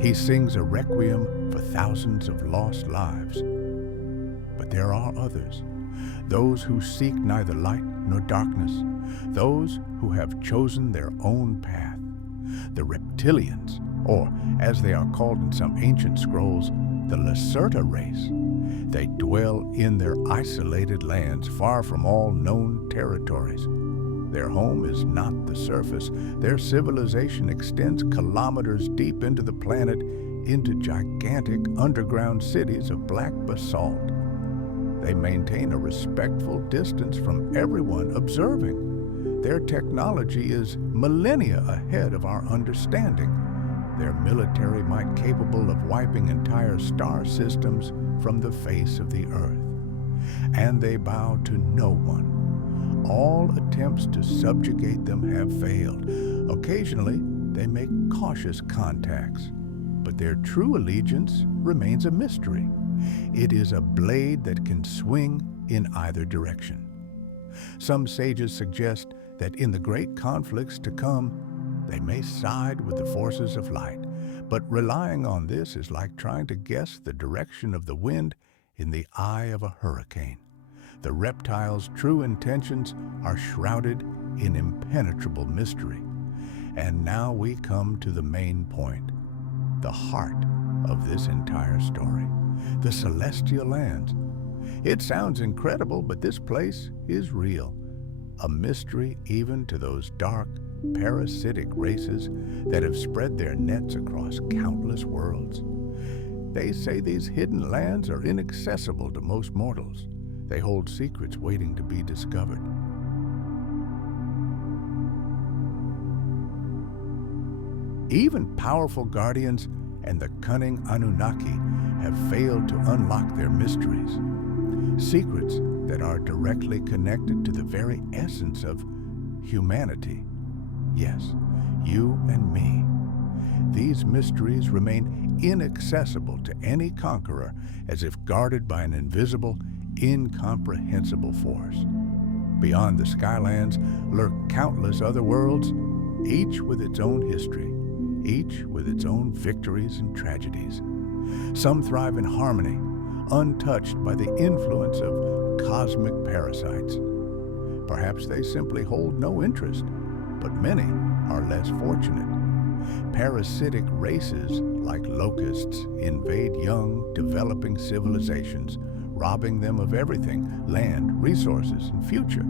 He sings a requiem for thousands of lost lives. But there are others, those who seek neither light nor darkness, those who have chosen their own path. The reptilians, or as they are called in some ancient scrolls, the Lacerta race. They dwell in their isolated lands far from all known territories. Their home is not the surface. Their civilization extends kilometers deep into the planet, into gigantic underground cities of black basalt. They maintain a respectful distance from everyone observing. Their technology is millennia ahead of our understanding. Their military might capable of wiping entire star systems from the face of the earth. And they bow to no one. All attempts to subjugate them have failed. Occasionally, they make cautious contacts, but their true allegiance remains a mystery. It is a blade that can swing in either direction. Some sages suggest that in the great conflicts to come, they may side with the forces of light, but relying on this is like trying to guess the direction of the wind in the eye of a hurricane. The reptiles' true intentions are shrouded in impenetrable mystery. And now we come to the main point, the heart of this entire story, the celestial lands. It sounds incredible, but this place is real. A mystery even to those dark, parasitic races that have spread their nets across countless worlds. They say these hidden lands are inaccessible to most mortals. They hold secrets waiting to be discovered. Even powerful guardians and the cunning Anunnaki have failed to unlock their mysteries. Secrets that are directly connected to the very essence of humanity. Yes, you and me. These mysteries remain inaccessible to any conqueror, as if guarded by an invisible, incomprehensible force. Beyond the skylands lurk countless other worlds, each with its own history, each with its own victories and tragedies. Some thrive in harmony, untouched by the influence of cosmic parasites. Perhaps they simply hold no interest, but many are less fortunate. Parasitic races, like locusts, invade young, developing civilizations, robbing them of everything: land, resources, and future.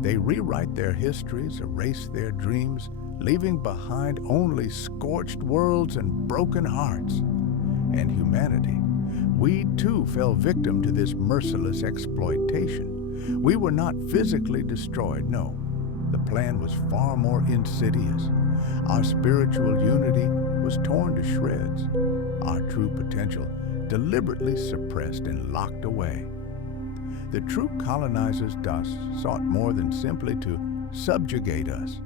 They rewrite their histories, erase their dreams, leaving behind only scorched worlds and broken hearts. And humanity, we too fell victim to this merciless exploitation. We were not physically destroyed, no. The plan was far more insidious. Our spiritual unity was torn to shreds. Our true potential deliberately suppressed and locked away. The true colonizers thus sought more than simply to subjugate us.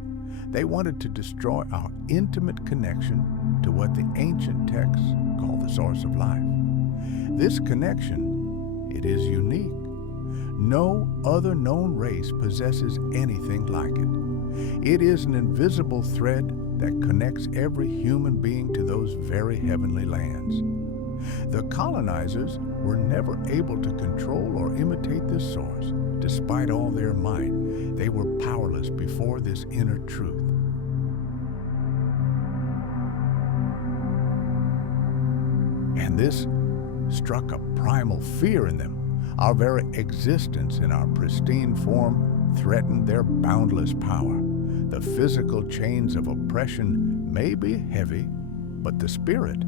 They wanted to destroy our intimate connection to what the ancient texts call the source of life. This connection, it is unique. No other known race possesses anything like it. It is an invisible thread that connects every human being to those very heavenly lands. The colonizers were never able to control or imitate this source. Despite all their might, they were powerless before this inner truth. And this struck a primal fear in them. Our very existence in our pristine form threatened their boundless power. The physical chains of oppression may be heavy, but the spirit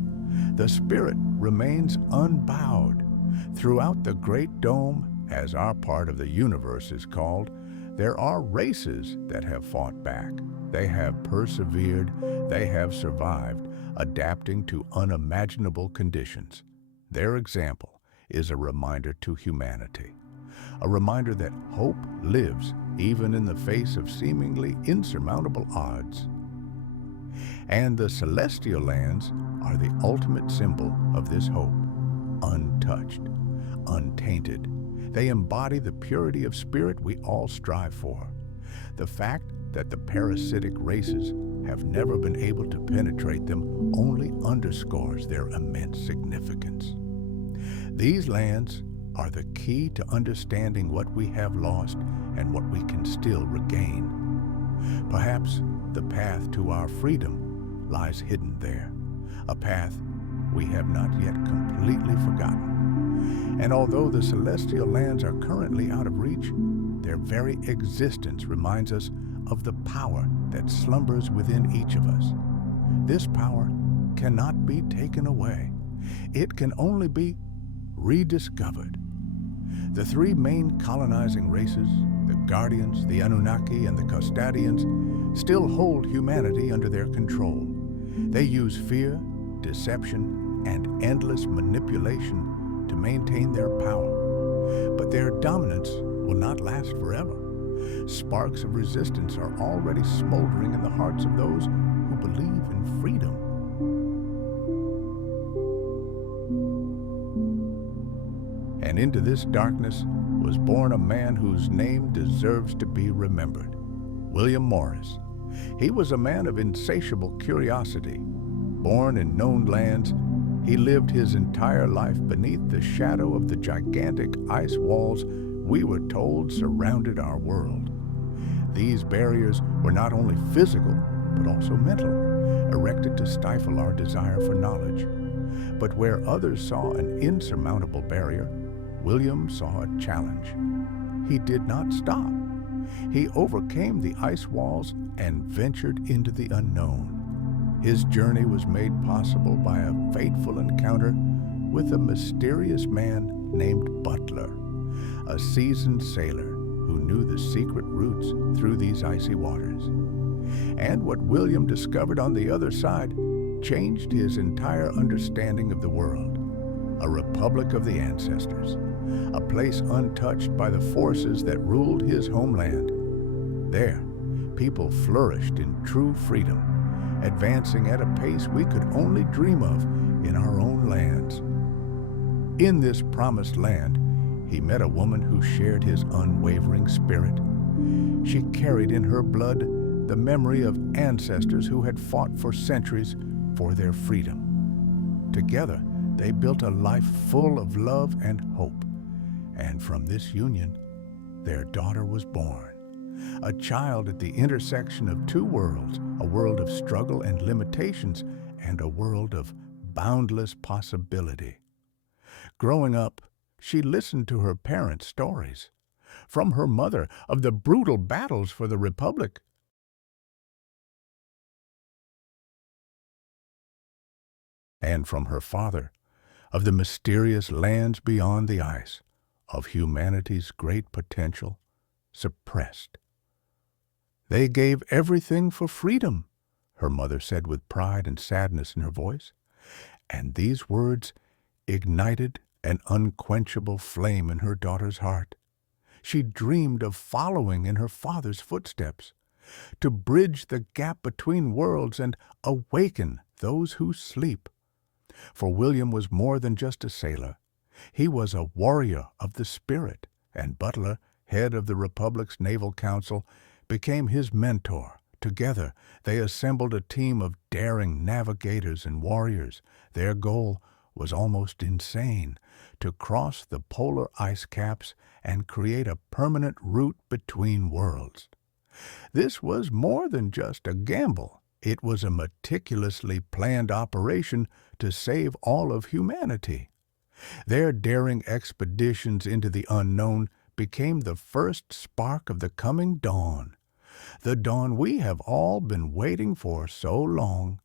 remains unbowed. Throughout the Great Dome, as our part of the universe is called, there are races that have fought back. They have persevered, they have survived, adapting to unimaginable conditions. Their example is a reminder to humanity, a reminder that hope lives even in the face of seemingly insurmountable odds. And the celestial lands are the ultimate symbol of this hope, untouched, untainted. They embody the purity of spirit we all strive for. The fact that the parasitic races have never been able to penetrate them only underscores their immense significance. These lands are the key to understanding what we have lost and what we can still regain. Perhaps the path to our freedom lies hidden there, a path we have not yet completely forgotten. And although the celestial lands are currently out of reach, their very existence reminds us of the power that slumbers within each of us. This power cannot be taken away. It can only be rediscovered. The three main colonizing races, the Guardians, the Anunnaki, and the Custodians, still hold humanity under their control. They use fear, deception, and endless manipulation to maintain their power. But their dominance will not last forever. Sparks of resistance are already smoldering in the hearts of those who believe in freedom. And into this darkness was born a man whose name deserves to be remembered, William Morris. He was a man of insatiable curiosity. Born in known lands, he lived his entire life beneath the shadow of the gigantic ice walls we were told surrounded our world. These barriers were not only physical, but also mental, erected to stifle our desire for knowledge. But where others saw an insurmountable barrier, William saw a challenge. He did not stop. He overcame the ice walls and ventured into the unknown. His journey was made possible by a fateful encounter with a mysterious man named Butler, a seasoned sailor who knew the secret routes through these icy waters. And what William discovered on the other side changed his entire understanding of the world. A republic of the ancestors, a place untouched by the forces that ruled his homeland. There, people flourished in true freedom, advancing at a pace we could only dream of in our own lands. In this promised land, he met a woman who shared his unwavering spirit. She carried in her blood the memory of ancestors who had fought for centuries for their freedom. Together, they built a life full of love and hope. And from this union, their daughter was born. A child at the intersection of two worlds, a world of struggle and limitations, and a world of boundless possibility. Growing up, she listened to her parents' stories. From her mother, of the brutal battles for the Republic. And from her father, of the mysterious lands beyond the ice, of humanity's great potential suppressed. They gave everything for freedom, her mother said with pride and sadness in her voice. And these words ignited an unquenchable flame in her daughter's heart. She dreamed of following in her father's footsteps, to bridge the gap between worlds and awaken those who sleep. For William was more than just a sailor. He was a warrior of the spirit, and Butler, head of the Republic's Naval Council, became his mentor. Together, they assembled a team of daring navigators and warriors. Their goal was almost insane to cross the polar ice caps and create a permanent route between worlds. This was more than just a gamble. It was a meticulously planned operation to save all of humanity. Their daring expeditions into the unknown became the first spark of the coming dawn, the dawn we have all been waiting for so long.